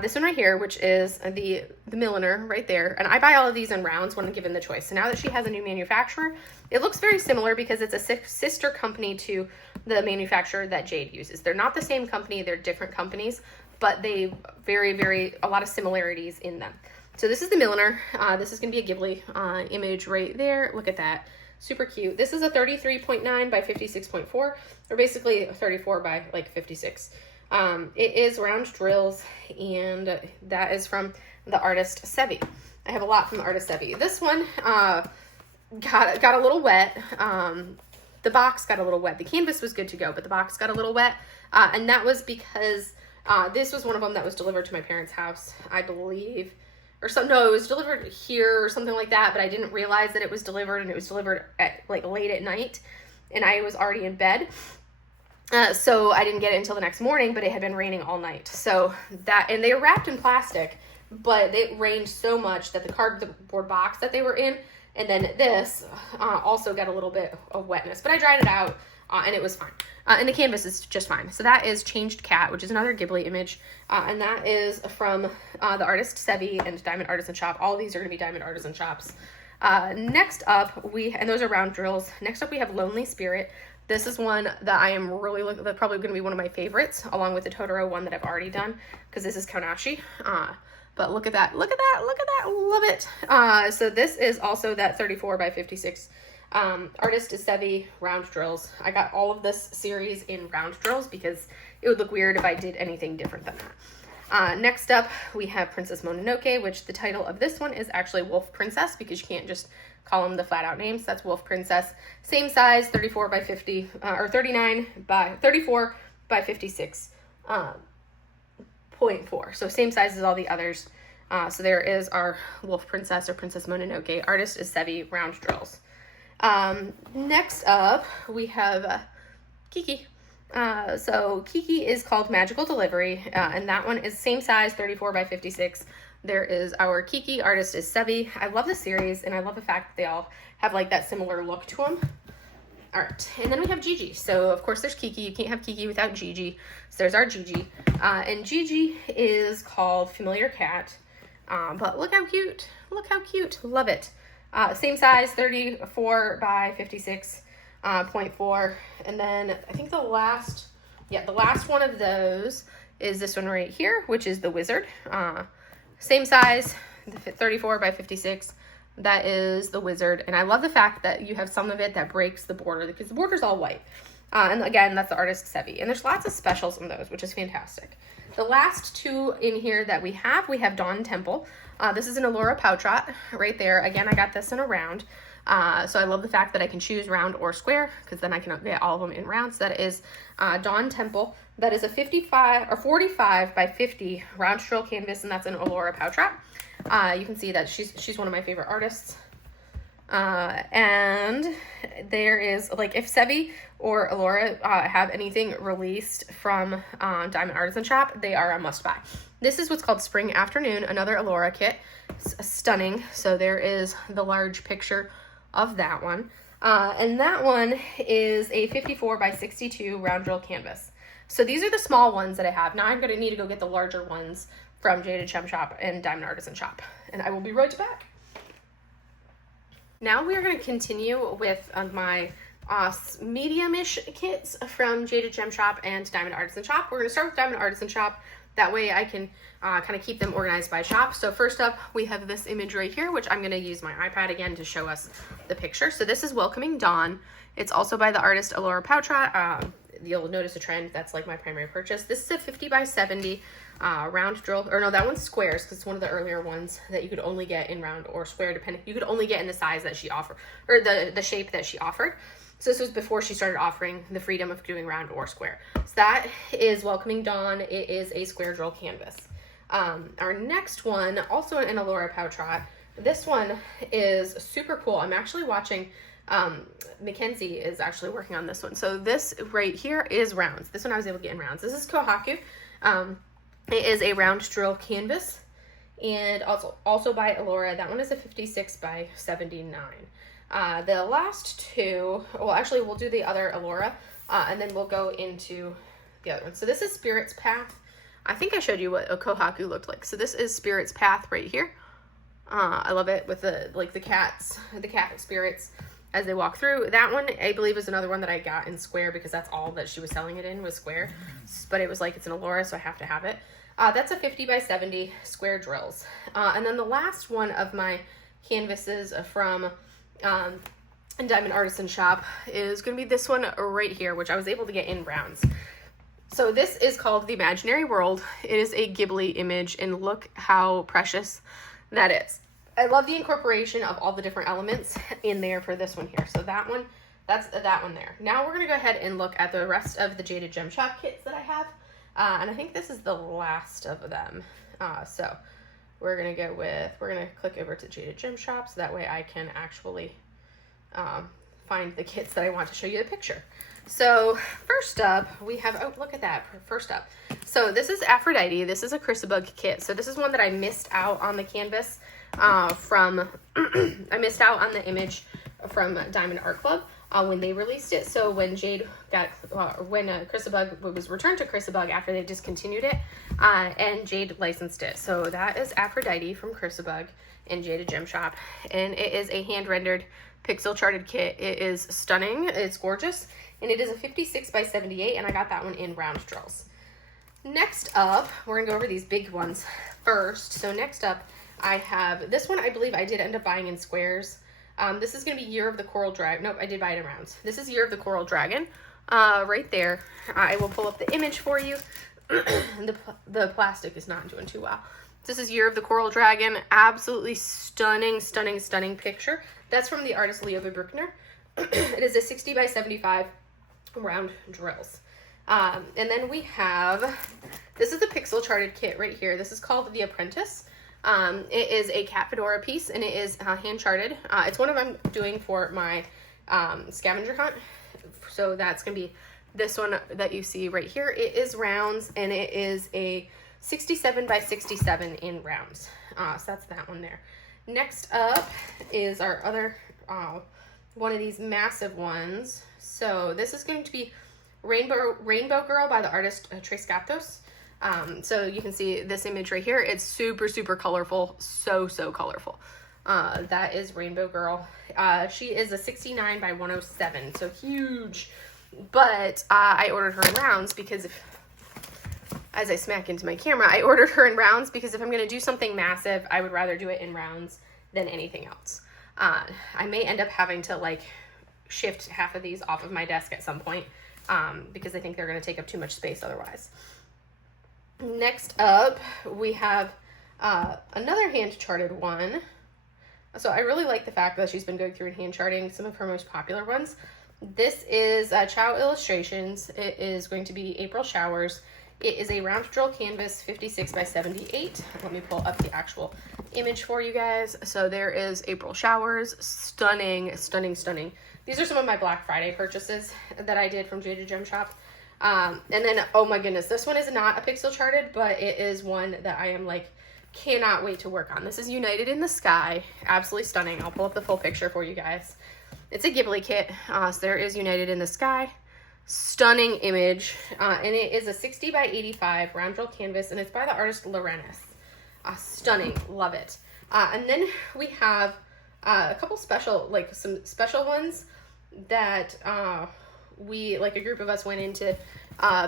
this one right here, which is the Milliner right there, and I buy all of these in rounds when given the choice. So now that she has a new manufacturer, it looks very similar because it's a sister company to the manufacturer that Jade uses. They're not the same company, they're different companies, but they a lot of similarities in them. So this is the Milliner. This is going to be a Ghibli image right there. Look at that. Super cute. This is a 33.9 by 56.4, or basically 34 by like 56. It is round drills, and that is from the artist Sevi. I have a lot from the artist Sevi. This one got a little wet. the box got a little wet. The canvas was good to go, but the box got a little wet. And that was because this was one of them that was delivered to my parents' house, I believe. Or some, no, it was delivered here or something like that, but I didn't realize that it was delivered, and it was delivered at like late at night, and I was already in bed. So I didn't get it until the next morning, but it had been raining all night. So that, and they were wrapped in plastic, but it rained so much that the cardboard box that they were in, and then this also got a little bit of wetness, but I dried it out, and it was fine. And the canvas is just fine. So that is Changed Cat, which is another Ghibli image. And that is from the artist Sevi and Diamond Artisan Shop. All of these are going to be Diamond Artisan Shops. Next up, and those are round drills. Next up, we have Lonely Spirit. This is one that I am really looking, that's probably going to be one of my favorites, along with the Totoro one that I've already done, because this is Kaunashi. But look at that, look at that, look at that, love it. So this is also that 34 by 56. Artist is Sevi, round drills. I got all of this series in round drills because it would look weird if I did anything different than that. Next up, we have Princess Mononoke, which the title of this one is actually Wolf Princess, because you can't just call them the flat out names. That's Wolf Princess. Same size, 34 by 50, or 34 by 56, 0.4. So same size as all the others. So there is our Wolf Princess or Princess Mononoke. Artist is Sevi, round drills. Next up, we have Kiki. So Kiki is called Magical Delivery, and that one is same size, 34 by 56. There is our Kiki, artist is Sevi. I love the series, and I love the fact that they all have like that similar look to them. All right, and then we have Gigi. So of course there's Kiki. You can't have Kiki without Gigi. So there's our Gigi. And Gigi is called Familiar Cat. But look how cute. Look how cute. Love it. Same size, 34 by 56, 0.4. And then I think the last one of those is this one right here, which is the Wizard. Same size, 34 by 56. That is the Wizard. And I love the fact that you have some of it that breaks the border, because the border's all white. And again, that's the artist Sevi. And there's lots of specials in those, which is fantastic. The last two in here that we have Dawn Temple. This is an Allura Poutrot right there. Again, I got this in a round. So I love the fact that I can choose round or square, because then I can get all of them in rounds. That is Dawn Temple. That is a 45 by 50 round drill canvas, and that's an Allura Poutrot. You can see that she's one of my favorite artists. And there is, like, if Sevi or Allura have anything released from Diamond Artisan Shop, they are a must buy. This is what's called Spring Afternoon, another Allura kit. It's stunning. So there is the large picture of that one. And that one is a 54 by 62 round drill canvas. So these are the small ones that I have. Now I'm going to need to go get the larger ones from Jaded Gem Shop and Diamond Artisan Shop. And I will be right back. Now we are going to continue with my medium-ish kits from Jaded Gem Shop and Diamond Artisan Shop. We're going to start with Diamond Artisan Shop. That way I can kind of keep them organized by shop. So first up, we have this image right here, which I'm going to use my iPad again to show us the picture. So this is Welcoming Dawn. It's also by the artist Allura Poutrot. You'll notice a trend. That's like my primary purchase. This is a 50 by 70 round drill, or no, that one's squares, because it's one of the earlier ones that you could only get in round or square, depending. You could only get in the size that she offered, or the shape that she offered. So this was before she started offering the freedom of doing round or square. So that is Welcoming Dawn. It is a square drill canvas. Our next one, also an Allura Poutrot. This one is super cool. I'm actually watching, Mackenzie is actually working on this one. So this right here is rounds. This one I was able to get in rounds. This is Kohaku. It is a round drill canvas, and also by Allura. That one is a 56 by 79. The last two, well, actually we'll do the other Allura, and then we'll go into the other one. So this is Spirit's Path. I think I showed you what a Kohaku looked like. So this is Spirit's Path right here. I love it with the cat spirits as they walk through. That one, I believe, is another one that I got in square, because that's all that she was selling it in was square. But it was like, it's an Allura, so I have to have it. That's a 50 by 70 square drills. And then the last one of my canvases from Diamond Artisan Shop is going to be this one right here, which I was able to get in rounds. So this is called The Imaginary World. It is a Ghibli image, and look how precious that is. I love the incorporation of all the different elements in there for this one here. So that that's that one there. Now we're gonna go ahead and look at the rest of the Jaded Gem Shop kits that I have. And I think this is the last of them. So we're gonna click over to Jaded Gem Shop so that way I can actually find the kits that I want to show you the picture. So first up we have, oh, look at that. First up, so this is Aphrodite. This is a Chrysabug kit. So this is one that I missed out on the canvas from I missed out on the image from Diamond Art Club when they released it. So when Jade got when Chrysabug was returned to Chrysabug after they discontinued it, and Jade licensed it. So that is Aphrodite from Chrysabug in Jaded Gem Shop, and it is a hand rendered pixel charted kit. It is stunning, it's gorgeous, and it is a 56 by 78, and I got that one in round drills. Next up, we're gonna go over these big ones first. So next up, I have this one. I believe I did end up buying in squares. This is gonna be Year of the Coral Dragon. Nope, I did buy it in rounds. This is Year of the Coral Dragon, right there. I will pull up the image for you. The plastic is not doing too well. This is Year of the Coral Dragon. Absolutely stunning, stunning, stunning picture. That's from the artist Leo Bruckner. It is a 60 by 75 round drills. And then we have, this is the pixel charted kit right here. This is called The Apprentice. It is a cat fedora piece, and it is hand charted. It's one of I'm doing for my scavenger hunt. So that's going to be this one that you see right here. It is rounds, and it is a 67 by 67 in rounds. So that's that one there. Next up is our other one of these massive ones. So this is going to be Rainbow Girl by the artist Tres Gatos. So you can see this image right here. It's super, super colorful. So colorful. That is Rainbow Girl. She is a 69 by 107, so huge. But I ordered her in rounds because as I smack into my camera, I ordered her in rounds because if I'm going to do something massive, I would rather do it in rounds than anything else. I may end up having to like shift half of these off of my desk at some point because I think they're going to take up too much space otherwise. Next up, we have another hand charted one. So I really like the fact that she's been going through and hand charting some of her most popular ones. This is Chow Illustrations. It is going to be April Showers. It is a round drill canvas, 56 by 78. Let me pull up the actual image for you guys. So there is April Showers. Stunning, stunning, stunning. These are some of my Black Friday purchases that I did from Jaded Gem Shop. And then, oh my goodness, this one is not a pixel charted, but it is one that I am like, cannot wait to work on. This is United in the Sky. Absolutely stunning. I'll pull up the full picture for you guys. It's a Ghibli kit. So there is United in the Sky. Stunning image. And it is a 60 by 85 round drill canvas, and it's by the artist Lorenis. Stunning. Love it. And then we have a couple special, like some special ones that we, like a group of us went in to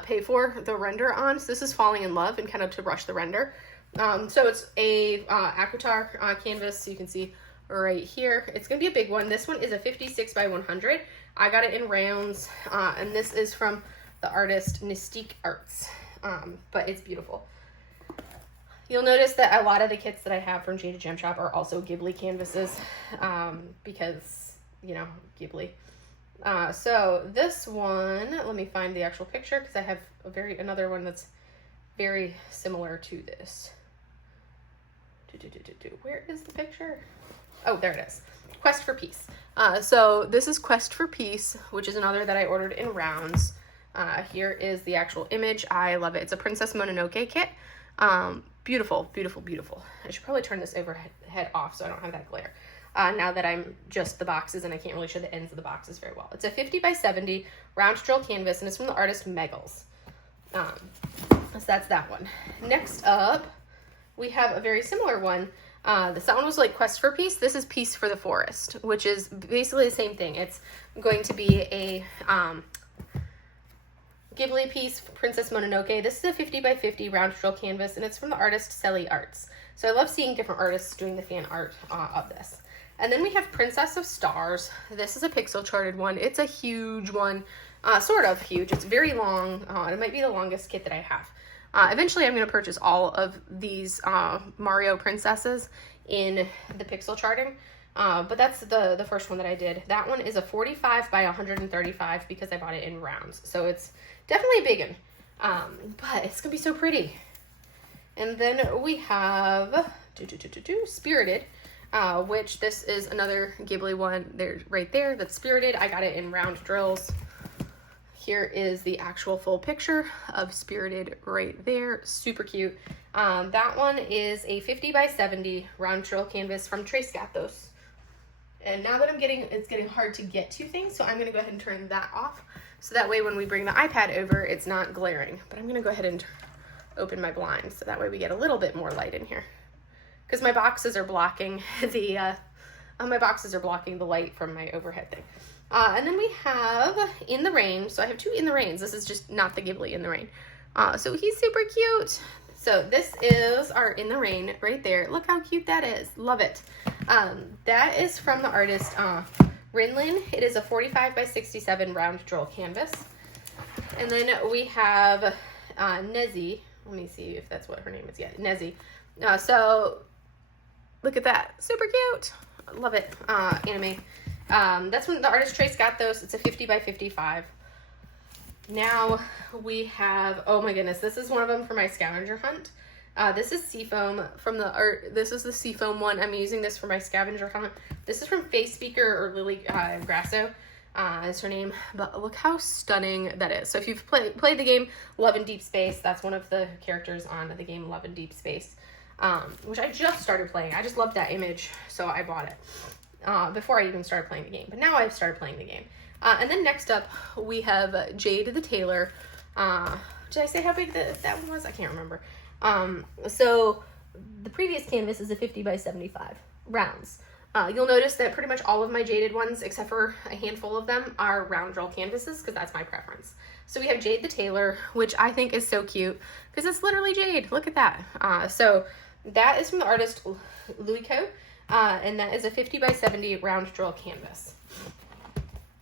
pay for the render on. So this is Falling in Love and kind of to rush the render. So it's a Akutar canvas, so you can see right here. It's going to be a big one. This one is a 56 by 100. I got it in rounds, and this is from the artist Mystique Arts, but it's beautiful. You'll notice that a lot of the kits that I have from Jaded Gem Shop are also Ghibli canvases, because, you know, Ghibli. So this one, let me find the actual picture because I have another one that's very similar to this. Where is the picture? Oh, there it is. Quest for Peace. So this is Quest for Peace, which is another that I ordered in rounds. Here is the actual image. I love it. It's a Princess Mononoke kit. Beautiful, beautiful, beautiful. I should probably turn this overhead off so I don't have that glare. Now that I'm just the boxes and I can't really show the ends of the boxes very well. It's a 50 by 70 round drill canvas, and it's from the artist Megals. So that's that one. Next up, we have a very similar one. That one was like Quest for Peace. This is Peace for the Forest, which is basically the same thing. It's going to be a Ghibli piece, Princess Mononoke. This is a 50 by 50 round drill canvas, and it's from the artist Selly Arts. So I love seeing different artists doing the fan art of this. And then we have Princess of Stars. This is a pixel charted one. It's a huge one, sort of huge. It's very long. It might be the longest kit that I have. Eventually I'm going to purchase all of these Mario princesses in the pixel charting. But that's the first one that I did. That one is a 45 by 135 because I bought it in rounds. So it's definitely a big one. But it's going to be so pretty. And then we have Spirited, which this is another Ghibli one. There, right there, that's Spirited. I got it in round drills. Here is the actual full picture of Spirited right there. Super cute. That one is a 50 by 70 round drill canvas from Tres Gatos. And now that it's getting hard to get to things, so I'm going to go ahead and turn that off. So that way when we bring the iPad over, it's not glaring. But I'm going to go ahead and open my blinds so that way we get a little bit more light in here. Because my boxes are blocking the light from my overhead thing. And then we have In the Rain. So I have two In the Rains. This is just not the Ghibli In the Rain. So he's super cute. So this is our In the Rain right there. Look how cute that is. Love it. That is from the artist Rinlin. It is a 45 by 67 round drill canvas. And then we have Nezzy. Let me see if that's what her name is. Yeah, Nezzy. So look at that. Super cute. Love it. Anime. That's when the artist Tres Gatos. It's a 50 by 55. Now we have, oh my goodness, this is one of them for my scavenger hunt. This is Seafoam from the art. This is the Seafoam one. I'm using this for my scavenger hunt. This is from Face Speaker or Lily Grasso. Is her name, but look how stunning that is. So if you've played the game Love in Deep Space, that's one of the characters on the game Love in Deep Space, which I just started playing. I just loved that image, so I bought it before I even started playing the game, but now I've started playing the game. And then next up we have Jade the Tailor. Did I say how big that one was? I can't remember. So the previous canvas is a 50 by 75 rounds. You'll notice that pretty much all of my jaded ones, except for a handful of them, are round drill canvases because that's my preference. So we have Jade the Tailor, which I think is so cute because it's literally jade. Look at that. So that is from the artist Luiko, and that is a 50 by 70 round drill canvas.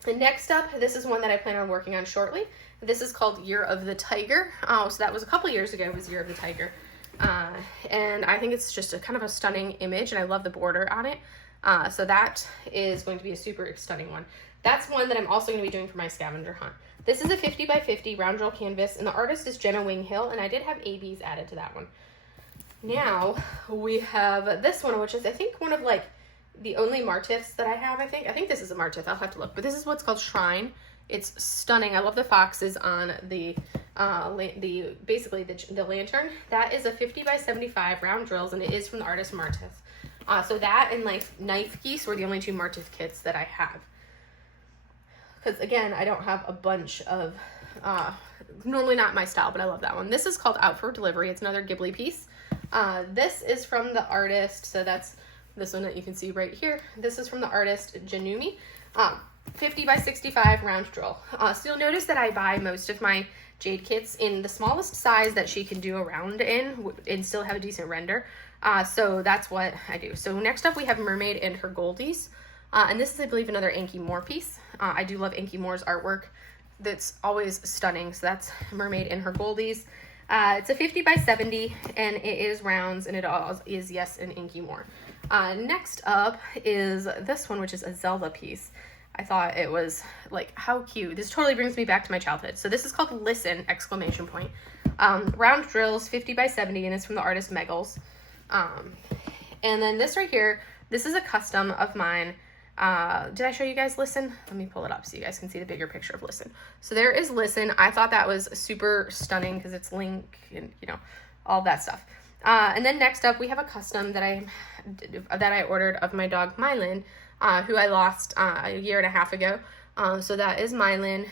And next up, this is one that I plan on working on shortly. This is called Year of the Tiger. So that was a couple years ago, was Year of the Tiger. And I think it's just a kind of a stunning image, and I love the border on it. So that is going to be a super stunning one. That's one that I'm also going to be doing for my scavenger hunt. This is a 50 by 50 round drill canvas, and the artist is Jenna Winghill, and I did have ABs added to that one. Now we have this one, which is I think one of like the only Martifs that I have. I think this is a Martif. I'll have to look, but this is what's called Shrine. It's stunning. I love the foxes on the basically the lantern. That is a 50 by 75 round drills, and it is from the artist Martif. So that and like Knife Geese were the only two Martif kits that I have. Because again, I don't have a bunch of, normally not my style, but I love that one. This is called Out for Delivery. It's another Ghibli piece. This is from the artist, so that's this one that you can see right here. This is from the artist Janumi. 50 by 65 round drill. So you'll notice that I buy most of my jade kits in the smallest size that she can do a round in and still have a decent render. So that's what I do. So next up we have Mermaid and her Goldies. And this is, I believe, another Anki Moore piece. I do love Anki Moore's artwork. That's always stunning. So that's Mermaid and her Goldies. It's a 50 by 70 and it is rounds, and it all is, yes, an Anki Moore. Next up is this one, which is a Zelda piece. I thought it was like, how cute. This totally brings me back to my childhood. So this is called Listen, exclamation point. Round drills, 50 by 70, and it's from the artist Megals. And then this right here, this is a custom of mine. Did I show you guys Listen? Let me pull it up so you guys can see the bigger picture of Listen. So there is Listen. I thought that was super stunning because it's Link and, you know, all that stuff. And then next up, we have a custom that I ordered of my dog Mylin, who I lost a year and a half ago. So that is Mylin.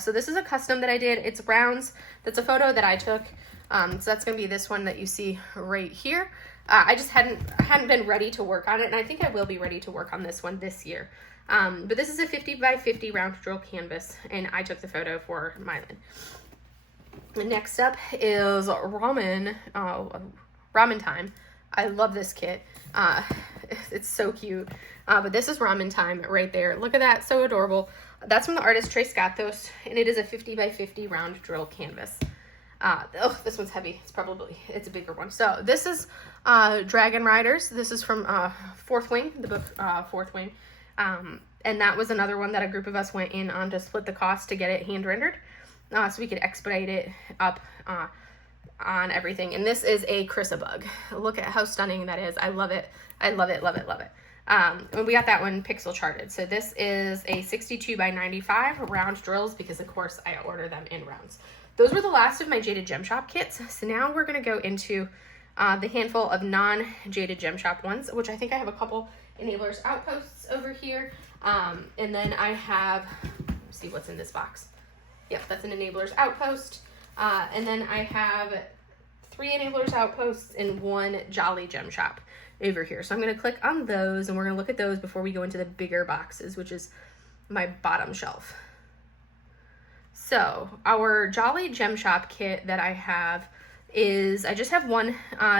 So this is a custom that I did. It's rounds. That's a photo that I took. So that's gonna be this one that you see right here. I just hadn't been ready to work on it, and I think I will be ready to work on this one this year. But this is a 50 by 50 round drill canvas, and I took the photo for Mylin. Next up is Ramen Time. I love this kit. It's so cute. But this is Ramen Time right there. Look at that, so adorable. That's from the artist Tres Gatos, and it is a 50 by 50 round drill canvas. Oh, this one's heavy. It's a bigger one. So this is Dragon Riders. This is from Fourth Wing, the book Fourth Wing. And that was another one that a group of us went in on to split the cost to get it hand rendered. So we could expedite it up on everything. And this is a Chrysabug. Look at how stunning that is. I love it. I love it, love it, love it. And we got that one pixel charted. So this is a 62 by 95 round drills because of course I order them in rounds. Those were the last of my Jaded Gem Shop kits. So now we're going to go into the handful of non-Jaded Gem Shop ones, which I think I have a couple Enablers Outposts over here. And then I have, let's see what's in this box. Yep, that's an Enablers Outpost. And then I have 3 Enablers Outposts and 1 Jolly Gem Shop over here. So I'm going to click on those and we're going to look at those before we go into the bigger boxes, which is my bottom shelf. So our Jolly Gem Shop kit that I have is, I just have 1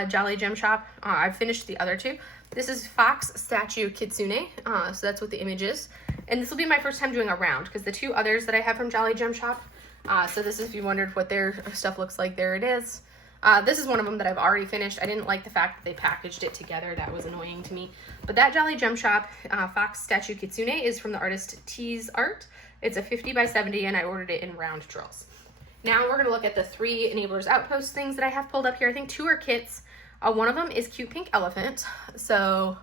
Jolly Gem Shop. I've finished the other 2. This is Fox Statue Kitsune, so that's what the image is. And this will be my first time doing a round because the 2 others that I have from Jolly Gem Shop, so this is, if you wondered what their stuff looks like, there it is. This is one of them that I've already finished. I didn't like the fact that they packaged it together. That was annoying to me. But that Jolly Gem Shop Fox Statue Kitsune is from the artist Tease Art. It's a 50 by 70 and I ordered it in round drills. Now we're going to look at the 3 Enablers Outpost things that I have pulled up here. I think 2 are kits. One of them is Cute Pink Elephant. So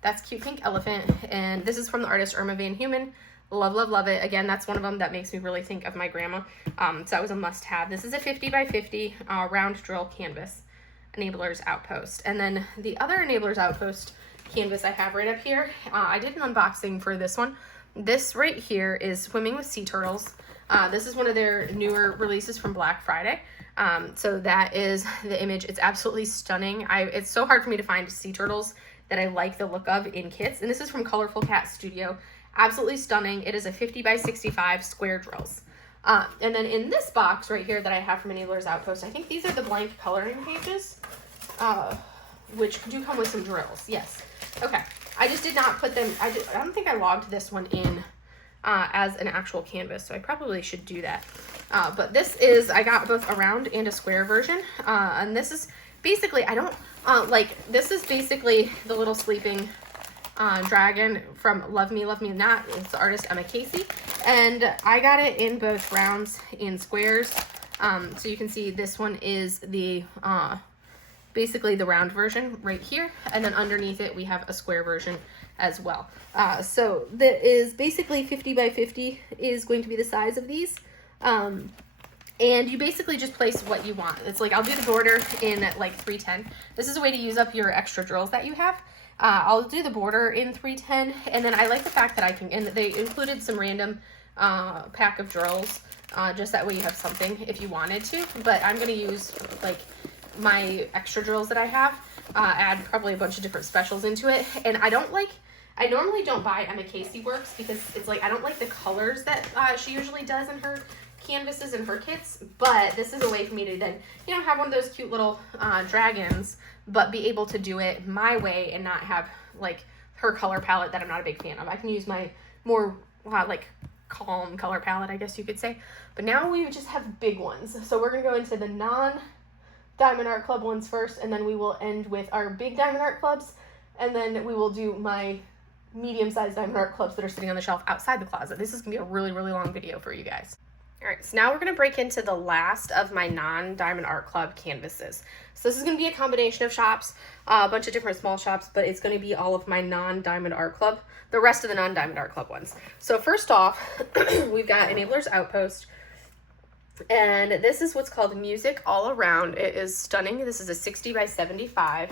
that's Cute Pink Elephant. And this is from the artist Irma Van Human. Love, love, love it. Again, that's one of them that makes me really think of my grandma. So that was a must-have. This is a 50 by 50 round drill canvas Enablers Outpost. And then the other Enablers Outpost canvas I have right up here, I did an unboxing for this one. This right here is Swimming with Sea Turtles. This is one of their newer releases from Black Friday. So that is the image. It's absolutely stunning. It's so hard for me to find sea turtles that I like the look of in kits. And this is from Colorful Cat Studio. Absolutely stunning. It is a 50 by 65 square drills. And then in this box right here that I have from Enablers Outpost, I think these are the blank coloring pages, which do come with some drills. Yes. Okay. I just did not put them, I don't think I logged this one in as an actual canvas, so I probably should do that. But this is, I got both a round and a square version. And this is basically, this is basically the little sleeping dragon from Love Me, Love Me Not. It's the artist Emma Casey. And I got it in both rounds and squares. So you can see this one is the, basically the round version right here. And then underneath it, we have a square version as well. So that is basically 50 by 50 is going to be the size of these. And you basically just place what you want. It's like, I'll do the border in like 310. This is a way to use up your extra drills that you have. I'll do the border in 310, and then I like the fact that I can, and they included some random pack of drills, just that way you have something if you wanted to, but I'm going to use like my extra drills that I have, add probably a bunch of different specials into it, and I normally don't buy Emma Casey works because it's like, I don't like the colors that she usually does in her canvases and her kits, but this is a way for me to then, you know, have one of those cute little dragons, but be able to do it my way and not have like her color palette that I'm not a big fan of. I can use my more like calm color palette, I guess you could say. But now we just have big ones. So we're gonna go into the non-Diamond Art Club ones first, and then we will end with our big Diamond Art Clubs, and then we will do my medium-sized Diamond Art Clubs that are sitting on the shelf outside the closet. This is gonna be a really, really long video for you guys. All right, so now we're going to break into the last of my non-Diamond Art Club canvases. So this is going to be a combination of shops, a bunch of different small shops, but it's going to be all of my non-Diamond Art Club, the rest of the non-Diamond Art Club ones. So first off, we've got Enablers Outpost, and this is what's called Music All Around. It is stunning. This is a 60 by 75.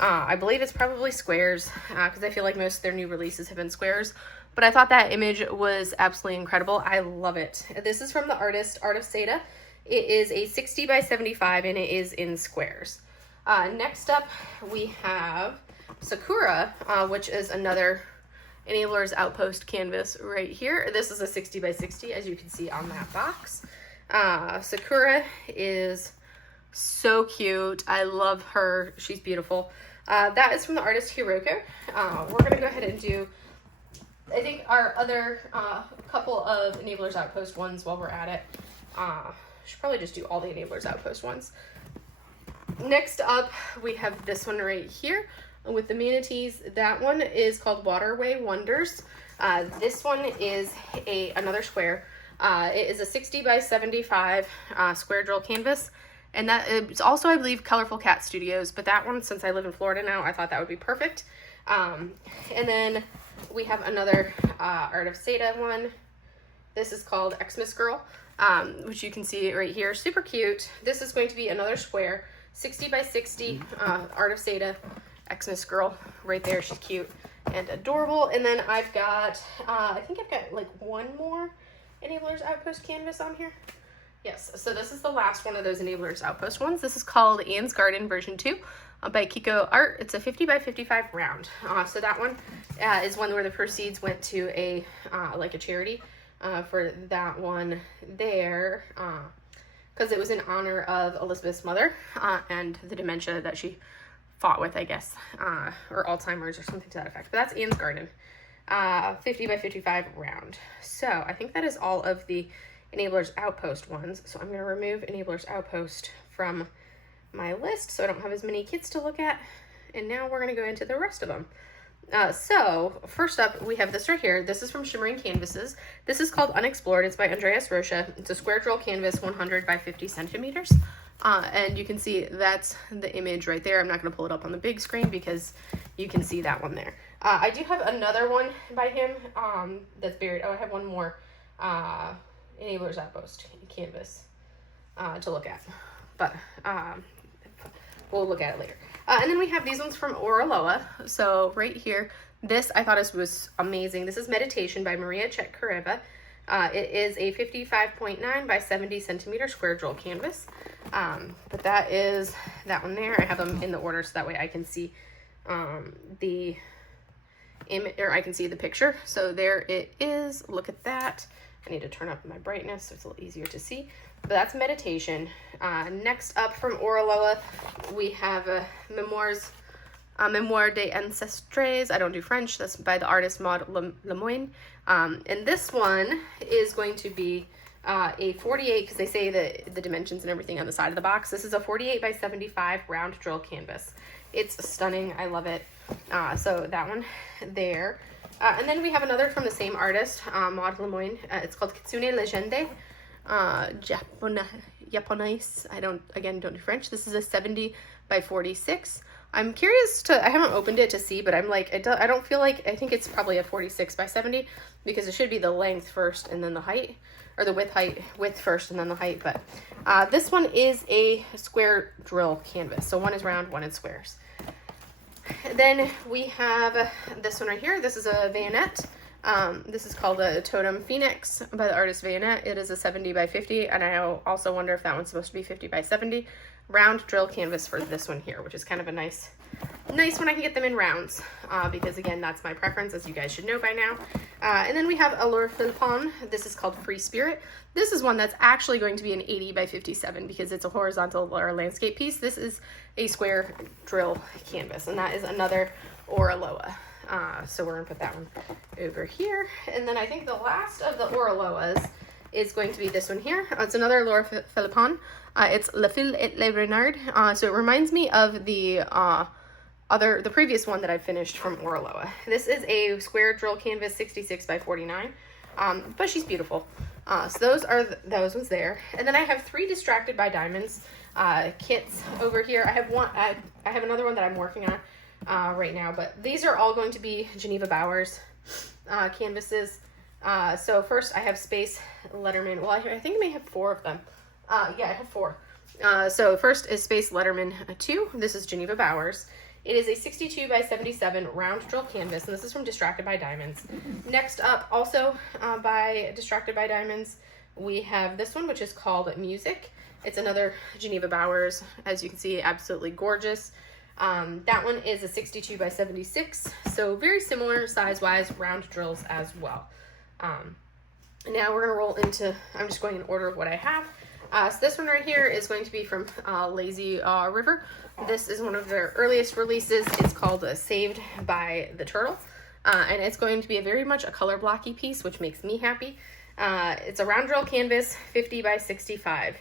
I believe it's probably squares, because I feel like most of their new releases have been squares. But I thought that image was absolutely incredible. I love it. This is from the artist, Art of Seda. It is a 60 by 75 and it is in squares. Next up, we have Sakura, which is another Enablers Outpost canvas right here. This is a 60 by 60, as you can see on that box. Sakura is so cute. I love her. She's beautiful. That is from the artist Hiroko. We're going to go ahead and do, I think, our other couple of Enablers Outpost ones while we're at it. should probably just do all the Enablers Outpost ones. Next up, we have this one right here with the manatees. That one is called Waterway Wonders. This one is another square. It is a 60 by 75 square drill canvas. And that is also, I believe, Colorful Cat Studios. But that one, since I live in Florida now, I thought that would be perfect. And then we have another Art of Seda one. This is called Xmas Girl, which you can see right here. Super cute. This is going to be another square. 60 by 60 Art of Seda Xmas Girl right there. She's cute and adorable. And then I've got, I think I've got like one more Enablers Outpost canvas on here. Yes, so this is the last one of those Enablers Outpost ones. This is called Anne's Garden version 2 by Kiko Art. It's a 50 by 55 round. So that one is one where the proceeds went to a like a charity for that one there, because it was in honor of Elizabeth's mother and the dementia that she fought with, I guess, or Alzheimer's or something to that effect. But that's Anne's Garden, 50 by 55 round. So I think that is all of the Enablers Outpost ones. So I'm going to remove Enablers Outpost from my list so I don't have as many kits to look at. And now we're going to go into the rest of them. So first up, we have this right here. This is from Shimmering Canvases. This is called Unexplored. It's by Andreas Rocha. It's a square drill canvas, 100 by 50 centimeters. And you can see that's the image right there. I'm not going to pull it up on the big screen because you can see that one there. I do have another one by him that's buried. Oh, I have one more Enablers Outpost canvas to look at. But we'll look at it later. And then we have these ones from ALLLL. So right here, this I thought was amazing. This is Meditation by Maria Chetkareva. It is a 55.9 by 70 centimeter square drill canvas. But that is that one there. I have them in the order so that way I can see the image, or I can see the picture. So there it is. Look at that. I need to turn up my brightness so it's a little easier to see. But that's Meditation. Next up from ALLLL, we have Mémoire des Ancestres. I don't do French. That's by the artist Maud Lemoyne. And this one is going to be a 48, because they say the dimensions and everything on the side of the box. This is a 48 by 75 round drill canvas. It's stunning. I love it. So that one there. And then we have another from the same artist, Maud Lemoyne. It's called Kitsune Legende Japonais. I don't do French. This is a 70 by 46. I'm curious I haven't opened it to see, but I'm like, I don't feel like, I think it's probably a 46 by 70 because it should be the length first and then the height, or the width first and then the height. But this one is a square drill canvas. So one is round, one is squares. Then we have this one right here. This is a Bayonet. This is called a Totem Phoenix by the artist Bayonet. It is a 70 by 50, and I also wonder if that one's supposed to be 50 by 70. Round drill canvas for this one here, which is kind of a nice when I can get them in rounds, because again, that's my preference, as you guys should know by now. And then we have Allure Philippon. This is called Free Spirit. This is one that's actually going to be an 80 by 57 because it's a horizontal or landscape piece. This is a square drill canvas, and that is another ALLLL. So we're gonna put that one over here. And then I think the last of the ALLLLs is going to be this one here. It's another Allure Philippon. It's Le Fil et le Renard. So it reminds me of the previous one that I finished from ALLLL. This is a square drill canvas, 66 by 49. But she's beautiful. So those are those ones there. And then I have 3 Distracted by Diamonds kits over here. I have one. I have another one that I'm working on right now, but these are all going to be Geneva Bowers canvases. So first I have Space Letterman. Well, I think I may have 4 of them. Yeah, I have 4. So first is Space Letterman 2. This is Geneva Bowers. It is a 62 by 77 round drill canvas, and this is from Distracted by Diamonds. Next up, also by Distracted by Diamonds, we have this one, which is called Music. It's another Geneva Bowers. As you can see, absolutely gorgeous. That one is a 62 by 76, so very similar size-wise, round drills as well. Now we're going to roll into, I'm just going in order of what I have. So this one right here is going to be from Lazy River. This is one of their earliest releases. It's called Saved by the Turtle. And it's going to be very much a color blocky piece, which makes me happy. It's a round drill canvas, 50 by 65.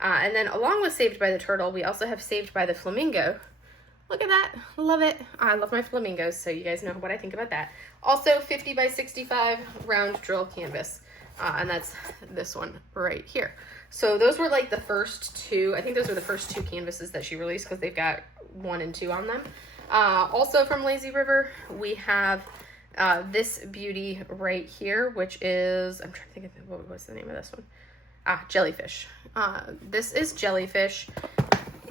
And then along with Saved by the Turtle, we also have Saved by the Flamingo. Look at that. Love it. I love my flamingos, so you guys know what I think about that. Also 50 by 65 round drill canvas. And that's this one right here. So those were like the first two. I think those were the first two canvases that she released because they've got 1 and 2 on them. Also from Lazy River, we have this beauty right here, which is, I'm trying to think of what was the name of this one. Jellyfish. This is Jellyfish.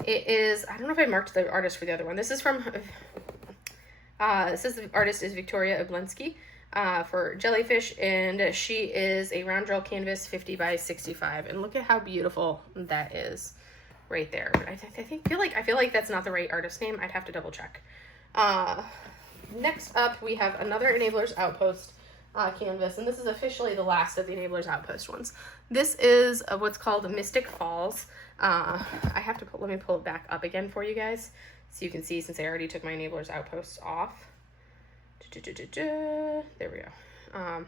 It is, I don't know if I marked the artist for the other one. This is from, the artist is Victoria Oblensky for Jellyfish, and she is a round drill canvas 50 by 65. And look at how beautiful that is right there. I feel like that's not the right artist name. I'd have to double check. Next up, we have another Enablers Outpost canvas, and this is officially the last of the Enablers Outpost ones. This is what's called Mystic Falls. I have to let me pull it back up again for you guys so you can see, since I already took my Enablers Outpost off. There we go.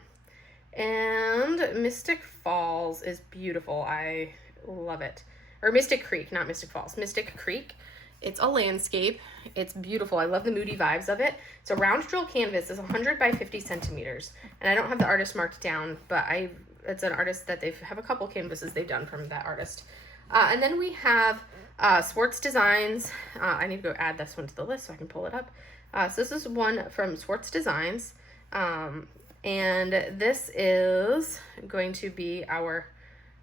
And Mystic Falls is beautiful. I love it. Or Mystic Creek, not Mystic Falls. Mystic Creek. It's a landscape. It's beautiful. I love the moody vibes of it. It's a round drill canvas. It's 100 by 50 centimeters. And I don't have the artist marked down, but it's an artist that they have a couple canvases they've done from that artist. And then we have Swartz Designs. I need to go add this one to the list so I can pull it up. So this is one from Swartz Designs. And this is going to be our,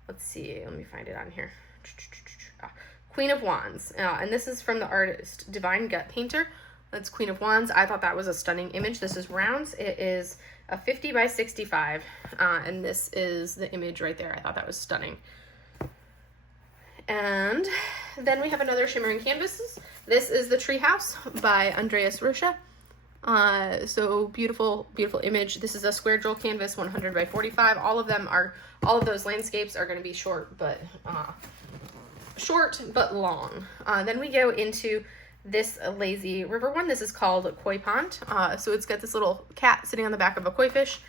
let's see, let me find it on here. Queen of Wands. And this is from the artist Divine Gut Painter. That's Queen of Wands. I thought that was a stunning image. This is rounds. It is a 50 by 65. And this is the image right there. I thought that was stunning. And then we have another shimmering canvases. This is the Treehouse by Andreas Ruscha. So beautiful, beautiful image. This is a square drill canvas, 100 by 45. All of those landscapes are going to be short but long. Then we go into this Lazy River one. This is called Koi Pond. So it's got this little cat sitting on the back of a koi fish.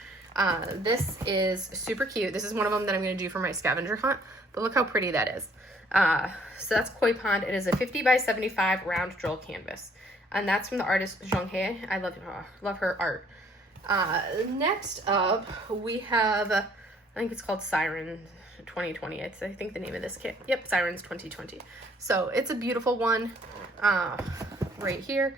This is super cute. This is one of them that I'm going to do for my scavenger hunt, but look how pretty that is. So that's Koi Pond. It is a 50 by 75 round drill canvas. And that's from the artist Zhang He. I love her art. Next up, we have, I think it's called Siren 2020. It's, I think, the name of this kit. Yep, Sirens 2020. So it's a beautiful one right here.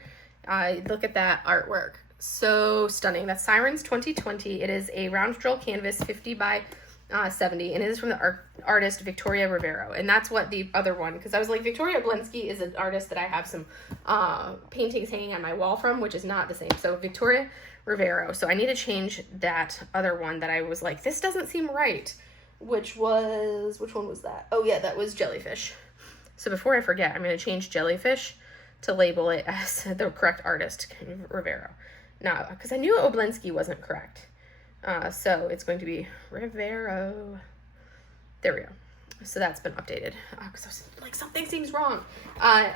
Look at that artwork. So stunning. That's Sirens 2020. It is a round drill canvas, 50 by 70, and it is from the artist Victoria Rivero. And that's what the other one, because I was like, Victoria Oblensky is an artist that I have some paintings hanging on my wall from, which is not the same. So Victoria Rivero. So I need to change that other one that I was like, this doesn't seem right. Which one was that? Oh yeah, that was Jellyfish. So before I forget, I'm going to change Jellyfish to label it as the correct artist, Rivero. Now, because I knew Oblensky wasn't correct. So it's going to be Rivero. There we go. So that's been updated. Because I was like, something seems wrong.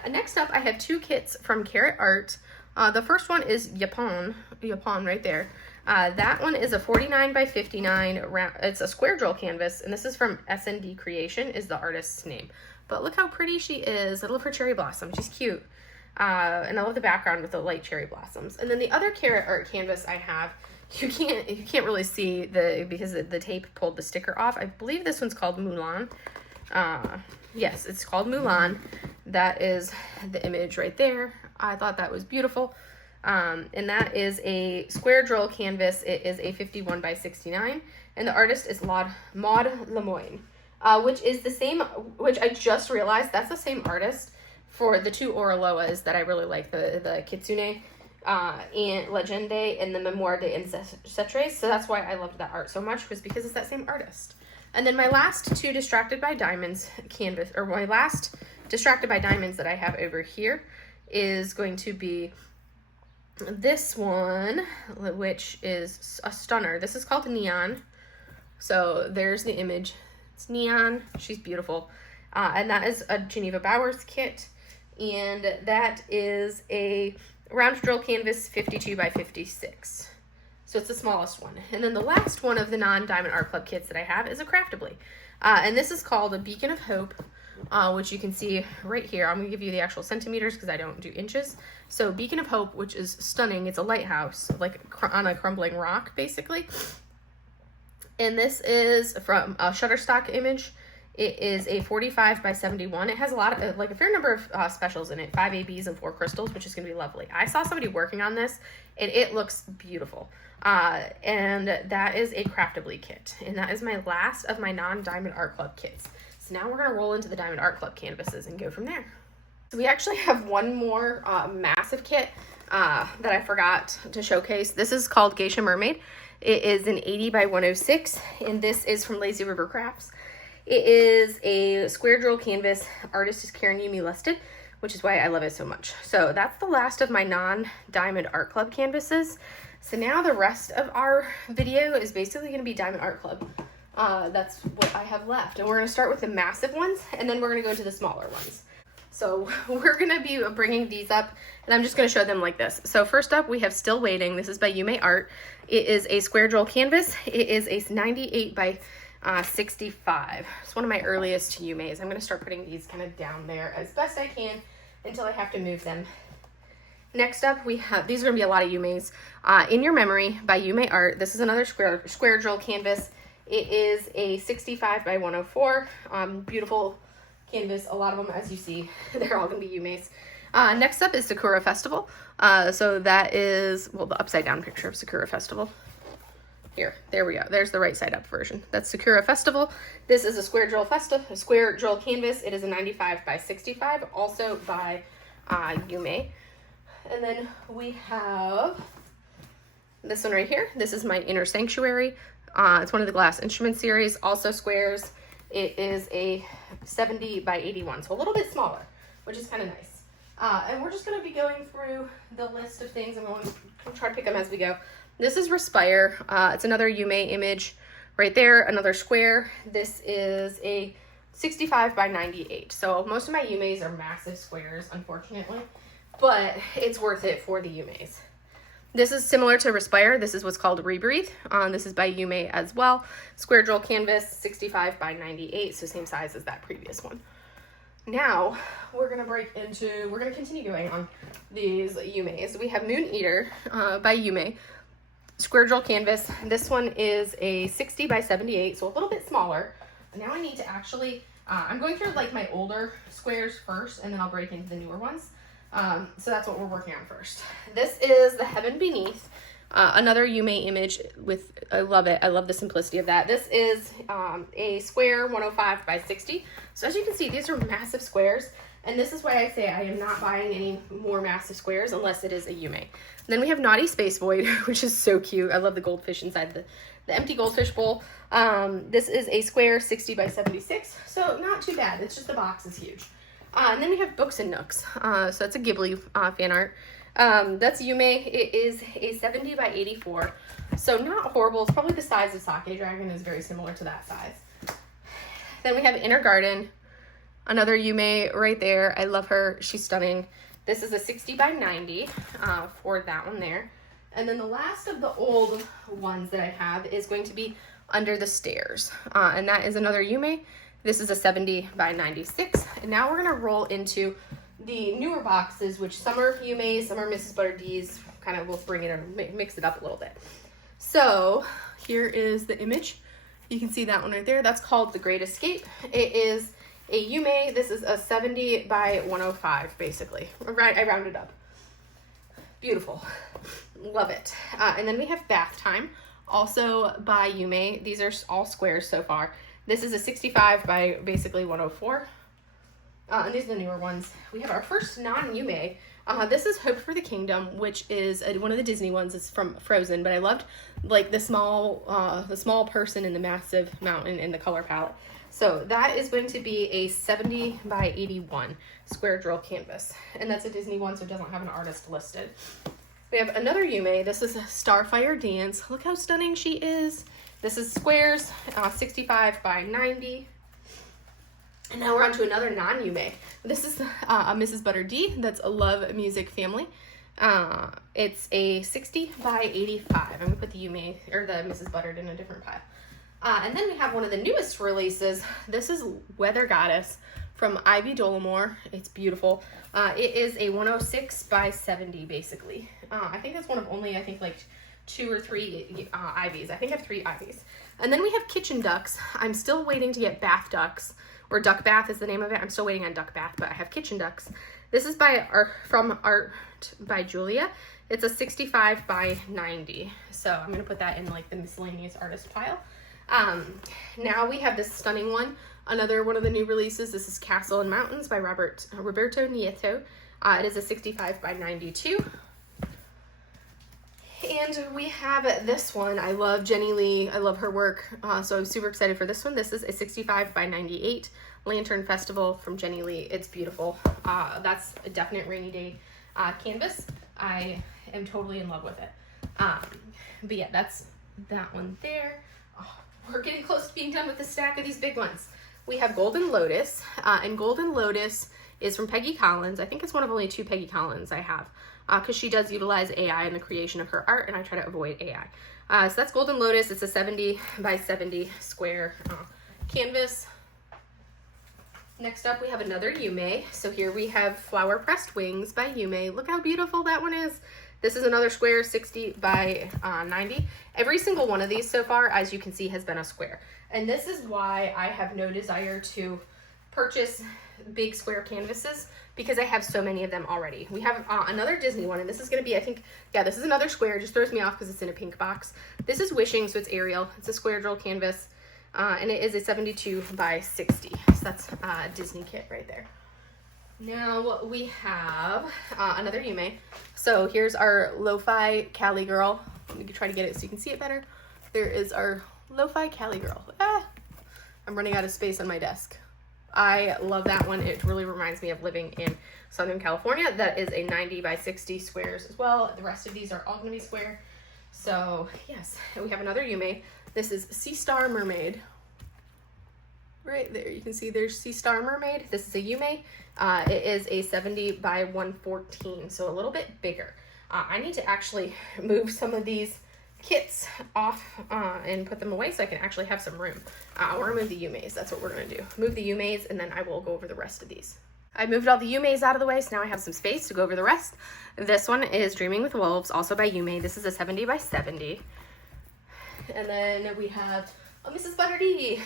Next up, I have 2 kits from Carrot Art. The first one is Yapon right there. That one is a 49 by 59 round. It's a square drill canvas, and this is from S&D Creation is the artist's name. But look how pretty she is. I love her cherry blossom. She's cute. And I love the background with the light cherry blossoms. And then the other Carrot Art canvas I have, you can't really see because the tape pulled the sticker off. I believe this one's called Mulan. Yes, it's called Mulan. That is the image right there. I thought that was beautiful. And that is a square drill canvas. It is a 51 by 69, and the artist is Maud Lemoyne, which is the same, which I just realized that's the same artist for the 2 Oroloas that I really like, the Kitsune and Legende and the Memoire des Ancêtres. So that's why I loved that art so much, was because it's that same artist. And then my last 2 Distracted by Diamonds canvas, or my last Distracted by Diamonds that I have over here is going to be this one, which is a stunner. This is called Neon. So there's the image. It's Neon. She's beautiful. And that is a Geneva Bowers kit. And that is a round drill canvas 52 by 56. So it's the smallest one. And then the last one of the non-Diamond Art Club kits that I have is a Craftibly. And this is called a Beacon of Hope which you can see right here. I'm gonna give you the actual centimeters because I don't do inches. So Beacon of Hope, which is stunning. It's a lighthouse, like on a crumbling rock, basically. And this is from a Shutterstock image. It is a 45 by 71. It has a lot of, like a fair number of specials in it, 5 ABs and 4 crystals, which is gonna be lovely. I saw somebody working on this and it looks beautiful. And that is a Craftibly kit. And that is my last of my non-Diamond Art Club kits. So now we're gonna roll into the Diamond Art Club canvases and go from there. So we actually have one more massive kit that I forgot to showcase. This is called Geisha Mermaid. It is an 80 by 106, and this is from Lazy River Crafts. It is a square drill canvas. Artist is Karen Yumi Lusted, which is why I love it so much. So that's the last of my non-Diamond Art Club canvases. So now the rest of our video is basically going to be Diamond Art Club. That's what I have left. And we're going to start with the massive ones, and then we're going to go to the smaller ones. So we're going to be bringing these up, and I'm just going to show them like this. So first up, we have Still Waiting. This is by Yume Art. It is a square drill canvas. It is a 98 by 65. It's one of my earliest Yume's. I'm going to start putting these kind of down there as best I can until I have to move them. Next up, we have, these are going to be a lot of Yume's. In Your Memory by Yume Art. This is another square drill canvas. It is a 65 by 104. Beautiful canvas. A lot of them, as you see, they're all going to be Yume's. Next up is Sakura Festival. So that is, well, the upside down picture of Sakura Festival. Here, there we go. There's the right side up version. That's Sakura Festival. This is a square drill canvas. It is a 95 by 65, also by Yume. And then we have this one right here. This is my Inner Sanctuary. It's one of the Glass Instrument series, also squares. It is a 70 by 81, so a little bit smaller, which is kind of nice. And we're just going to be going through the list of things. I'm going to try to pick them as we go. This is Respire. It's another Yume image right there, another square. This is a 65 by 98. So most of my Yume's are massive squares, unfortunately, but it's worth it for the Yume's. This is similar to Respire. This is what's called Rebreathe. This is by Yume as well. Square drill canvas, 65 by 98, so same size as that previous one. Now, we're going to continue going on these Yume's. We have Moon Eater by Yume. Square drill canvas. This one is a 60 by 78, so a little bit smaller. Now I need to actually, I'm going through like my older squares first, and then I'll break into the newer ones. So that's what we're working on first. This is The Heaven Beneath, another Yume image with, I love it. I love the simplicity of that. This is a square 105 by 60. So as you can see, these are massive squares. And this is why I say I am not buying any more massive squares unless it is a Yume. Then we have Naughty Space Void, which is so cute. I love the goldfish inside the empty goldfish bowl. This is a square 60 by 76. So not too bad. It's just the box is huge. And then we have Books and Nooks. So that's a Ghibli fan art. That's Yume. It is a 70 by 84. So not horrible. It's probably the size of Sake Dragon, is very similar to that size. Then we have Inner Garden. Another Yume right there. I love her. She's stunning. This is a 60 by 90 for that one there. And then the last of the old ones that I have is going to be Under the Stairs. And that is another Yume. This is a 70 by 96. And now we're going to roll into the newer boxes, which some are Yume's, some are Mrs. Butter D's. Kind of, we'll bring it and mix it up a little bit. So here is the image. You can see that one right there. That's called The Great Escape. It is a Yume. This is a 70 by 105, basically. I rounded up. Beautiful. Love it. And then we have Bath Time, also by Yume. These are all squares so far. This is a 65 by basically 104. And these are the newer ones. We have our first non-Yume. This is Hope for the Kingdom, which is one of the Disney ones. It's from Frozen, but I loved like the small person and the massive mountain in the color palette. So that is going to be a 70 by 81 square drill canvas. And that's a Disney one, so it doesn't have an artist listed. We have another Yume. This is a Starfire Dance. Look how stunning she is. This is squares, 65 by 90. And now we're on to another non-Yume. This is a Mrs. Butter D. That's a Love Music Family. It's a 60 by 85. I'm going to put the Yume, or the Mrs. Buttered in a different pile. And then we have one of the newest releases. This is Weather Goddess from Ivy Dollamore. It's beautiful. It is a 106 by 70 basically. I think that's one of only, I think like 2 or 3 ivies. I think I have 3 ivies. And then we have kitchen ducks. I'm still waiting to get bath ducks, or duck bath is the name of it. I'm still waiting on duck bath, but I have kitchen ducks. This is from Art by Julia. It's a 65 by 90. So I'm gonna put that in like the miscellaneous artist pile. Now we have this stunning one. Another one of the new releases. This is Castle and Mountains by Roberto Nieto. It is a 65 by 92. And we have this one. I love Jenny Lee. I love her work. So I'm super excited for this one. This is a 65 by 98 Lantern Festival from Jenny Lee. It's beautiful. That's a definite rainy day canvas. I am totally in love with it. But yeah, that's that one there. Oh, we're getting close to being done with the stack of these big ones. We have Golden Lotus, and Golden Lotus is from Peggy Collins. I think it's one of only 2 Peggy Collins I have, because she does utilize AI in the creation of her art, and I try to avoid AI. So that's Golden Lotus. It's a 70 by 70 square canvas. Next up, we have another Yume. So here we have Flower Pressed Wings by Yume. Look how beautiful that one is. This is another square, 60 by 90. Every single one of these so far, as you can see, has been a square. And this is why I have no desire to purchase big square canvases, because I have so many of them already. We have another Disney one, and this is going to be, I think, yeah, this is another square. It just throws me off because it's in a pink box. This is Wishing, so it's Ariel. It's a square drill canvas, and it is a 72 by 60. So that's a Disney kit right there. Now we have another Yume. So here's our Lo-Fi Cali Girl. Let me try to get it so you can see it better. There is our Lo-Fi Cali Girl. I'm running out of space on my desk. I love that one. It really reminds me of living in Southern California. That is a 90 by 60 squares as well. The rest of these are all gonna be square. So yes, and we have another Yume. This is Sea Star Mermaid. Right there, you can see there's Sea Star Mermaid. This is a Yume. It is a 70 by 114, so a little bit bigger. I need to actually move some of these kits off and put them away so I can actually have some room. We're gonna move the Yumes. That's what we're gonna do. Move the Yumes, and then I will go over the rest of these. I moved all the Yumes out of the way, so now I have some space to go over the rest. This one is Dreaming with Wolves, also by Yume. This is a 70 by 70. And then we have Mrs. Butter D.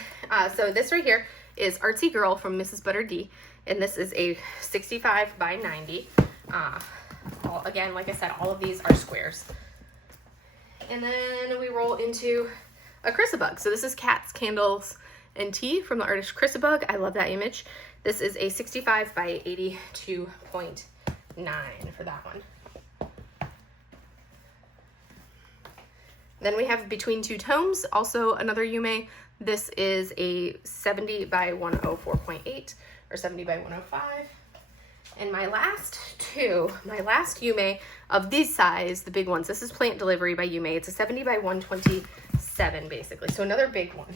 So this right here is Artsy Girl from Mrs. Butter D, and this is a 65 by 90. Again, like I said, all of these are squares. And then we roll into a Chrysabug. So this is Cats, Candles, and Tea from the artist Chrysabug. I love that image. This is a 65 by 82.9 for that one. Then we have Between Two Tomes, also another Yume. This is a 70 by 104.8 or 70 by 105. And my last Yume of this size, the big ones, this is Plant Delivery by Yume. It's a 70 by 127 basically, so another big one.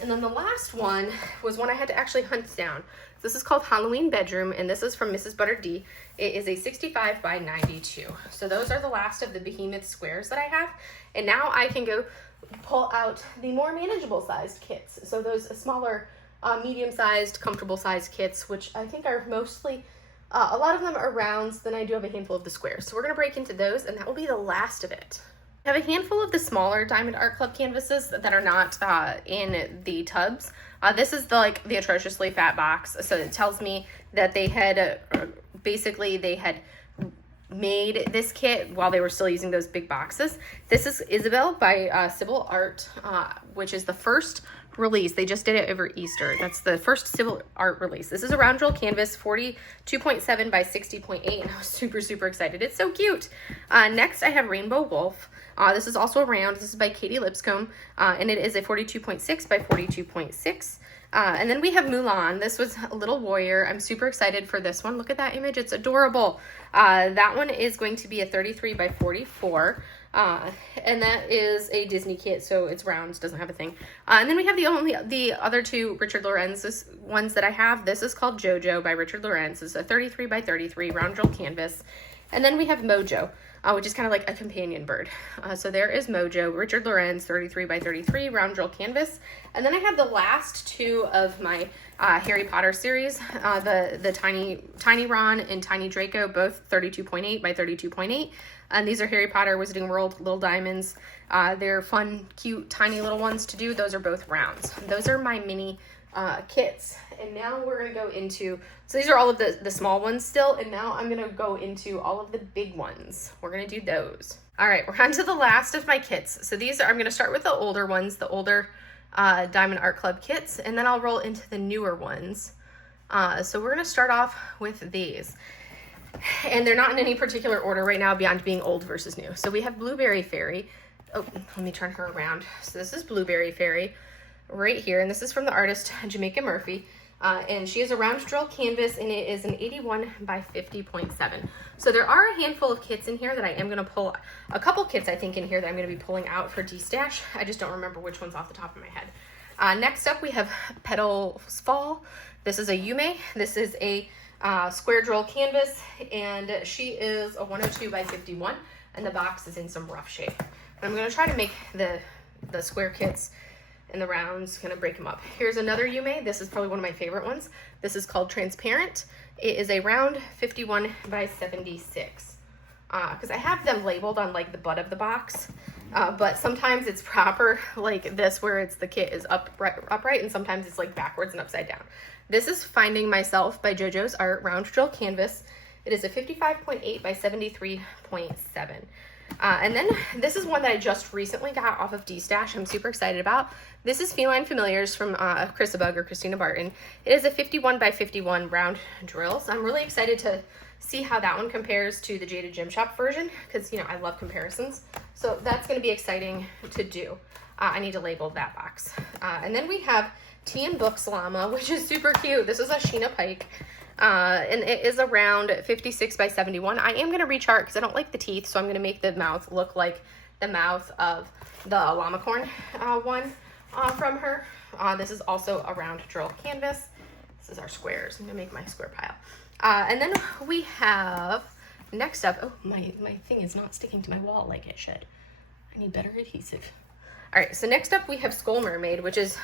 And then the last one was one I had to actually hunt down. This is called Halloween Bedroom, and this is from Mrs. Butter D. It is a 65 by 92. So those are the last of the behemoth squares that I have. And now I can go pull out the more manageable sized kits. So those smaller, medium-sized, comfortable-sized kits, which I think are mostly, a lot of them are rounds, then I do have a handful of the squares. So we're gonna break into those, and that will be the last of it. I have a handful of the smaller Diamond Art Club canvases that are not in the tubs. This is the atrociously fat box, so it tells me that they had they had made this kit while they were still using those big boxes. This is Isabel by Sybil Art, which is the first release. They just did it over Easter. That's the first Sybil Art release. This is a round roll canvas, 42.7 by 60.8, and I was super, super excited. It's so cute. Next, I have Rainbow Wolf. This is also a round. This is by Katie Lipscomb, and it is a 42.6 by 42.6. And then we have Mulan. This was a little warrior. I'm super excited for this one. Look at that image. It's adorable. That one is going to be a 33 by 44. And that is a Disney kit, so it's round, doesn't have a thing. And then we have the other two Richard Lorenz ones that I have. This is called JoJo by Richard Lorenz. It's a 33 by 33 round roll canvas. And then we have Mojo, which is kind of like a companion bird. So there is Mojo, Richard Lorenz, 33 by 33 round roll canvas. And then I have the last two of my Harry Potter series, the Tiny Ron and Tiny Draco, both 32.8 by 32.8. And these are Harry Potter Wizarding World Little Diamonds. They're fun, cute, tiny little ones to do. Those are both rounds. Those are my mini kits. And now we're going to go into, so these are all of the small ones still, and now I'm going to go into all of the big ones. We're going to do those. All right, we're on to the last of my kits. So these are, I'm going to start with the older ones, the older Diamond Art Club kits, and then I'll roll into the newer ones. So we're going to start off with these. And they're not in any particular order right now beyond being old versus new. So we have Blueberry Fairy. Oh, let me turn her around. So this is Blueberry Fairy right here, and this is from the artist Jamaica Murphy. And she is a round drill canvas, and it is an 81 by 50.7. So there are a handful of kits in here that I am going to pull, a couple kits I think in here that I'm going to be pulling out for destash. I just don't remember which ones off the top of my head. Next up we have Petals Fall. This is a Yume. This is a square drill canvas, and she is a 102 by 51, and the box is in some rough shape. But I'm going to try to make the square kits and the rounds, kind of break them up. Here's another Yume. This is probably one of my favorite ones. This is called Transparent. It is a round 51 by 76. Because I have them labeled on like the butt of the box, but sometimes it's proper like this where it's the kit is upright, and sometimes it's like backwards and upside down. This is Finding Myself by JoJo's Art round drill canvas. It is a 55.8 by 73.7. And then this is one that I just recently got off of D-Stash. I'm super excited about. This is Feline Familiars from Chrisabug or Christina Barton. It is a 51 by 51 round drill. So I'm really excited to see how that one compares to the Jaded Gym Shop version, because, you know, I love comparisons. So that's going to be exciting to do. I need to label that box. And then we have Tea and Books Llama, which is super cute. This is a Sheena Pike. And it is around 56 by 71. I am going to rechart because I don't like the teeth, so I'm going to make the mouth look like the mouth of the Llamacorn one from her. This is also a round drill canvas. This is our squares. I'm going to make my square pile. And then we have, next up, oh, my thing is not sticking to my wall like it should. I need better adhesive. All right, so next up we have Skull Mermaid, which is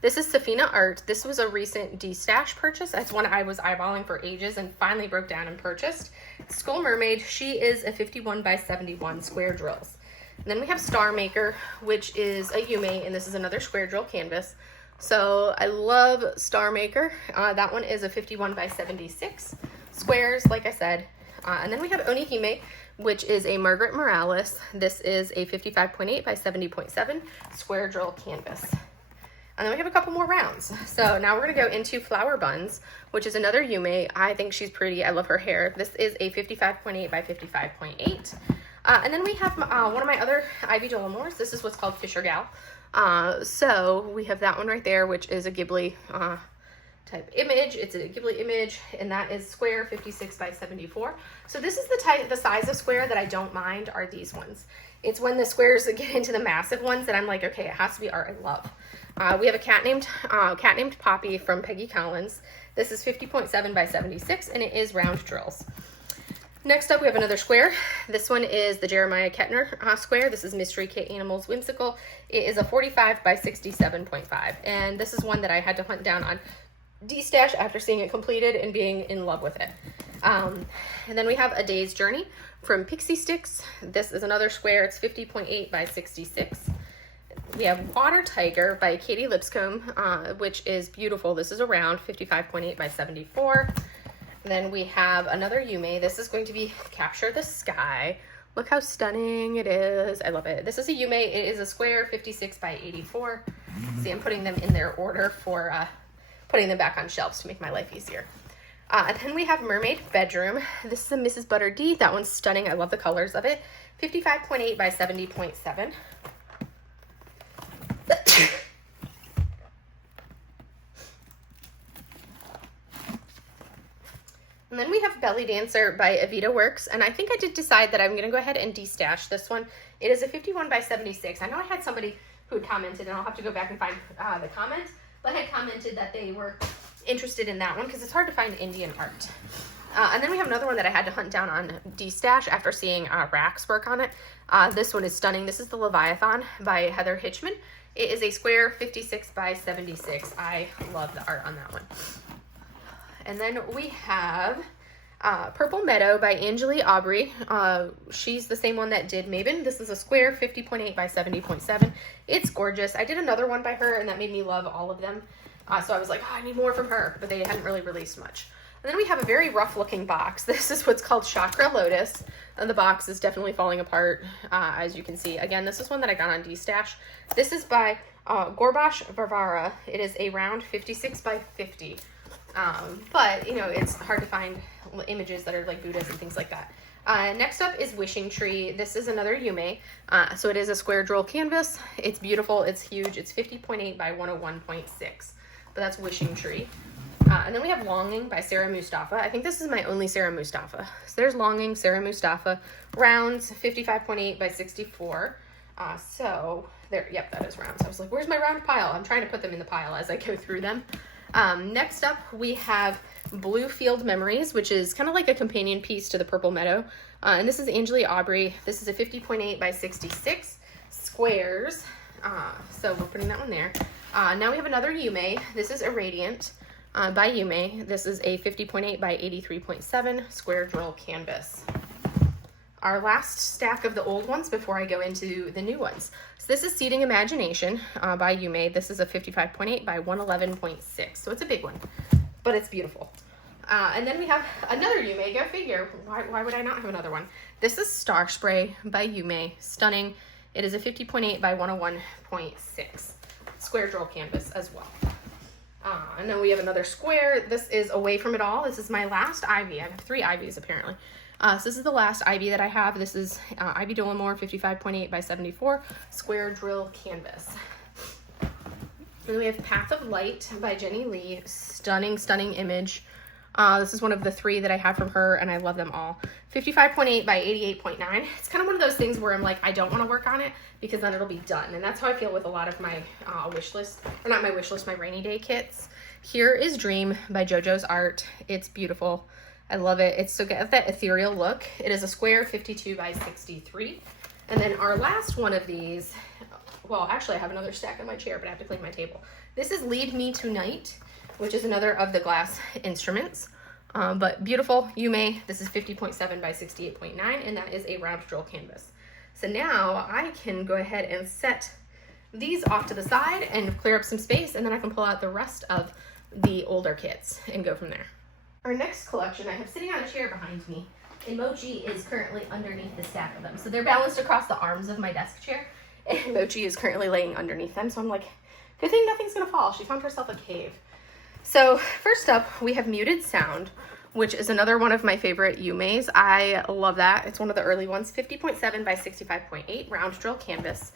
this is Safina Art. This was a recent D-Stash purchase. That's one I was eyeballing for ages and finally broke down and purchased. Skull Mermaid, she is a 51 by 71 square drills. And then we have Star Maker, which is a Yume, and this is another square drill canvas. So I love Star Maker. That one is a 51 by 76 squares, like I said. And then we have Onihime, which is a Margaret Morales. This is a 55.8 by 70.7 square drill canvas. And then we have a couple more rounds. So now we're going to go into Flower Buns, which is another Yume. I think she's pretty. I love her hair. This is a 55.8 by 55.8. And then we have one of my other Ivy Dolomores. This is what's called Fisher Gal. So we have that one right there, which is a Ghibli type image. It's a Ghibli image, and that is square 56 by 74. So this is the size of square that I don't mind are these ones. It's when the squares get into the massive ones that I'm like, okay, it has to be art I love. We have a cat named Poppy from Peggy Collins. This is 50.7 by 76, and it is round drills. Next up, we have another square. This one is the Jeremiah Kettner square. This is Mystery Kit Animals Whimsical. It is a 45 by 67.5, and this is one that I had to hunt down on D-Stash after seeing it completed and being in love with it. And then we have A Day's Journey from Pixie Sticks. This is another square. It's 50.8 by 66. We have Water Tiger by Katie Lipscomb, which is beautiful. This is a round 55.8 by 74. Then we have another Yume. This is going to be Capture the Sky. Look how stunning it is. I love it. This is a Yume. It is a square 56 by 84. See, I'm putting them in their order for putting them back on shelves to make my life easier. And then we have Mermaid Bedroom. This is a Mrs. Butter D. That one's stunning. I love the colors of it. 55.8 by 70.7. And then we have Belly Dancer by Evita Works. And I think I did decide that I'm going to go ahead and de-stash this one. It is a 51 by 76. I know I had somebody who had commented, and I'll have to go back and find the comment, but had commented that they were interested in that one because it's hard to find Indian art. And then we have another one that I had to hunt down on D-Stash after seeing Rack's work on it. This one is stunning. This is the Leviathan by Heather Hitchman. It is a square 56 by 76. I love the art on that one. And then we have Purple Meadow by ALLLLL Aubrey. She's the same one that did Maven. This is a square 50.8 by 70.7. It's gorgeous. I did another one by her and that made me love all of them. So I was like, oh, I need more from her, but they hadn't really released much. And then we have a very rough looking box. This is what's called Chakra Lotus. And the box is definitely falling apart, as you can see. Again, this is one that I got on D-Stash. This is by Gorbash Varvara. It is a round 56 by 50. But, you know, it's hard to find images that are like Buddhas and things like that. Next up is Wishing Tree. This is another Yume. So it is a square drill canvas. It's beautiful. It's huge. It's 50.8 by 101.6. But that's Wishing Tree. And then we have Longing by Sarah Mustafa. I think this is my only Sarah Mustafa. So there's Longing, Sarah Mustafa. Rounds, 55.8 by 64. So there, yep, that is rounds. I was like, where's my round pile? I'm trying to put them in the pile as I go through them. Next up, we have Blue Field Memories, which is kind of like a companion piece to the Purple Meadow. And this is ALLLLL Aubrey. This is a 50.8 by 66 squares. So we're putting that one there. Now we have another Yume. This is Irradiant by Yume. This is a 50.8 by 83.7 square drill canvas. Our last stack of the old ones before I go into the new ones. So this is Seeding Imagination by Yume. This is a 55.8 by 111.6. So it's a big one, but it's beautiful. And then we have another Yume. Go figure. Why would I not have another one? This is Star Spray by Yume. Stunning. It is a 50.8 by 101.6 square drill canvas as well. And then we have another square. This is Away From It All. This is my last Ivy. I have 3 Ivies apparently. So this is the last Ivy that I have. This is Ivy Dollamore 55.8 by 74 square drill canvas. And we have Path of Light by Jenny Lee. Stunning, stunning image. This is one of the 3 that I have from her, and I love them all. 55.8 by 88.9. It's kind of one of those things where I'm like, I don't want to work on it because then it'll be done. And that's how I feel with a lot of my wish list, or not my wish list, my rainy day kits. Here is Dream by JoJo's Art. It's beautiful. I love it. It's so got that ethereal look. It is a square 52 by 63. And then our last one of these, well, actually I have another stack on my chair, but I have to clean my table. This is Lead Me Tonight, which is another of the glass instruments. But beautiful Yume. This is 50.7 by 68.9, and that is a round drill canvas. So now I can go ahead and set these off to the side and clear up some space, and then I can pull out the rest of the older kits and go from there. Our next collection I have sitting on a chair behind me. Mochi is currently underneath the stack of them. So they're balanced across the arms of my desk chair, and Mochi is currently laying underneath them. So I'm like, good thing nothing's gonna fall. She found herself a cave. So first up, we have Muted Sound, which is another one of my favorite Yume's. I love that. It's one of the early ones, 50.7 by 65.8 round drill canvas.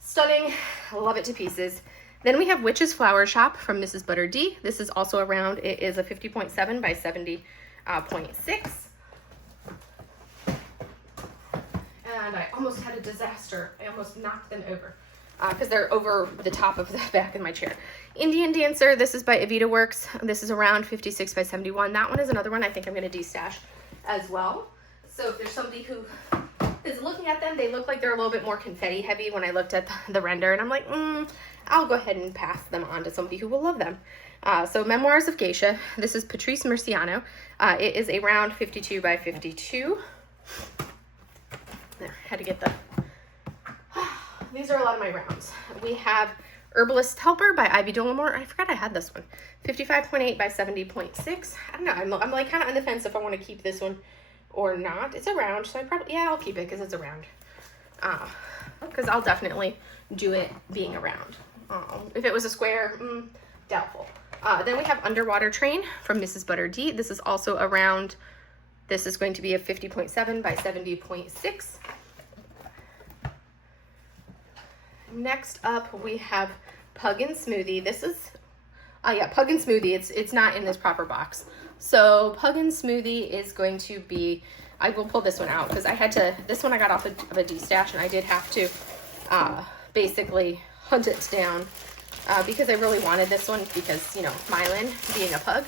Stunning, love it to pieces. Then we have Witch's Flower Shop from Mrs. Butter D. This is also a round. It is a 50.7 by 70.6. And I almost had a disaster. I almost knocked them over because they're over the top of the back of my chair. Indian Dancer, this is by Evita Works. This is around 56 by 71. That one is another one I think I'm going to de-stash as well. So if there's somebody who is looking at them, they look like they're a little bit more confetti heavy when I looked at the render, and I'm like, I'll go ahead and pass them on to somebody who will love them. So Memoirs of Geisha, this is Patrice Murciano. It is a round 52 by 52. There, had to get the... These are a lot of my rounds. We have Herbalist Helper by Ivy Dollamore. I forgot I had this one. 55.8 by 70.6. I don't know. I'm like kind of on the fence if I want to keep this one or not. It's a round, so I probably, yeah, I'll keep it because it's a round. Because I'll definitely do it being a round. If it was a square, doubtful. Then we have Underwater Train from Mrs. Butter D. This is also a round. This is going to be a 50.7 by 70.6. Next up, we have Pug and Smoothie. This is, yeah, Pug and Smoothie. It's not in this proper box. So Pug and Smoothie is going to be, I will pull this one out because I had to, this one I got off of a D-stash, and I did have to basically hunt it down because I really wanted this one because, you know, Mylan being a pug.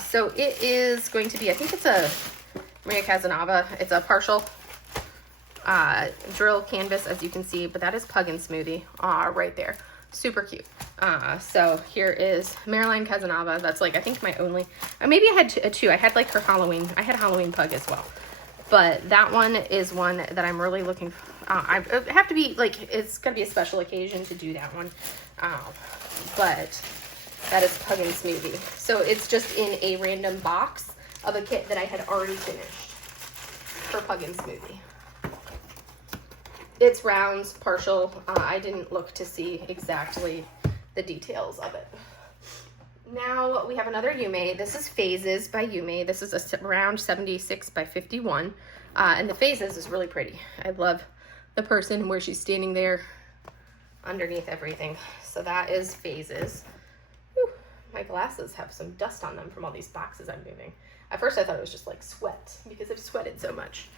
So it is going to be, I think it's a Maria Casanova. It's a partial drill canvas, as you can see, but that is Pug and Smoothie right there. Super cute. So here is Marilyn Casanova. That's like, I think my only, maybe I had two. I had like her Halloween, I had Halloween Pug as well. But that one is one that I'm really looking for. I have to be like, it's gonna be a special occasion to do that one. But that is Pug and Smoothie. So it's just in a random box of a kit that I had already finished for Pug and Smoothie. It's rounds, partial. I didn't look to see exactly the details of it. Now we have another Yume. This is Phases by Yume. This is a round 76 by 51. And the Phases is really pretty. I love the person where she's standing there underneath everything. So that is Phases. Whew, my glasses have some dust on them from all these boxes I'm moving. At first I thought it was just like sweat because I've sweated so much.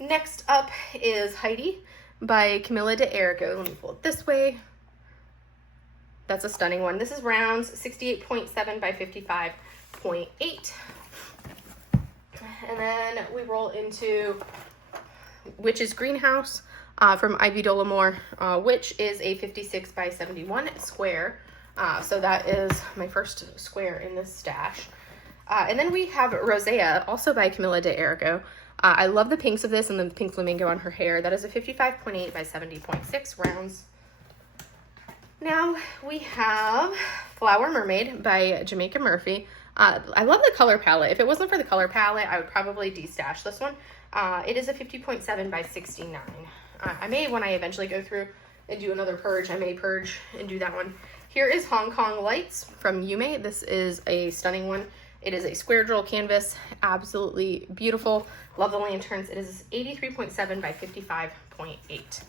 Next up is Heidi by Camilla de Errico. Let me pull it this way. That's a stunning one. This is rounds 68.7 by 55.8. And then we roll into Witch's Greenhouse from Ivy Dollamore, which is a 56 by 71 square. So that is my first square in this stash. And then we have Rosea, also by Camilla de Errico. I love the pinks of this and the pink flamingo on her hair. That is a 55.8 by 70.6 rounds. Now we have Flower Mermaid by Jamaica Murphy. I love the color palette. If it wasn't for the color palette, I would probably de-stash this one. It is a 50.7 by 69. I may, when I eventually go through and do another purge, I may purge and do that one. Here is Hong Kong Lights from Yume. This is a stunning one. It is a square drill canvas, absolutely beautiful. Love the lanterns. It is 83.7 by 55.8.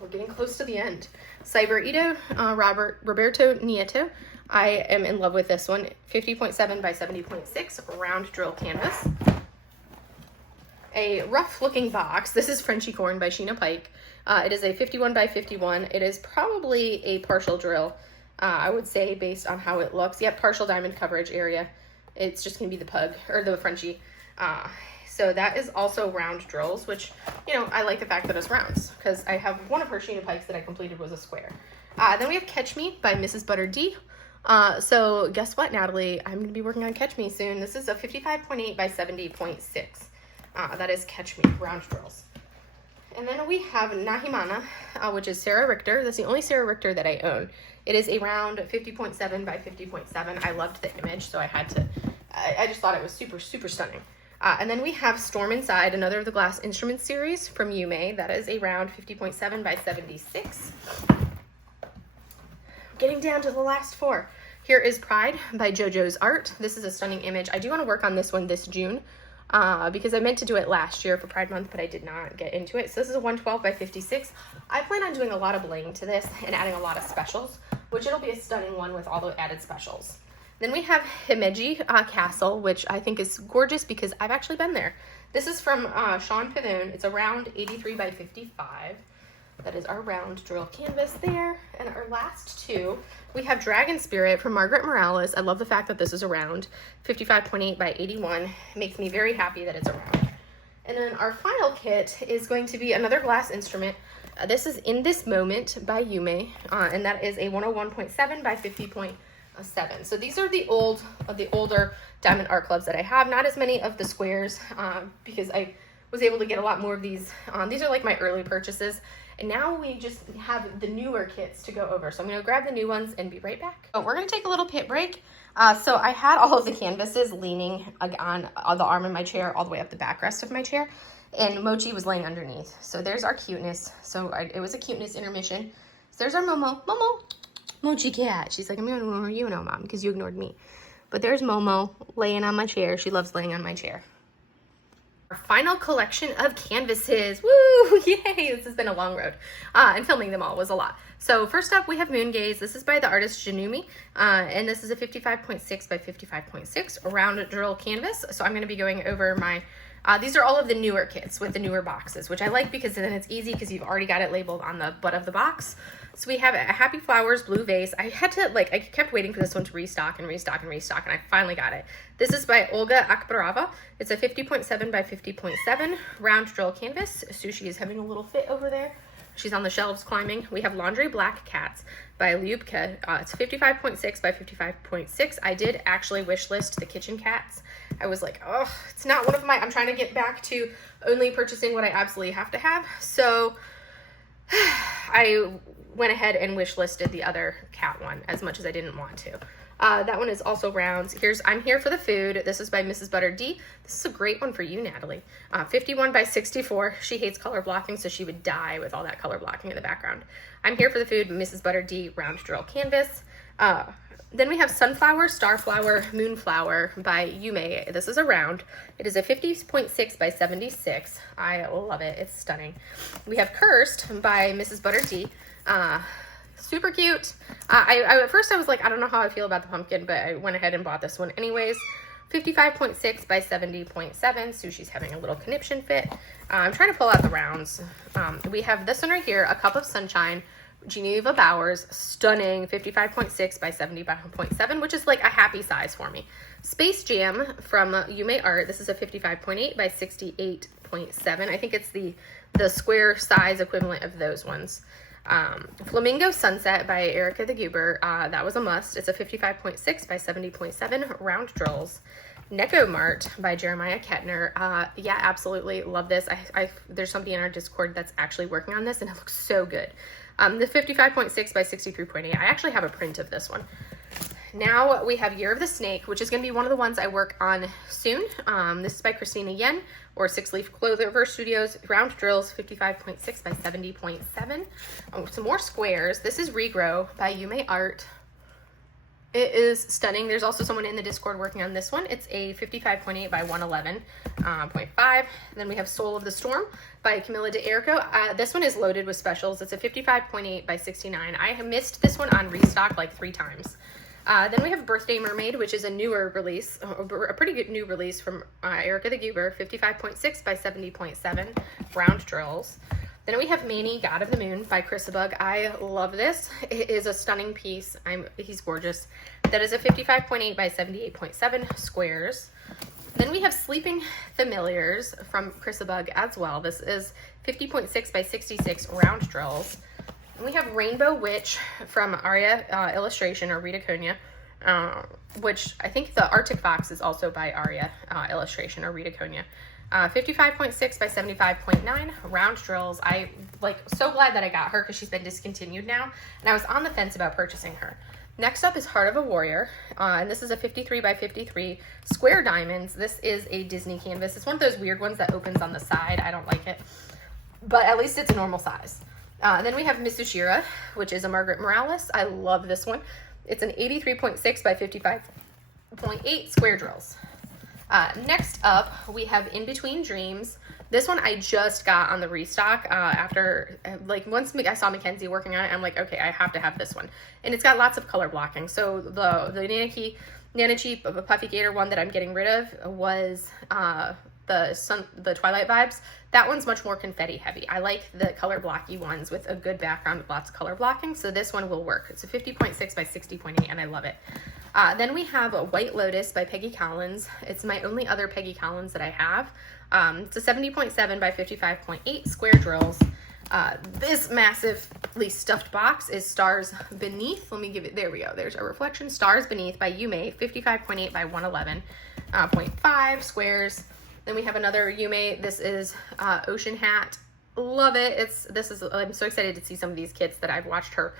We're getting close to the end. Cyber Ito, Roberto Nieto. I am in love with this one. 50.7 by 70.6 round drill canvas. A rough looking box. This is Frenchy Corn by Sheena Pike. It is a 51 by 51. It is probably a partial drill. I would say based on how it looks. Yep, partial diamond coverage area. It's just going to be the Pug, or the Frenchie. So that is also round drills, which, you know, I like the fact that it's rounds, because I have one of her Sheena Pikes that I completed was a square. Then we have Catch Me by Mrs. Butter D. So guess what, Natalie? I'm going to be working on Catch Me soon. This is a 55.8 by 70.6. That is Catch Me, round drills. And then we have Nahimana, which is Sarah Richter. That's the only Sarah Richter that I own. It is a round 50.7 by 50.7. I loved the image, so I had to, I just thought it was super, super stunning. And then we have Storm Inside, another of the Glass Instruments series from Yume. That is a round 50.7 by 76. Getting down to the last four. Here is Pride by JoJo's Art. This is a stunning image. I do want to work on this one this June. Because I meant to do it last year for Pride Month, but I did not get into it. So this is a 112 by 56. I plan on doing a lot of bling to this and adding a lot of specials, which it'll be a stunning one with all the added specials. Then we have Himeji Castle, which I think is gorgeous because I've actually been there. This is from Sean Pavone. It's a round 83 by 55. That is our round drill canvas there. And our last two, we have Dragon Spirit from Margaret Morales. I love the fact that this is a round 55.8 by 81. It makes me very happy that it's a round. And then our final kit is going to be another glass instrument. This is In This Moment by Yume, and that is a 101.7 by 50.7. So these are the older diamond art clubs that I have. Not as many of the squares because I was able to get a lot more of these. These are like my early purchases. And now we just have the newer kits to go over. So I'm going to grab the new ones and be right back. Oh, we're going to take a little pit break. So I had all of the canvases leaning on the arm of my chair all the way up the backrest of my chair. And Mochi was laying underneath. So there's our cuteness. So it was a cuteness intermission. So there's our Momo. Momo! Mochi cat. She's like, I'm going to ignore you now, Mom, because you ignored me. But there's Momo laying on my chair. She loves laying on my chair. Our final collection of canvases. Woo! Yay! This has been a long road. And filming them all was a lot. So first up, we have Moon Gaze. This is by the artist Janumi. And this is a 55.6 by 55.6 round drill canvas. So I'm going to be going over my These are all of the newer kits with the newer boxes, which I like because then it's easy because you've already got it labeled on the butt of the box. So we have a Happy Flowers blue vase. I had to, like, I kept waiting for this one to restock and restock and restock, and I finally got it. This is by Olga Akbarova. It's a 50.7 by 50.7 round drill canvas. Sushi is having a little fit over there. She's on the shelves climbing. We have Laundry Black Cats by Lyubka. It's 55.6 by 55.6. I did actually wish list the kitchen cats. I was like, oh, it's not one of my, I'm trying to get back to only purchasing what I absolutely have to have. So I went ahead and wish listed the other cat one as much as I didn't want to. That one is also rounds. I'm Here for the Food. This is by Mrs. Butter D. This is a great one for you, Natalie. 51 by 64. She hates color blocking, so she would die with all that color blocking in the background. I'm Here for the Food, Mrs. Butter D, round drill canvas. Then we have Sunflower, Starflower, Moonflower by Yume. This is a round. It is a 50.6 by 76. I love it. It's stunning. We have Cursed by Mrs. Butter D. Super cute. At first I was like, I don't know how I feel about the pumpkin, but I went ahead and bought this one anyways. 55.6 by 70.7. Sushi's having a little conniption fit. I'm trying to pull out the rounds. We have this one right here, A Cup of Sunshine, Geneva Bowers, stunning, 55.6 by 70.7, which is like a happy size for me. Space Jam from Yume Art. This is a 55.8 by 68.7. I think it's the square size equivalent of those ones. Flamingo Sunset by Erica the Goober. That was a must. It's a 55.6 by 70.7 round drills. Neko Mart by Jeremiah Kettner. Yeah, absolutely love this. There's somebody in our Discord that's actually working on this and it looks so good. The 55.6 by 63.8. I actually have a print of this one. Now we have Year of the Snake, which is going to be one of the ones I work on soon. This is by Christina Yen, or Six Leaf Cloververse Studios. Round drills, 55.6 by 70.7. Some more squares. This is Regrow by Yume Art. It is stunning. There's also someone in the Discord working on this one. It's a 55.8 by 111.5. Then we have Soul of the Storm by Camilla de Erco. This one is loaded with specials. It's a 55.8 by 69. I missed this one on restock like 3 times. Then we have Birthday Mermaid, which is a newer release, a pretty good new release from Erica the Goober, 55.6 by 70.7 round drills. Then we have Manny, God of the Moon by Crisabug. I love this. It is a stunning piece. He's gorgeous. That is a 55.8 by 78.7 squares. Then we have Sleeping Familiars from Crisabug as well. This is 50.6 by 66 round drills. And we have Rainbow Witch from Aria Illustration, or Rita Konya, which I think the Arctic Fox is also by Aria Illustration, or Rita Konya. 55.6 by 75.9 round drills. I so glad that I got her because she's been discontinued now, and I was on the fence about purchasing her. Next up is Heart of a Warrior, and this is a 53 by 53 square diamonds. This is a Disney canvas. It's one of those weird ones that opens on the side. I don't like it, but at least it's a normal size. Then we have Mitsushira, which is a Margaret Morales. I love this one. It's an 83.6 by 55.8 square drills. Next up, we have In Between Dreams. This one I just got on the restock after, once I saw Mackenzie working on it, I'm like, okay, I have to have this one. And it's got lots of color blocking. So the Nanachi Puffy Gator one that I'm getting rid of was the Twilight Vibes. That one's much more confetti heavy. I like the color blocky ones with a good background with lots of color blocking, so this one will work. It's a 50.6 by 60.8 and I love it. Then we have White Lotus by Peggy Collins. It's my only other Peggy Collins that I have. It's a 70.7 by 55.8 square drills. This massively stuffed box is Stars Beneath. Let me give it, there we go. There's a reflection. Stars Beneath by Yume, 55.8 by 111.5 squares. Then we have another Yume. This is Ocean Hat. Love it. I'm so excited to see some of these kits that I've watched her,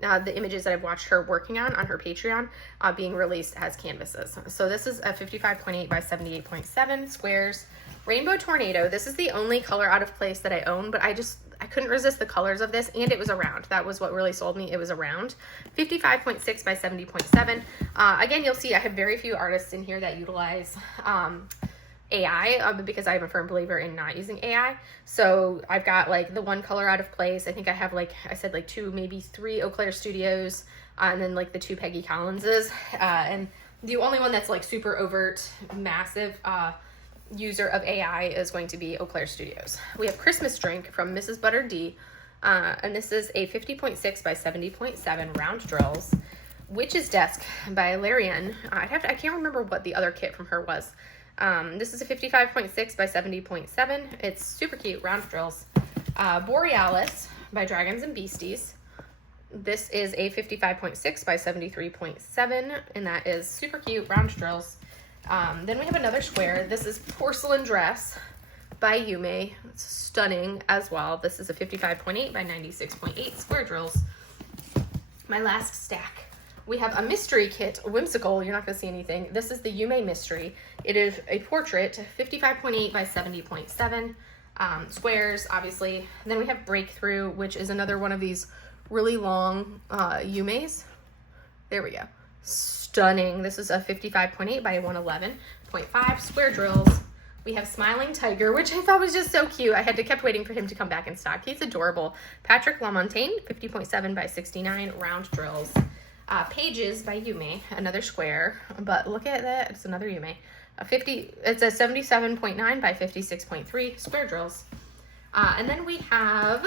the images that I've watched her working on her Patreon being released as canvases. So this is a 55.8 by 78.7 squares. Rainbow Tornado. This is the only color out of place that I own, but I couldn't resist the colors of this, and it was a round. That was what really sold me. It was a round. 55.6 by 70.7. Again, you'll see I have very few artists in here that utilize AI because I'm a firm believer in not using AI. So I've got the one color out of place. I think I have I said 2, maybe 3 Eau Claire Studios, and then the 2 Peggy Collinses, and the only one that's super overt, massive user of AI is going to be Eau Claire Studios. We have Christmas Drink from Mrs. Butter D, and this is a 50.6 by 70.7 round drills. Witch's Desk by Larian. I can't remember what the other kit from her was. This is a 55.6 by 70.7. It's super cute, round drills. Borealis by Dragons and Beasties. This is a 55.6 by 73.7, and that is super cute, round drills. Then we have another square. This is Porcelain Dress by Yume. It's stunning as well. This is a 55.8 by 96.8 square drills. My last stack. We have a mystery kit, whimsical. You're not going to see anything. This is the Yume Mystery. It is a portrait, 55.8 by 70.7 squares, obviously. And then we have Breakthrough, which is another one of these really long Yumes. There we go. Stunning. This is a 55.8 by 111.5 square drills. We have Smiling Tiger, which I thought was just so cute. I kept waiting for him to come back in stock. He's adorable. Patrick Lamontagne, 50.7 by 69 round drills. Pages by Yume, another square, but look at that, it's another Yume. It's a 77.9 by 56.3 square drills. And then we have,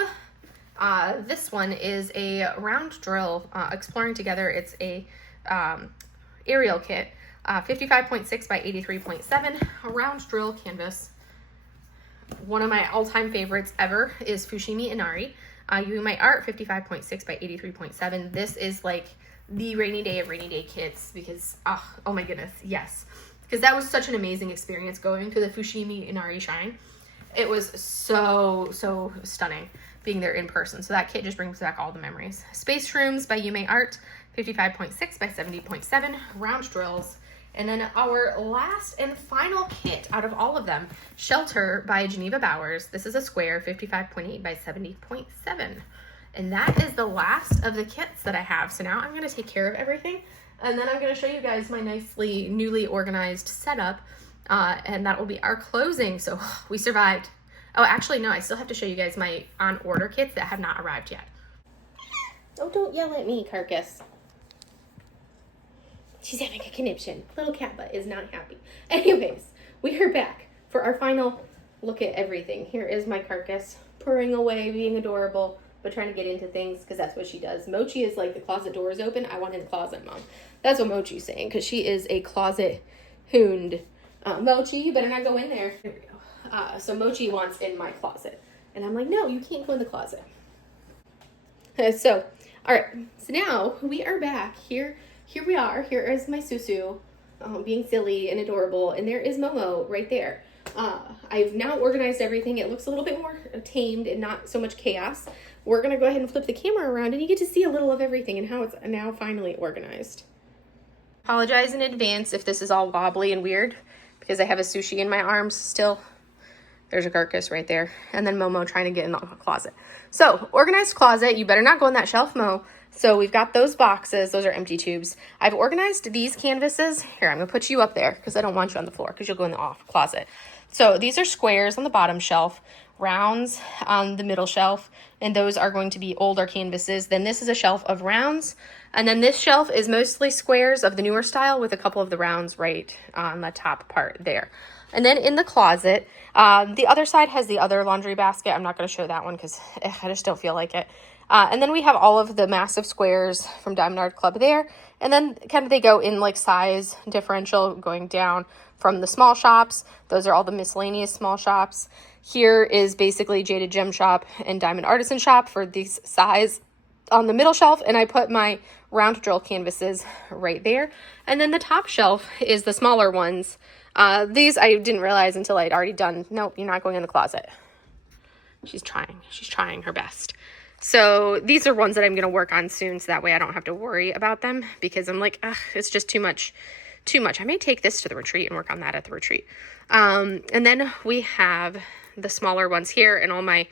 this one is a round drill, Exploring Together. It's a aerial kit, 55.6 by 83.7, a round drill canvas. One of my all-time favorites ever is Fushimi Inari. Yume Art, 55.6 by 83.7. This is like the rainy day of rainy day kits because, oh my goodness, yes. Because that was such an amazing experience going to the Fushimi Inari Shine. It was so stunning being there in person. So that kit just brings back all the memories. Space Rooms by Yume Art, 55.6 by 70.7, round drills. And then our last and final kit out of all of them, Shelter by Geneva Bowers. This is a square, 55.8 by 70.7. And that is the last of the kits that I have. So now I'm going to take care of everything. And then I'm going to show you guys my nicely, newly organized setup. And that will be our closing. So we survived. Oh, actually, no, I still have to show you guys my on-order kits that have not arrived yet. Oh, don't yell at me, Carcass. She's having a conniption. Little cat butt is not happy. Anyways, we are back for our final look at everything. Here is my Carcass purring away, being adorable, but trying to get into things because that's what she does. Mochi is like, the closet door is open. I want in the closet, Mom. That's what Mochi's saying because she is a closet hound. Mochi, you better not go in there. There we go. So Mochi wants in my closet. And I'm like, no, you can't go in the closet. So, all right. So now we are back here. Here we are. Here is my Susu being silly and adorable. And there is Momo right there. I've now organized everything. It looks a little bit more tamed and not so much chaos. We're going to go ahead and flip the camera around and you get to see a little of everything and how it's now finally organized. Apologize in advance if this is all wobbly and weird because I have a sushi in my arms still. There's a Carcass right there. And then Momo trying to get in the closet. So, organized closet. You better not go on that shelf, Mo. So we've got those boxes. Those are empty tubes. I've organized these canvases. Here, I'm going to put you up there because I don't want you on the floor because you'll go in the off closet. So these are squares on the bottom shelf, rounds on the middle shelf, and those are going to be older canvases. Then this is a shelf of rounds, and then this shelf is mostly squares of the newer style with a couple of the rounds right on the top part there. And then in the closet, the other side has the other laundry basket. I'm not going to show that one because I just don't feel like it. And then we have all of the massive squares from Diamond Art Club there. And then kind of they go in like size differential going down from the small shops. Those are all the miscellaneous small shops. Here is basically Jaded Gem Shop and Diamond Artisan Shop for these size on the middle shelf. And I put my round drill canvases right there. And then the top shelf is the smaller ones. These I didn't realize until I'd already done. Nope, you're not going in the closet. She's trying her best. So these are ones that I'm going to work on soon. So that way I don't have to worry about them because I'm like, ugh, it's just too much. I may take this to the retreat and work on that at the retreat. And then we have the smaller ones here and all my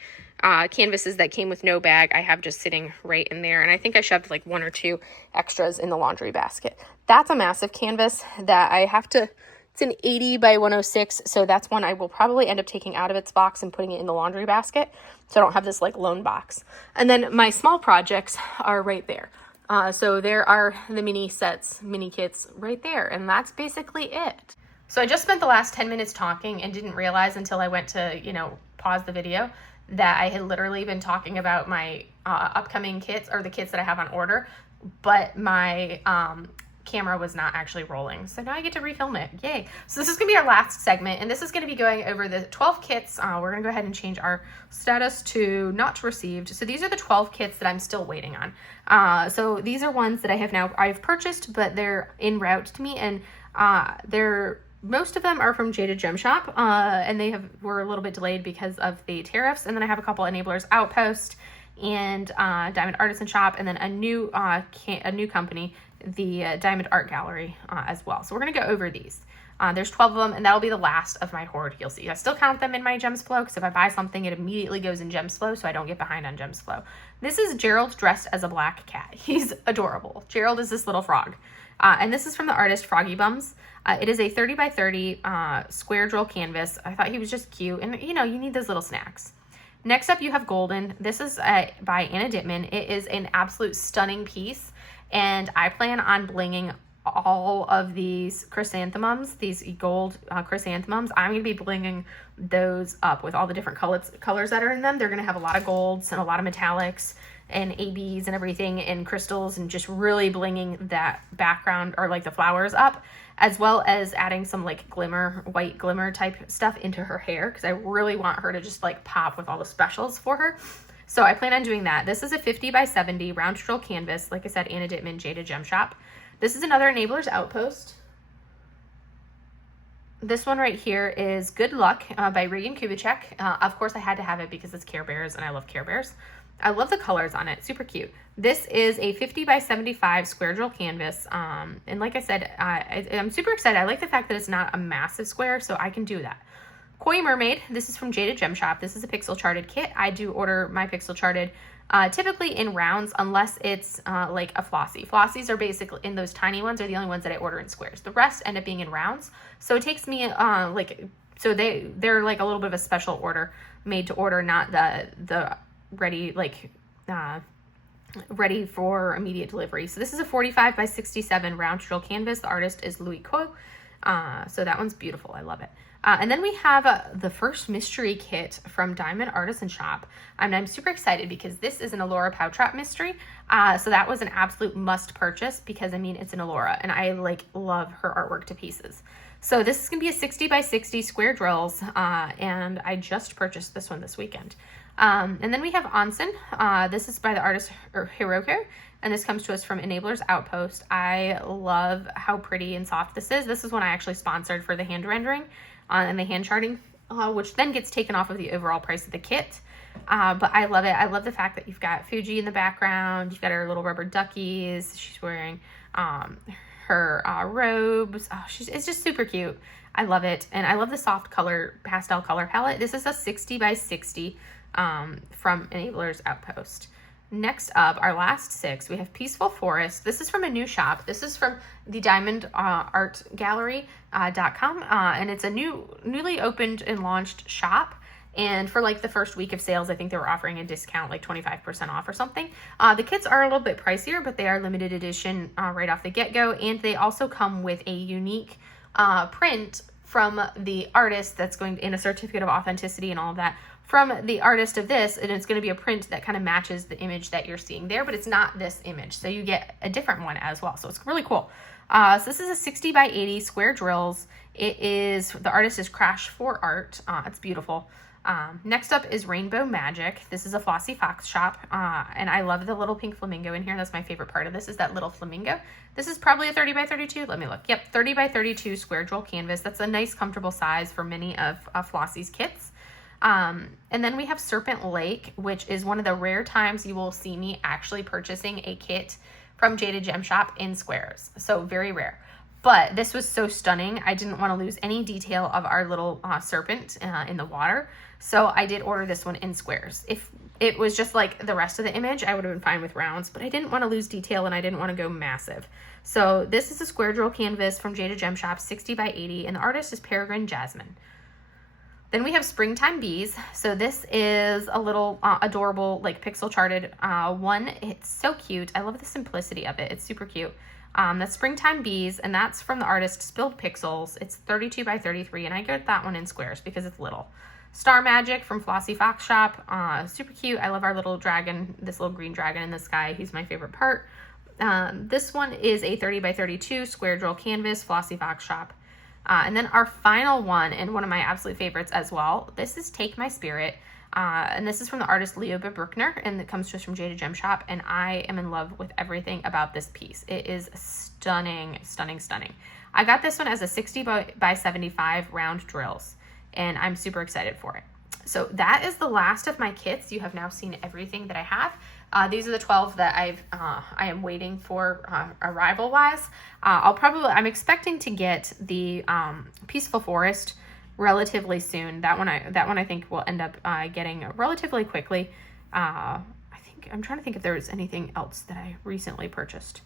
canvases that came with no bag. I have just sitting right in there. And I think I shoved like one or two extras in the laundry basket. That's a massive canvas that I have to, it's an 80 by 106. So that's one I will probably end up taking out of its box and putting it in the laundry basket. So I don't have this like lone box. And then my small projects are right there. So there are the mini sets, mini kits right there. And that's basically it. So I just spent the last 10 minutes talking and didn't realize until I went to, pause the video that I had literally been talking about my upcoming kits, or the kits that I have on order, but my camera was not actually rolling. So now I get to refilm it. Yay. So this is going to be our last segment, and this is going to be going over the 12 kits. We're going to go ahead and change our status to not received. So these are the 12 kits that I'm still waiting on. So these are ones that I've purchased, but they're en route to me, and most of them are from Jaded Gem Shop, and were a little bit delayed because of the tariffs. And then I have a couple Enablers Outpost and Diamond Artisan Shop, and then a new company, the Diamond Art Gallery, as well. So we're going to go over these. There's 12 of them, and that'll be the last of my hoard. You'll see I still count them in my Gems Flow, because if I buy something, it immediately goes in Gems Flow, so I don't get behind on Gems Flow. This is Gerald dressed as a black cat. He's adorable. Gerald is this little frog. And this is from the artist Froggy Bums. It is a 30 by 30 square drill canvas. I thought he was just cute, and you need those little snacks. Next up, you have Golden. This is by Anna Dittman. It is an absolute stunning piece, and I plan on blinging all of these chrysanthemums, these gold chrysanthemums. I'm going to be blinging those up with all the different colors that are in them. They're going to have a lot of golds and a lot of metallics and ABs and everything, and crystals, and just really blinging that background, or like the flowers, up, as well as adding some like white glimmer type stuff into her hair, because I really want her to just like pop with all the specials for her. So I plan on doing that. This is a 50 by 70 round drill canvas. Like I said, Anna Dittman, Jaded Gem Shop. This is another Enablers Outpost. This one right here is Good Luck by Regan Kubicek. Of course, I had to have it because it's Care Bears, and I love Care Bears. I love the colors on it. Super cute. This is a 50 by 75 square drill canvas. And like I said, I'm super excited. I like the fact that it's not a massive square, so I can do that. Koi Mermaid. This is from Jaded Gem Shop. This is a pixel charted kit. I do order my pixel charted typically in rounds, unless it's like a flossy. Flossies are basically, in those tiny ones, are the only ones that I order in squares. The rest end up being in rounds. So it takes me so they're like a little bit of a special order, made to order, not the ready, ready for immediate delivery. So this is a 45 by 67 round drill canvas. The artist is Louis Quo. So that one's beautiful. I love it. And then we have the first mystery kit from Diamond Artisan Shop. And I'm super excited because this is an Allura Powtrap mystery. So that was an absolute must purchase, because it's an Allura, and I love her artwork to pieces. So this is going to be a 60 by 60 square drills. And I just purchased this one this weekend. And then we have Onsen. This is by the artist Hiroko, and this comes to us from Enablers Outpost. I love how pretty and soft this is. This is one I actually sponsored for the hand rendering and the hand charting, which then gets taken off of the overall price of the kit. But I love it. I love the fact that you've got Fuji in the background. You've got her little rubber duckies. She's wearing her robes. Oh, it's just super cute. I love it. And I love the soft pastel color palette. This is a 60 by 60 from Enablers Outpost. Next up, our last 6, we have Peaceful Forest. This is from a new shop. This is from the Diamond Art Gallery.com, and it's a newly opened and launched shop. And for the first week of sales, I think they were offering a discount, 25% off or something. The kits are a little bit pricier, but they are limited edition right off the get-go, and they also come with a unique print from the artist that's going to, in a certificate of authenticity and all of that, from the artist of this, and it's going to be a print that kind of matches the image that you're seeing there, but it's not this image, so you get a different one as well. So it's really cool. So this is a 60 by 80 square drills. The artist is Crash for Art. It's beautiful. Next up is Rainbow Magic. This is a Flossy Fox shop, and I love the little pink flamingo in here. That's my favorite part of this, is that little flamingo. This is probably a 30 by 32. Let me look. Yep, 30 by 32 square drill canvas. That's a nice, comfortable size for many of Flossy's kits. And then we have Serpent Lake, which is one of the rare times you will see me actually purchasing a kit from Jaded Gem Shop in squares. So very rare. But this was so stunning, I didn't want to lose any detail of our little serpent in the water. So I did order this one in squares. If it was just like the rest of the image, I would have been fine with rounds, but I didn't want to lose detail and I didn't want to go massive. So this is a square drill canvas from Jaded Gem Shop, 60 by 80, and the artist is Peregrine Jasmine. Then we have Springtime Bees. So this is a little adorable, pixel charted one. It's so cute. I love the simplicity of it. It's super cute. That's Springtime Bees, and that's from the artist Spilled Pixels. It's 32 by 33, and I get that one in squares because it's little. Star Magic from Flossy Fox Shop. Super cute. I love our little dragon, this little green dragon in the sky. He's my favorite part. This one is a 30 by 32 square drill canvas, Flossy Fox Shop. And then our final one, and one of my absolute favorites as well, this is Take My Spirit. And this is from the artist Leoba Bruckner, and it comes just from Jada Gem Shop, and I am in love with everything about this piece. It is stunning, stunning, stunning. I got this one as a 60 by 75 round drills, and I'm super excited for it. So that is the last of my kits. You have now seen everything that I have. These are the 12 that I am waiting for arrival wise. I'm expecting to get the Peaceful Forest relatively soon. That one I think will end up getting relatively quickly. I'm trying to think if there was anything else that I recently purchased.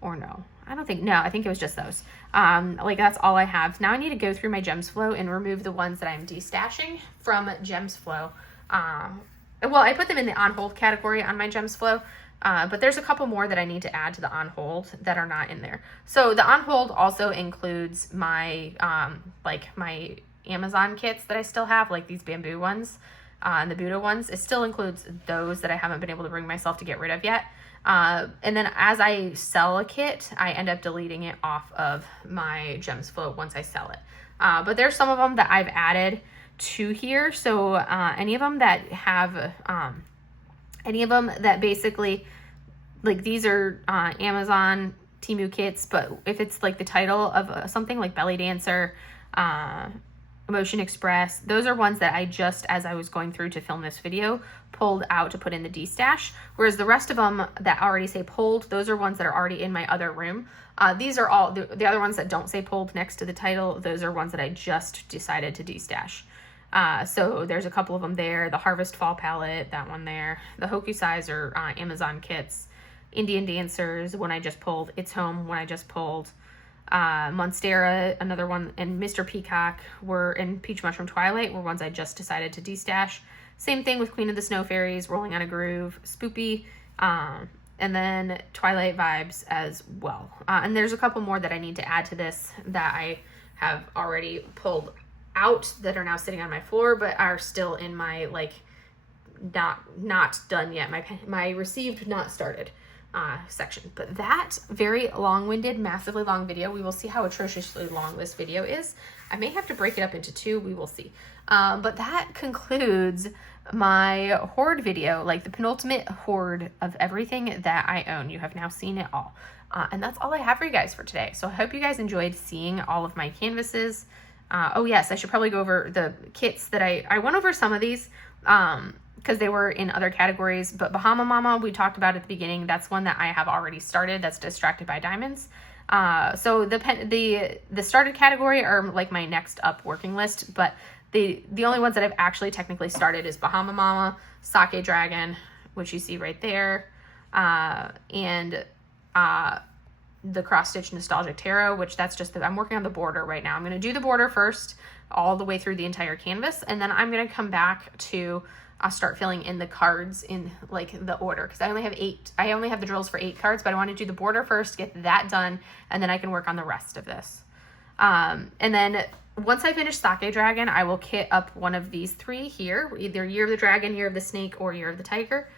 Or no, I think it was just those. Like that's all I have. Now I need to go through my Gems Flow and remove the ones that I'm destashing from Gems Flow. Well, I put them in the on hold category on my Gems Flow, but there's a couple more that I need to add to the on hold that are not in there. So the on hold also includes my, like my Amazon kits that I still have, like these bamboo ones, and the Buddha ones. It still includes those that I haven't been able to bring myself to get rid of yet. And then as I sell a kit, I end up deleting it off of my Gems Flow once I sell it. But there's some of them that I've added to here. So any of them that have any of them that basically, like these are Amazon Temu kits, but if it's like the title of something like Belly Dancer, Emotion Express, those are ones that I just, as I was going through to film this video, pulled out to put in the destash, whereas the rest of them that already say pulled, those are ones that are already in my other room. These are all the other ones that don't say pulled next to the title. Those are ones that I just decided to destash. So there's a couple of them there. The Harvest Fall palette, that one there. The Hokusai's Amazon kits. Indian Dancers, one I just pulled. It's Home, one I just pulled. Monstera, another one, and Mr. Peacock and Peach Mushroom Twilight were ones I just decided to destash. Same thing with Queen of the Snow Fairies, Rolling on a Groove, Spoopy, and then Twilight Vibes as well. And there's a couple more that I need to add to this that I have already pulled out that are now sitting on my floor, but are still in my like not done yet, my received not started section. But that very long-winded, massively long video, we will see how atrociously long this video is. I may have to break it up into two, we will see. But that concludes my Horde video, like the penultimate Horde of everything that I own. You have now seen it all. And that's all I have for you guys for today. So I hope you guys enjoyed seeing all of my canvases. Oh yes, I should probably go over the kits that I went over some of these because they were in other categories, but Bahama Mama we talked about at the beginning. That's one that I have already started. That's Distracted by Diamonds. So the started category are like my next up working list, but the only ones that I've actually technically started is Bahama Mama, Sake Dragon, which you see right there, and the Cross Stitch Nostalgic Tarot, which that's just I'm working on the border right now. I'm going to do the border first all the way through the entire canvas, and then I'm going to come back to start filling in the cards in like the order, because I only have the drills for 8 cards, but I want to do the border first, get that done, and then I can work on the rest of this. And then once I finish Sake Dragon, I will kit up one of these 3 here, either Year of the Dragon, Year of the Snake, or Year of the Tiger.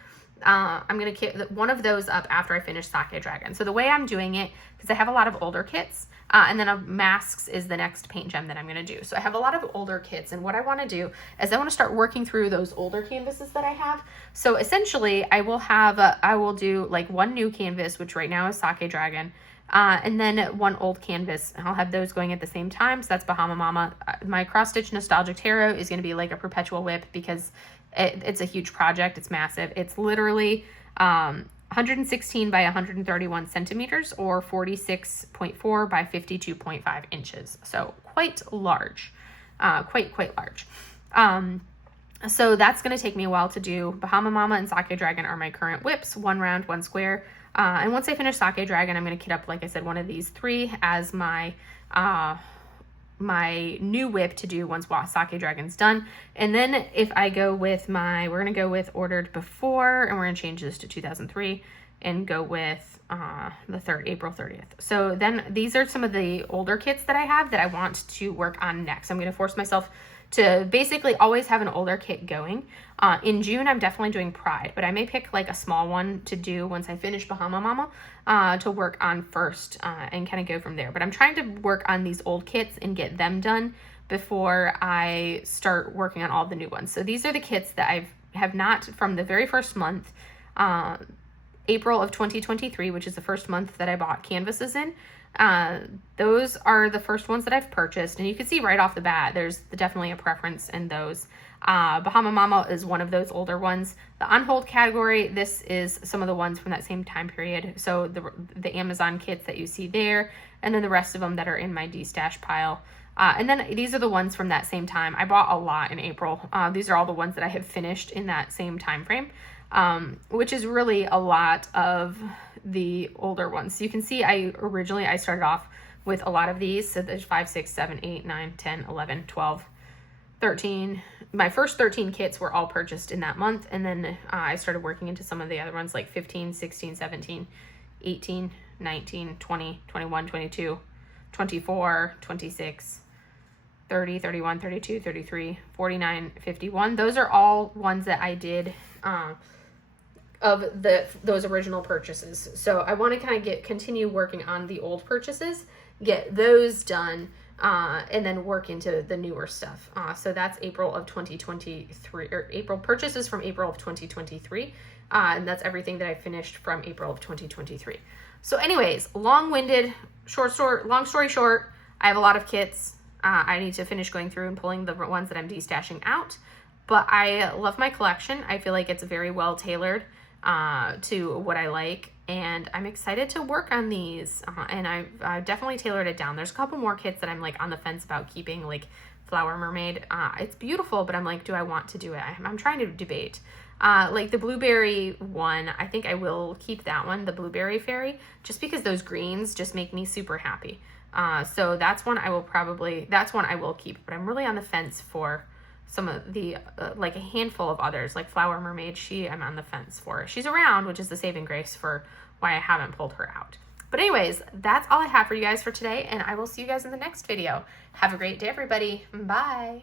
I'm going to kit one of those up after I finish Sake Dragon. So the way I'm doing it, because I have a lot of older kits, and then Masks is the next paint gem that I'm going to do. So I have a lot of older kits, and what I want to do is I want to start working through those older canvases that I have. So essentially I will do like one new canvas, which right now is Sake Dragon, and then one old canvas. I'll have those going at the same time. So that's Bahama Mama. My Cross Stitch Nostalgic Tarot is going to be like a perpetual whip because it's a huge project. It's massive. It's literally 116 by 131 centimeters or 46.4 by 52.5 inches. So quite large, quite large. So that's going to take me a while to do. Bahama Mama and Sake Dragon are my current whips, 1 round, 1 square. And once I finish Sake Dragon, I'm going to kit up, like I said, one of these 3 as my my new whip to do once Sake Dragon's done. And then if I go with we're going to go with Ordered Before, and we're going to change this to 2003. and go with April 30th. So then these are some of the older kits that I have that I want to work on next. I'm going to force myself to basically always have an older kit going. In June, I'm definitely doing Pride, but I may pick like a small one to do once I finish Bahama Mama to work on first and kind of go from there. But I'm trying to work on these old kits and get them done before I start working on all the new ones. So these are the kits that I have not from the very first month, April of 2023, which is the first month that I bought canvases in. Those are the first ones that I've purchased, and you can see right off the bat there's definitely a preference in those. Bahama Mama is one of those older ones. The on hold category, this is some of the ones from that same time period. So the Amazon kits that you see there, and then the rest of them that are in my D-stash pile. And then these are the ones from that same time. I bought a lot in April. These are all the ones that I have finished in that same time frame, which is really a lot of the older ones. So you can see I started off with a lot of these. So there's 5, 6, 7, 8, 9, 10, 11, 12, 13. My first 13 kits were all purchased in that month. And then I started working into some of the other ones like 15, 16, 17, 18, 19, 20, 21, 22, 24, 26, 30, 31, 32, 33, 49, 51. Those are all ones that I did of those original purchases. So I want to kind of continue working on the old purchases, get those done, and then work into the newer stuff. So that's April of 2023, or April purchases from April of 2023. And that's everything that I finished from April of 2023. So anyways, long-winded, long story short, I have a lot of kits. I need to finish going through and pulling the ones that I'm destashing out. But I love my collection. I feel like it's very well tailored to what I like. And I'm excited to work on these. And I've definitely tailored it down. There's a couple more kits that I'm like on the fence about keeping, like Flower Mermaid. It's beautiful, but I'm like, do I want to do it? I'm trying to debate. Like the blueberry one, I think I will keep that one, the blueberry fairy, just because those greens just make me super happy. So that's one I will keep, but I'm really on the fence for some of the, like a handful of others, like Flower Mermaid. I'm on the fence for. She's around, which is the saving grace for why I haven't pulled her out. But anyways, that's all I have for you guys for today, and I will see you guys in the next video. Have a great day, everybody. Bye.